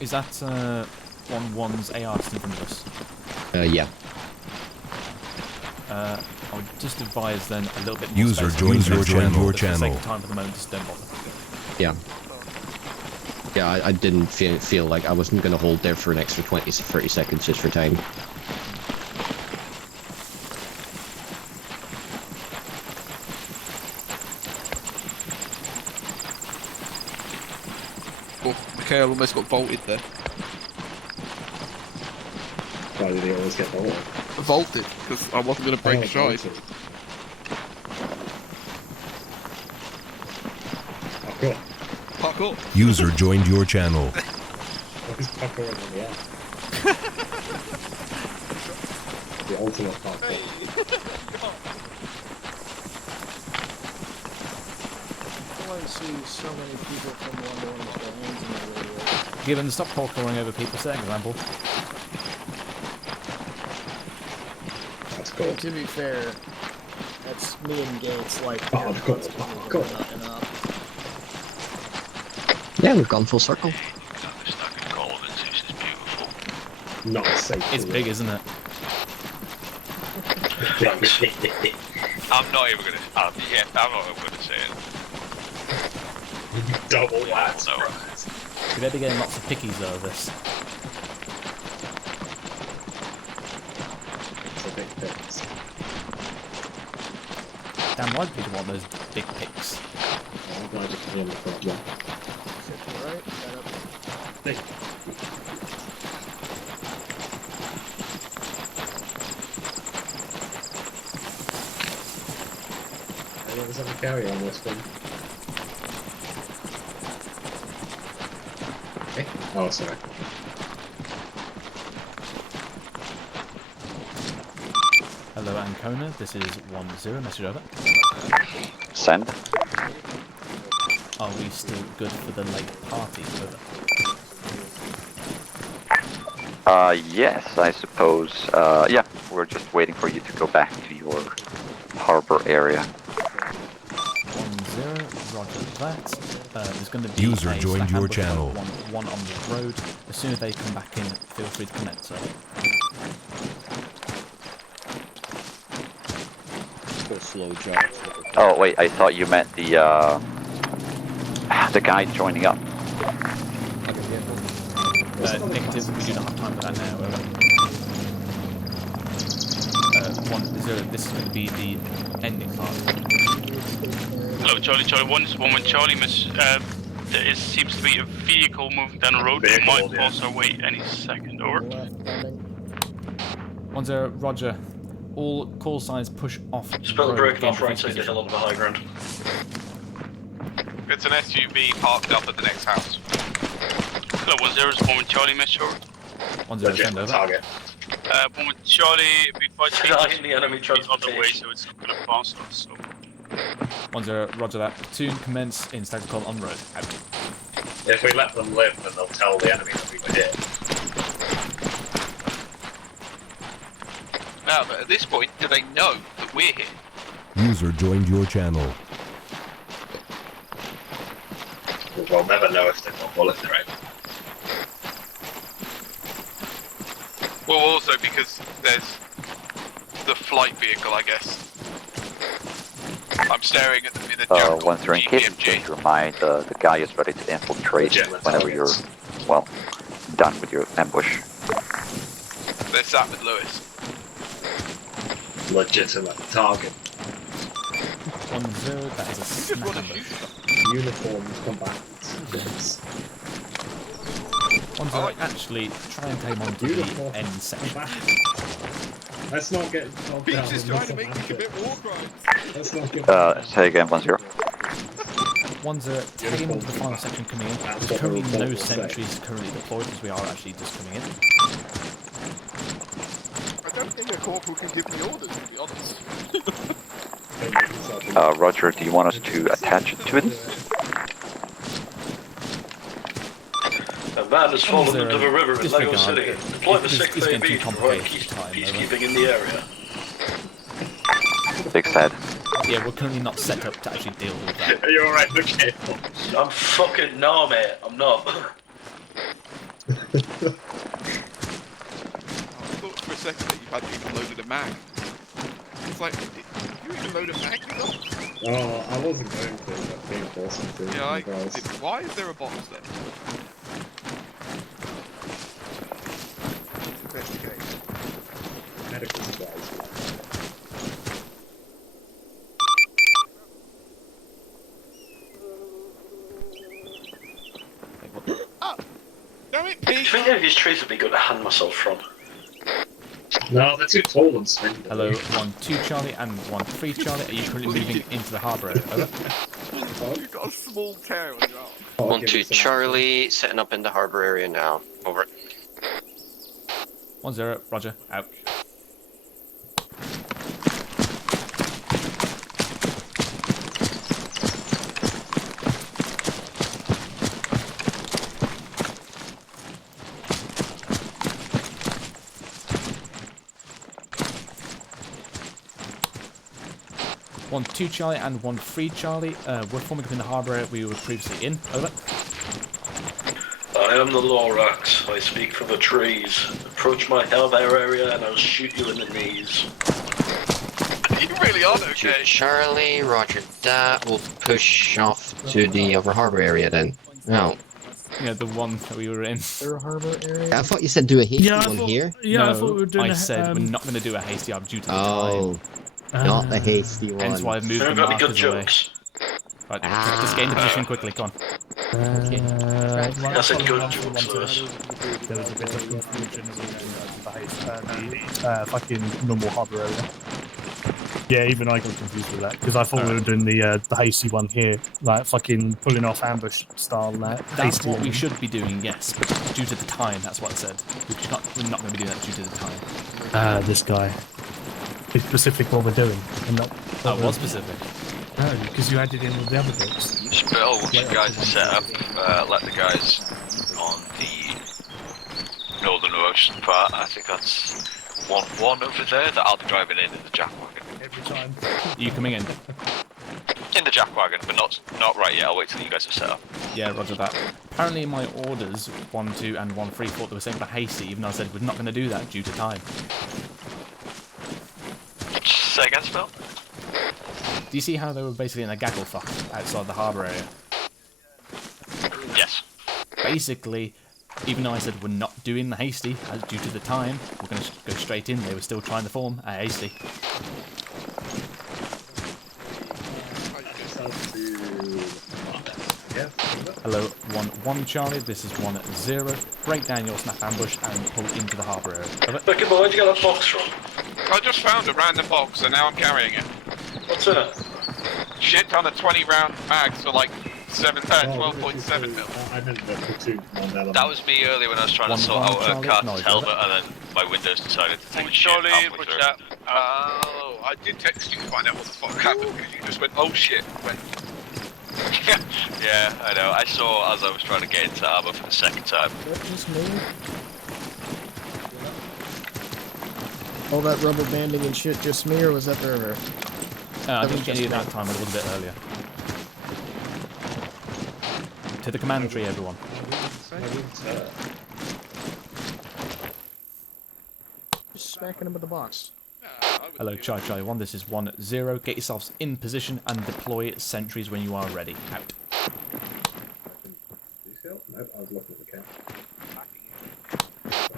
is that 1-1's AR still in front of us? Yeah. I would just advise then a little bit more User space. joins your For the channel. sake of time for the moment, just don't bother. Yeah. Yeah, I didn't feel like I wasn't going to hold there for an extra 20 to 30 seconds just for time. Oh, okay, I almost got vaulted there. Why did he always get vaulted? Vaulted, because I wasn't going to break stride. Parkour. Parkour. User joined your channel. What is parkour in the air? The ultimate parkour. I see so many people from London with their hands in the radio. Given, stop parkouring over people, set an example. That's cool. To be fair, that's me and Gates, like, Yeah, we've gone full circle. Not safe. It's big, isn't it? I'm not even gonna. I'm not even gonna say it. Double that. No. You're going to be getting lots of pickies out of this. Damn, why do people want those big picks? I'm glad you can hear the problem. Right, Think. Anyone's have a carry on this one? Okay. Oh, sorry. Hello, Ancona. This is 1-0. Message over. Send. Are we still good for the late party? Over. Yes, I suppose. Yeah, we're just waiting for you to go back to your harbor area. 1-0. Roger that. There's going to be User a joined stack your ambush channel. One on the road. As soon as they come back in, feel free to commence. Slow jobs. Oh wait, I thought you meant the guy joining up. Negative. We do not have time for that now. 1-0. This is going to be the ending part. Hello, Charlie. Charlie 1 is 1 when Charlie there seems to be a vehicle moving down the road. We might also wait any second. Over. 1-0. Roger. All call signs push off. Spell broken off right side of the hill on the high ground. It's an SUV parked up at the next house. Hello, 1-0 is 1 with Charlie, message over. 1-0, send over. Target. 1 with Charlie, be advised Nine, the enemy the other way, so it's not going to pass us. So. 1-0, roger that. Platoon commence in stagger call on road. Out. If we let them live, then they'll tell the enemy that we were here. Now, but at this point, do they know that we're here? User joined your channel. We'll never know if they've got bullets in their head. Well, also because there's the flight vehicle, I guess. I'm staring at the jungle. Once you're in case of change your mind, the guy is ready to infiltrate whenever you're, well, done with your ambush. They're sat with Lewis. Legitimate target. 1-0, that is a snap ambush. Uniformed combatants. Yes. 1-0, actually, try and claim onto the end section. Let's not get bogged down. He's just trying to make me commit war crimes. Let's not get Say again, 1-0. 1-0, tame onto the final section coming in. There's currently no sentries currently deployed as we are actually just coming in. I don't think a corporal can give me orders, to be honest. Roger, do you want us to attach it to it? A man has fallen into the river in Lego City. Deploy the 6th AB to provide peacekeeping in the area. 6 head. Yeah, we're currently not set up to actually deal with that. Are you alright, okay? I'm fucking no, mate. I'm not. I thought for a second that you hadn't even loaded a mag. It's like, did you even load a mag? Oh, I wasn't going to, but being forced to. Yeah, I did. Why is there a box there? Investigate. Medical supplies. Ah! Damn it, Do you think any of these trees would be good to hand myself from? No, they're too tall and spindly. Hello, 1-2 Charlie and 1-3 Charlie. Are you currently moving into the harbour? Over. a small tail as well. 1-2 Charlie, setting up in the harbour area now. Over. 1-0, roger, out. One 2 Charlie and 1 3 Charlie. We're forming up in the harbour area we were previously in. Over. I am the Lorax. I speak for the trees. Approach my harbour area and I'll shoot you in the knees. You really are okay. Charlie, roger that. We'll push off to the other harbour area then. No. Yeah, the one that we were in. Their harbour area? I thought you said do a hasty Yeah, one here. Yeah, no, I thought we were doing I said we're not going to do a hasty up due to the time. Not the hasty one. Hence why I've moved the markers away. Right, just get into position quickly, come on. That's a good joke, Lewis. There was a bit of confusion with the fucking normal harbour area. Yeah, even I got confused with that because I thought we were doing the hasty one here, like fucking pulling off ambush style. That's what we should be doing, yes, but due to the time, that's what I said. We're not going to be doing that due to the time. This guy. It's specific what we're doing. And not what was specific? No, because you added in all the other bits. Spill, once you guys are set up, let the guys on the northernmost part, I think that's 1-1 over there, that I'll be driving in the jack wagon. Every time. Are you coming in? In the jack wagon, but not right yet. I'll wait till you guys are set up. Yeah, roger that. Apparently in my orders, 1-2 and 1-3 thought they were saying for hasty, even though I said we're not going to do that due to time. Say again, Spill? Do you see how they were basically in a gaggle fuck outside the harbour area? Yes. Basically, even though I said we're not doing the hasty, due to the time, we're going to go straight in, they were still trying to form a hasty. Hello, 1-1 Charlie, this is 1-0. Break down your snap ambush and pull into the harbour area. Look at where'd you get that box from? I just found a random box and now I'm carrying it. What's in it? Shit on a 20-round mag for like 12.7 mil. I meant the platoon on there. That was me earlier when I was trying to sort out a Carter's helmet, and then my Windows decided to take a shit halfway through. Oh, I did text you to find out what the fuck happened because you just went, oh shit. Yeah, I know. I saw as I was trying to get into ArmA for the second time. Just me. All that rubber banding and shit, just me, or was that there? I didn't get you that time, a little bit earlier. To the command tree, everyone. Just smacking him with the box. Hello, Charlie 1, this is 1-0. Get yourselves in position and deploy sentries when you are ready. Out. Nope, I was looking at the camp.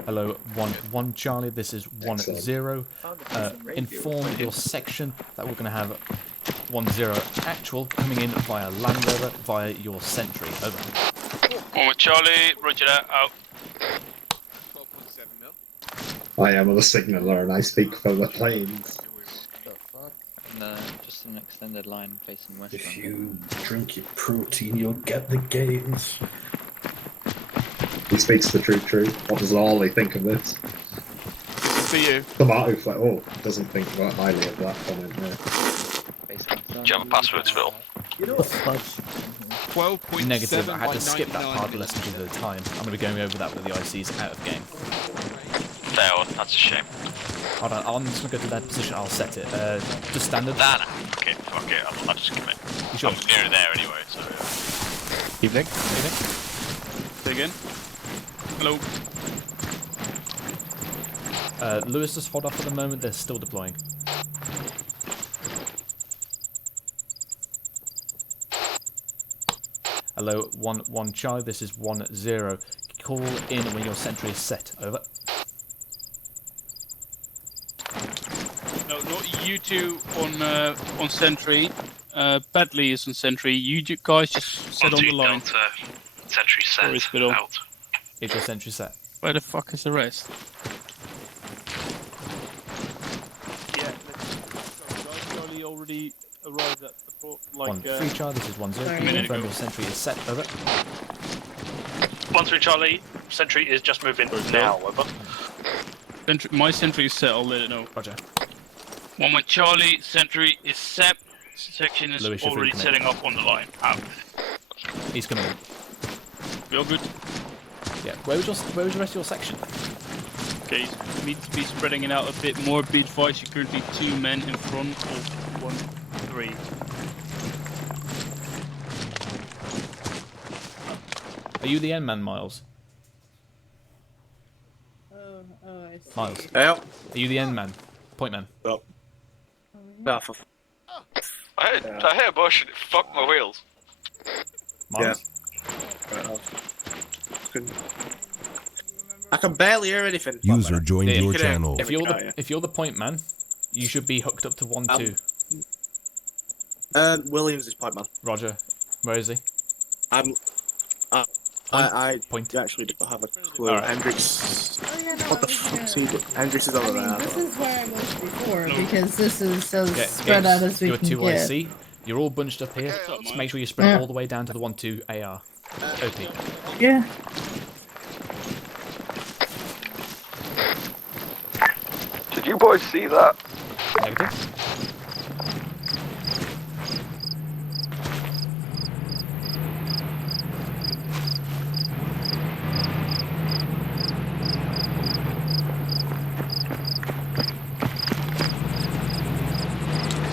Hello, 1-1 Charlie, this is 1-0. Inform your section that we're going to have 1-0 actual coming in via Land Rover via your sentry. Over. 1 Charlie, roger that, out. I am on a signaller and I speak for the planes. No, just an extended line facing west. If you drink your protein, you'll get the gains. He speaks the truth. What does Ollie think of this? For you. Tomato's like, oh, doesn't think that highly of that comment there. Do you have a password, Phil? You know what? 12.7 Negative, I had to skip that 99 part of the lesson due to the time. I'm going to be going over that with the ICs out of game. Fair, that's a shame. Hold on, I'm just going to go to that position, I'll set it. Just standard. Nah. Okay, fuck it, I'll just commit. Sure. I'm near there anyway, so... Evening. Say again. Hello. Lewis, just hold off for the moment, they're still deploying. Hello, 1-1 Charlie, this is 1-0. Call in when your sentry is set. Over. No, not you two on sentry. Badley is on sentry. You guys just sit on the line. Sentry set. Out. Is your sentry set? Where the fuck is the rest? Yeah, Charlie arrived at the port, like... 1-3 Charlie, this is 1-0. Sorry. Confirm your sentry is set, over. 1-3 Charlie, sentry is just moving now, over. My sentry is set, I'll let it know. Roger. 1-1 Charlie, sentry is set. Section is Louis, you're free already to commit. setting up on the line. Out. He's coming in. We all good? Yeah. Where was the rest of your section? Okay, you need to be spreading it out a bit more. Be advised, you're currently 2 men in front of 1-3. Are you the end man, Miles? Oh, I see. Miles. Yep. Are you the end man? Point man. Oh. I hit a bush and it fucked my wheels. Miles. I can barely hear anything. User joined your Get channel. If you're the point man, you should be hooked up to 1-2. Williams is point man. Roger. Where is he? I Point. actually don't have a clue. Alright. Hendrix. What the fuck is he doing? Hendrix is over there. This is where I was before, because this is as Okay, spread out as we you're can 2 get. IC. You're all bunched up here. Just make sure you spread all the way down to the 1-2 AR. OP. Yeah. Did you boys see that? Negative.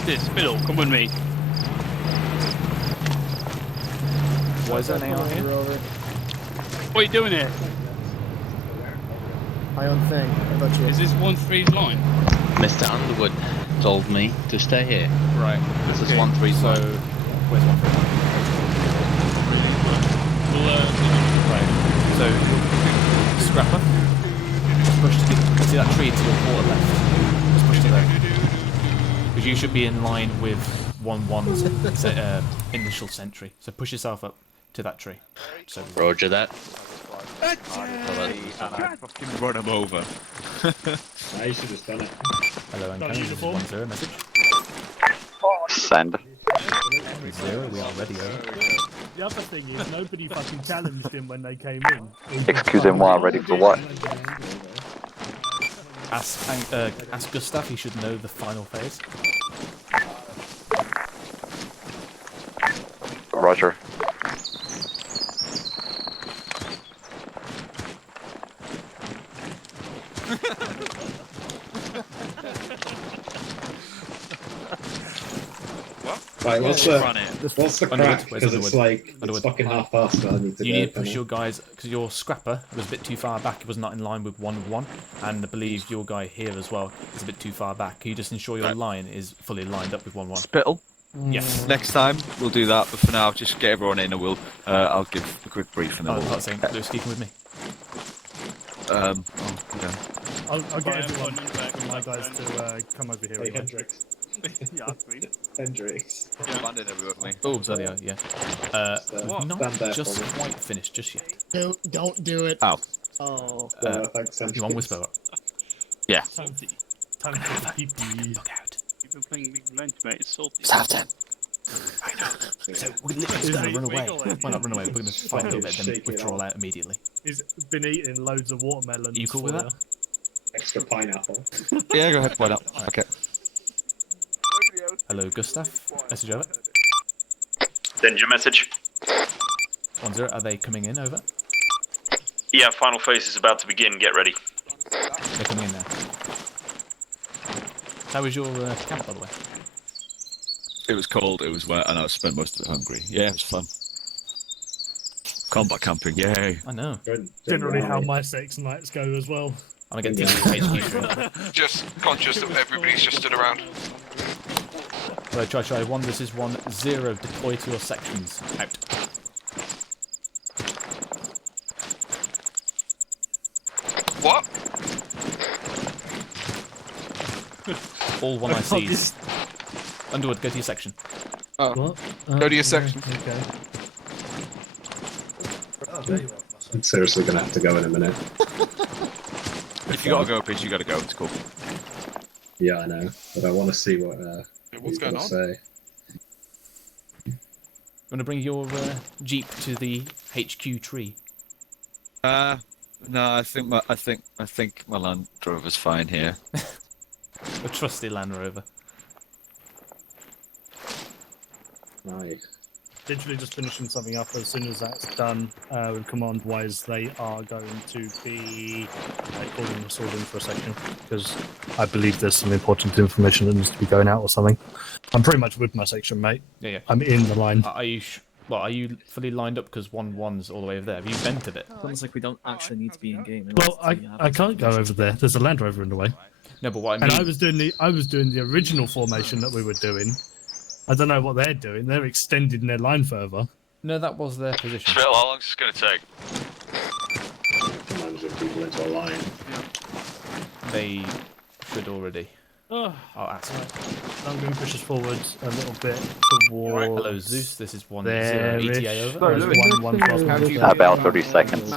This, Spittle, come with me. Why is there an AR here? What are you doing here? My own thing. How about you? Is this 1-3's line? Mr. Underwood told me to stay here. Right. This is Okay, 1-3. So, where's 1-3? Right. So, Scrapper. Just push to see that tree to your quarter left. Just push to there. Because you should be in line with 1-1's initial sentry. So push yourself up to that tree. So Roger that. I fucking run him over. I should have done it. Hello, Anchor. This is 1-0 message. Send. 0, we are ready, over. The other thing is, nobody fucking challenged him when they came in. Excusez-moi, ready for what? Ask Gustav, he should know the final phase. Roger. Right, what's the crack? Because Underwood. it's like, it's Underwood. fucking half-assed, so I need to You go, need to don't push I? your guys, because your Scrapper was a bit too far back, it was not in line with 1-1, and I believe your guy here as well is a bit too far back. Can you just ensure your line is fully lined up with 1-1? Spittle? Yes. Next time we'll do that, but for now, just get everyone in, and I'll give a quick brief, and then Oh, we'll. I was saying, Lewis, keep with me. Okay. I'll get everyone from my guys to come over here. Hey, anyway. Hendrix. Yeah, please. Hendrix. Abandon everyone. Oh, there they are, yeah. Stand Not there just for me. quite finished just yet. Don't do it. Oh. Oh. Thanks, Hendrix. You want whisper up? Yeah. Time for the people. Look out. You've been playing Big Blank, mate. It's salty. Southampton. I know. So we're literally just going to run away. Why not run away? We're going to fight a little bit, then withdraw out immediately. He's been eating loads of watermelons. Are you cool with that? Extra pineapple. Yeah, go ahead. Why not? Okay. Hello, Gustav. Message over. Send your message. 1-0. Are they coming in? Over. Yeah, final phase is about to begin. Get ready. They're coming in now. How was your camp, by the way? It was cold, it was wet, and I spent most of it hungry. Yeah, it was fun. Combat camping, yay. I know. Generally how my sex nights go as well. I'm going to get HQ. Just conscious that everybody's just stood around. Hello, try 1. This is 1-0. Deploy to your sections. Out. What? All 1 ICs. Underwood, go to your section. Oh. Go to your section. Okay. I'm seriously gonna have to go in a minute. If you gotta go, bitch, you gotta go. It's cool. Yeah, I know, but I want to see what what's he's gonna going on? say. Want to bring your jeep to the HQ tree? No, I think my Land Rover's fine here. A trusty Land Rover. Nice. Literally just finishing something up. As soon as that's done, with command-wise, they are going to be calling us all in for a section, because I believe there's some important information that needs to be going out or something. I'm pretty much with my section, mate. Yeah. I'm in the line. Are you are you fully lined up? Because 1-1's all the way over there. Have you vented it? Sounds like we don't actually need to be in game. Well, I can't go over there. There's a Land Rover in the way. No, but what I mean... And I was doing the original formation that we were doing. I don't know what they're doing. They're extending their line further. No, that was their position. Phil, how long is this going to take? Managing people into a line. They should already. Oh, I'll ask. I'm going to push us forward a little bit towards... Hello, Zeus. This is 1-0 there-ish. ETA over. About 30 seconds.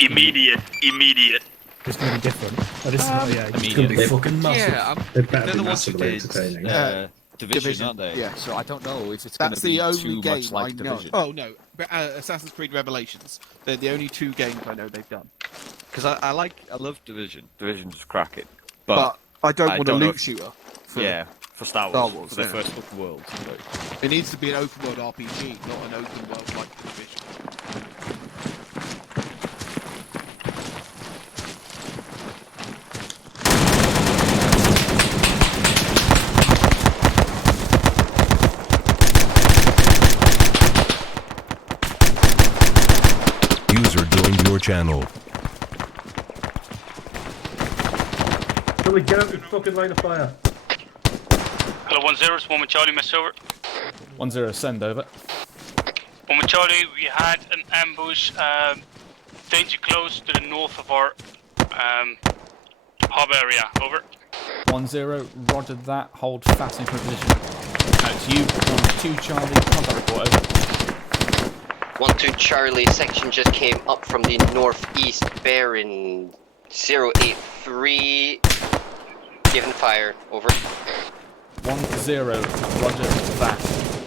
Immediate. It's going to be different. Oh, this is not, yeah, It's going to be fucking massive. Yeah, It better they're be the ones who massively did entertaining. Division, aren't they? Yeah. So I don't know if it's going That's to be the only too game much like I know. Division. Oh no, Assassin's Creed Revelations. They're the only 2 games I know they've done. Because I love Division. Division's cracking. But I don't want a know loot if- shooter. For Star Wars, for their first open world. It needs to be an open world RPG, not an open world like Division. User joined your channel. Billy, get out and fucking line of fire. Hello, 1-0, it's 1 with Charlie, mess over. 1-0, send over. 1 with Charlie, we had an ambush, danger close to the north of our hub area, over. 1-0, roger that. Hold fast in position. Out to you. 1-2 Charlie, contact report over. 1-2 Charlie, section just came up from the northeast bearing 083. Given fire, over. 1-0, roger that.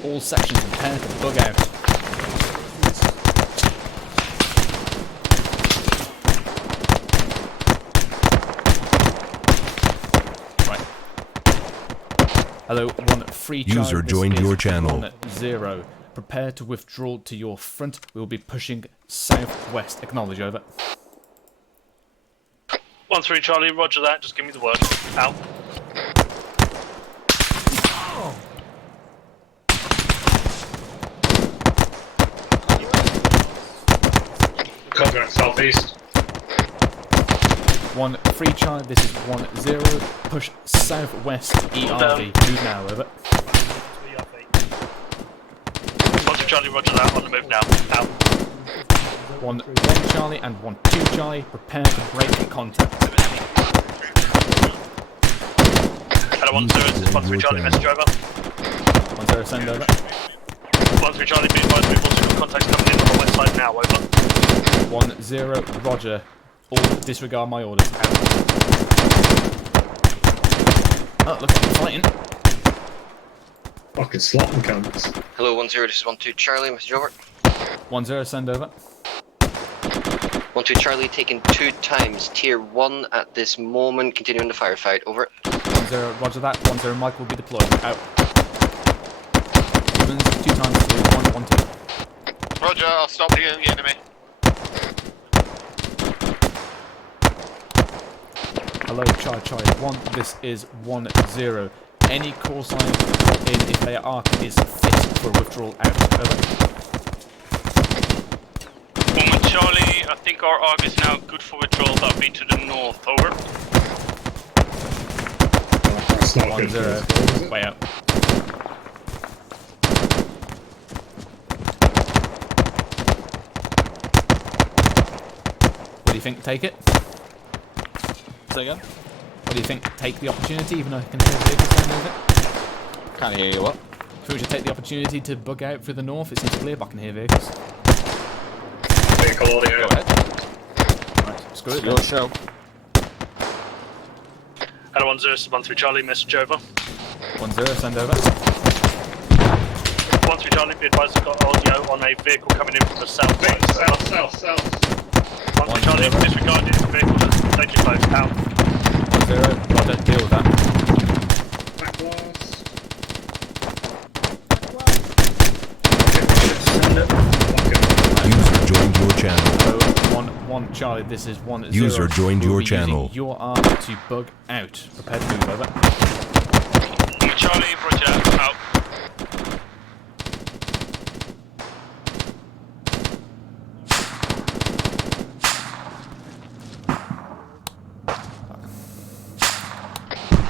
All sections prepare to bug out. Right. Hello, 1-3 Charlie. User joined your channel. 1-0. Prepare to withdraw to your front. We will be pushing southwest. Acknowledge, over. 1-3 Charlie, roger that, just give me the word. Out. Cover southeast. 1-3 Charlie, this is 1-0. Push southwest ERV. Move now, over. 1-2 Charlie, roger that, on the move now. Out. 1-1 Charlie and 1-2 Charlie, prepare to break contact. Hello, 1-0, this is 1-3 Charlie, message over. 1-0, send over. 1-3 Charlie, be advised we've also got contacts coming in on the west side now, over. 1-0, roger. All disregard my orders. Out. Oh, looks like we're fighting. Fucking slotting camps. Hello, 1-0, this is 1-2 Charlie, message over. 1-0, send over. 1-2 Charlie taking 2 times tier 1 at this moment, continuing the firefight, over. 1-0, roger that. 1-0, Mike will be deployed. Out. Humans, 2 times tier 1, 1-2. Roger, I'll stop the enemy. Hello, Charlie 1, this is 1-0. Any call sign in if their arc is fit for withdrawal out. Over. 1 with Charlie, I think our arc is now good for withdrawal, that'll be to the north, over. That's not good. 1-0, way out. What do you think? Take it? Say again? What do you think? Take the opportunity, even though I can hear vehicles down over it? Can't hear you, what? Should we just take the opportunity to bug out through the north? It seems clear, but I can hear vehicles. Vehicle audio. Go ahead. Right, screw it. Your then. show. Hello, 1-0, this is 1-3 Charlie, message over. 1-0, send over. 1 3 Charlie, be advised I've got audio on a vehicle coming in from the south. South. 1 3 Charlie, disregarded vehicle that's danger close. Out. 1-0, Roger, deal with that. Back glass. User joined your channel. 1-1 Charlie, this is 1-0. User joined We'll your be channel. using your ArmA to bug out. Prepare to move, over. Charlie, roger, out.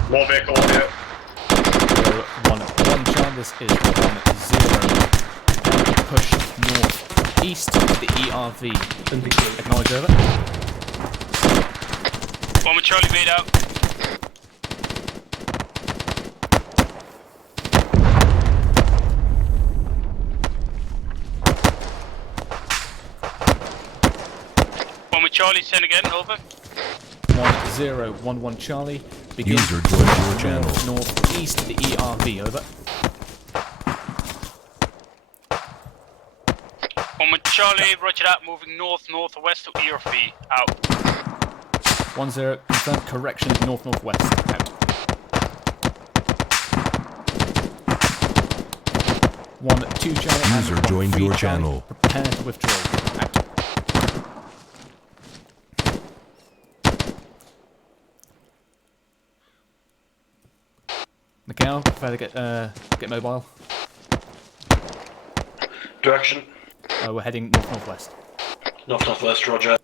More vehicle on here. 1-1 Charlie, this is 1-0. Push north east to the ERV. Acknowledge, over. 1 Charlie, beat out. Charlie, send again, over. 1-0, 1-1 Charlie. Begin User joined your channel. Northeast to the ERV, over. 1 Charlie, roger that, moving northwest to ERV, out. 1-0, confirmed correction, northwest, out. 1-2 Charlie. User joined your channel. Prepare to withdraw, out. Mikhail, prepare to get mobile. Direction? We're heading northwest. Northwest, roger.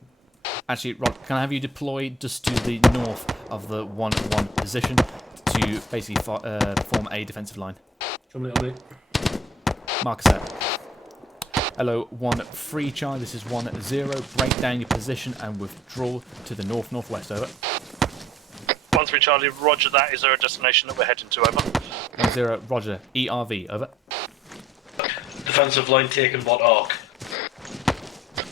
Actually, Rod, can I have you deploy just to the north of the 1-1 position to basically form a defensive line? Somebody on me. Mark set. Hello, 1-3 Charlie, this is 1-0. Break down your position and withdraw to the northwest, over. 1 3 Charlie, roger that. Is there a destination that we're heading to, over? 1-0, roger. ERV, over. Defensive line taken, what arc?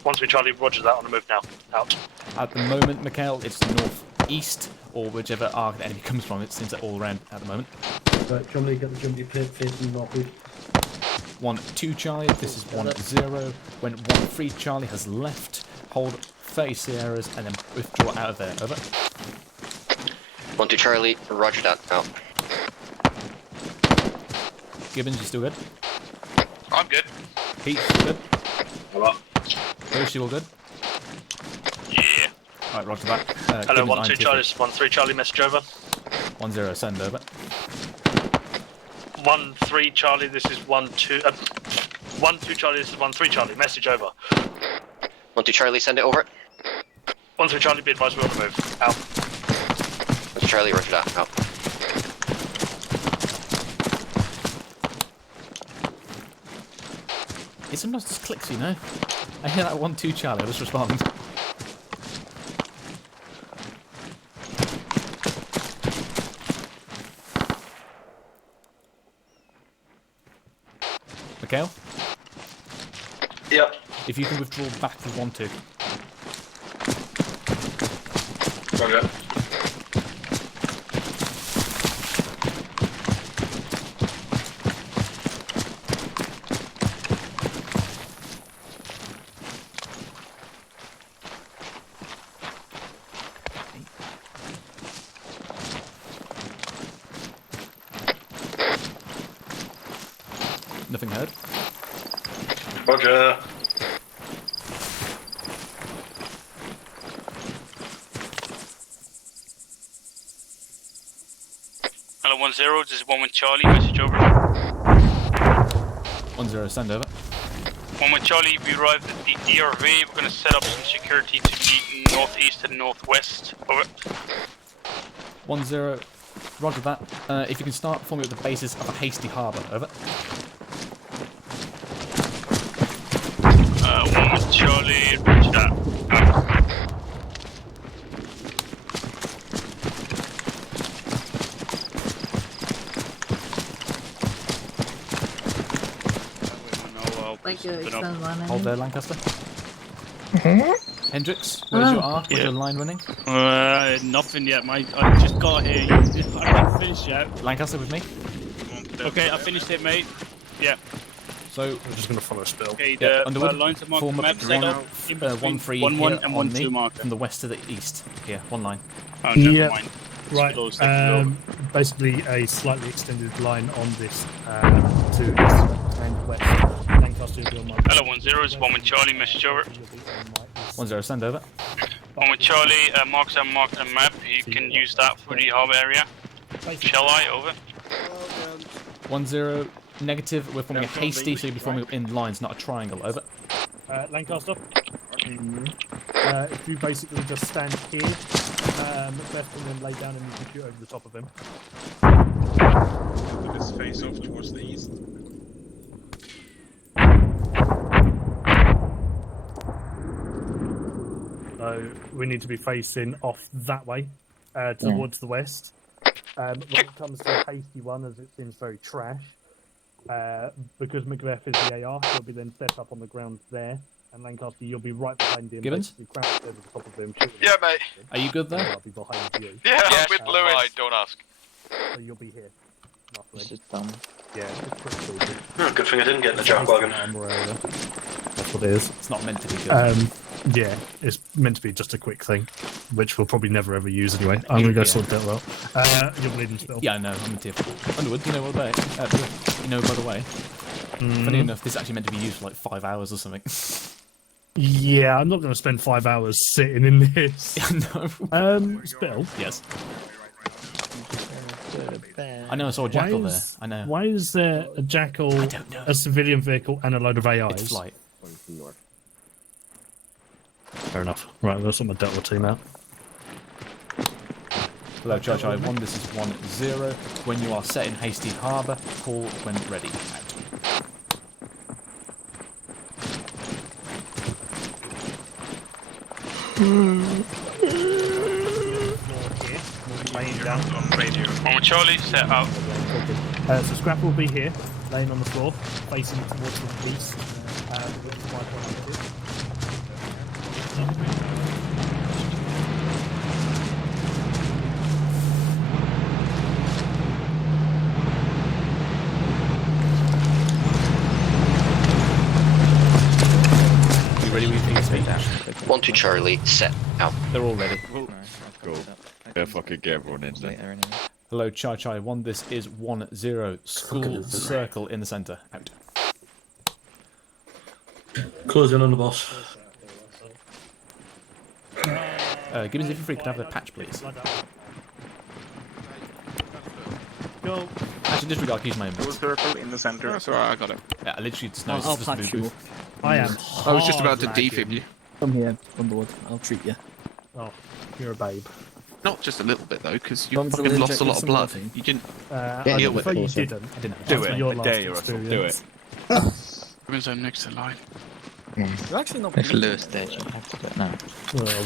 1 3 Charlie, roger that. On the move now. Out. At the moment, Mikhail, it's northeast, or whichever arc the enemy comes from. It seems they're all around at the moment. Right, Charlie, get the jumpy pit facing northeast. 1-2 Charlie, this is 1-0. When 1-3 Charlie has left, hold 30 Sierras and then withdraw out of there, over. 1 2 Charlie, roger that, out. Gibbons, you still good? I'm good. Pete, you good? Hello. Bruce, you all good? Yeah. Right, roger that. Hello, Gibbons, 1 2 Charlie, this is 1 3 Charlie, message over. 1-0, send over. 1 3 Charlie, this is 1 2. 1 2 Charlie, this is 1 3 Charlie, message over. 1 2 Charlie, send it over. 1 3 Charlie, be advised we're on the move. Out. 1 2 Charlie, roger that, out. It sometimes just clicks, you know? I hear that 1-2 Charlie, I'll just respond. Mikhail? Yep. If you can withdraw back to 1-2. Roger. Nothing heard. Roger. Hello, 1-0, this is 1 Charlie, message over. 1-0, send over. 1 Charlie, we arrived at the ERV. We're going to set up some security to the northeast and northwest. Over. 1-0, roger that. If you can start forming up the basis of a hasty harbour, over. 1 Charlie, roger that. Out. Like you extend line. Hold there, Lancaster. Hendrix, Oh. where's your arc? Where's your line running? Nothing yet, mate. I just got here. I haven't finished yet. Lancaster with me. Okay, I finished it, mate. Yeah. So we're just going to follow Spill. Okay, yeah, the Underwood, lines of mark form map up set up in between 1-3 1-1 here and on 1-2 me marker. from the west to the east. Here, one line. Oh, Yeah. never mind. Right. Spill's taking over. Basically, a slightly extended line on this to east and west. Lancaster will be on my right. Hello, 1-0 is 1 with Charlie, message over. 1-0, send over. 1 with Charlie, marks and marked a map. You can use that for the harbour area. Shall I? Over. 1-0, negative. We're forming a hasty, so you'll be forming up in lines, not a triangle. Over. Lancaster. If you basically just stand here, Macbeth can then lay down and you can shoot over the top of him. Put his face off towards the east. So we need to be facing off that way, towards the west. When it comes to a hasty one, as it seems very trash, because Macbeth is the AR, he'll be then set up on the ground there, and Lancaster, you'll be right behind him. Gibbons? basically crouched over the top of him. shooting Yeah, mate. Are you good there? I'll be behind you. Yeah, I'm with Lewis. Don't ask. So you'll be here. This is dumb. Yeah, it's pretty cool. Oh, good thing I didn't get in the jack wagon. That's what it is. It's not meant to be good. Yeah, it's meant to be just a quick thing, which we'll probably never ever use anyway. I'm going to go sort that well. You're bleeding still. Yeah, I know. I'm a tip. Underwood, do you know what they? You know, by the way. Funny enough, this is actually meant to be used for like 5 hours or something. Yeah, I'm not going to spend 5 hours sitting in this. No. Spill? Yes. I know I saw a jackal there. I know. Why is there a jackal, a civilian vehicle, and a load of AIs? It's flight. Fair enough. Right, let's sort my Delta team out. Hello, Charge I 1, this is 1-0. When you are set in Hasty Harbour, call when ready. Laying down on radio. 1 with Charlie, set out. So Scrap will be here, laying on the floor, facing towards the east. You ready with your speed dash? 1-2 Charlie, set out. They're all ready. Cool. Yeah, fucking get everyone in there. Hello, Chai Chai 1, this is 1-0. School circle in the centre. Out. Close in on the boss. Gibbons, if you're free, could I have the patch, please? Go. Actually, disregard, I can use my input. Circle in the center. That's alright, I got it. Yeah, I literally just know I'll it's patch just you. move. I am. I was just about to defib you. Come here, Underwood. I'll treat you. Oh, you're a babe. Not just a little bit though, because you Don't fucking you lost a inject lot of some blood. morphine? You didn't I deal with prefer it. you didn't. I didn't. That's Do for it. your I last dare you, Russell. Do it. experience. Because I'm next in line. You're actually not. If Lewis did, you have to do it now.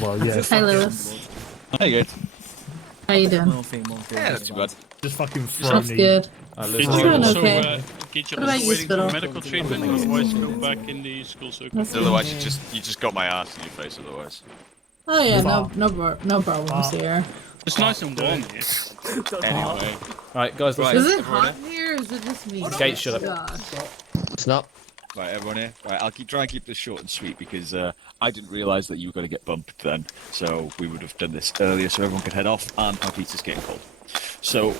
Well, yeah. Hi, Lewis. Hey, good. How you doing? Morphine. Yeah, that's too bad. Just fucking throw That's me. good. Lewis, Did how you are you? Doing also, okay. get you What about also you, waiting for Spittle? medical treatment, otherwise go back in the school circle? Otherwise, you just got my ass in your face. Otherwise. Oh yeah, no problems here. It's nice and warm here. Anyway, Right, guys, let's Is it everyone hot in here or is it just me? Gate, shut up. Gosh. It's not. right, everyone here. Right, I'll try and keep this short and sweet because I didn't realise that you were going to get bumped then, so we would have done this earlier so everyone could head off. And my pizza's getting cold. So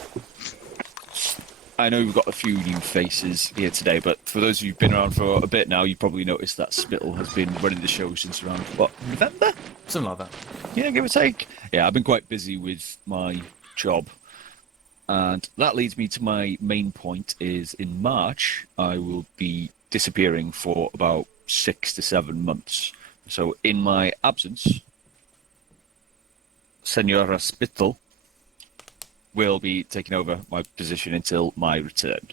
I know we've got a few new faces here today, but for those of you who've been around for a bit now, you've probably noticed that Spittle has been running the show since around, what, November? Something like that. Yeah, give or take. Yeah, I've been quite busy with my job. And that leads me to my main point is in March, I will be disappearing for about 6 to 7 months. So in my absence, Senora Spittle will be taking over my position until my return.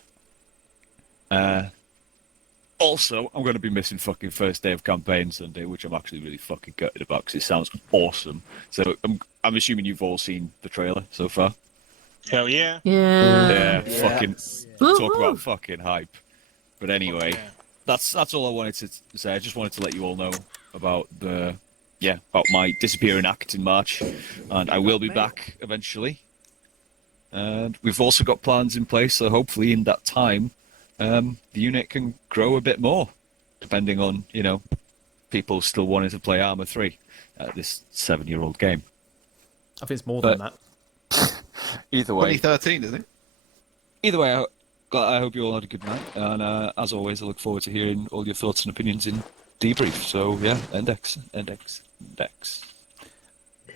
Also, I'm going to be missing fucking first day of campaign Sunday, which I'm actually really fucking gutted about because it sounds awesome. So I'm assuming you've all seen the trailer so far. Hell yeah. Yeah. Fucking talk about fucking hype. But anyway, that's all I wanted to say. I just wanted to let you all know about about my disappearing act in March, and I will be back eventually. And we've also got plans in place, so hopefully in that time, the unit can grow a bit more, depending on, people still wanting to play ArmA 3 at this 7-year-old game. I think it's more than that. Either way. 2013, isn't it? Either way, I hope you all had a good night, and as always, I look forward to hearing all your thoughts and opinions in debrief. So yeah, index.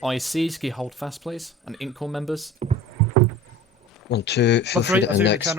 I siege, can you hold fast, please? And Incorn members. 1, 2, feel free to index.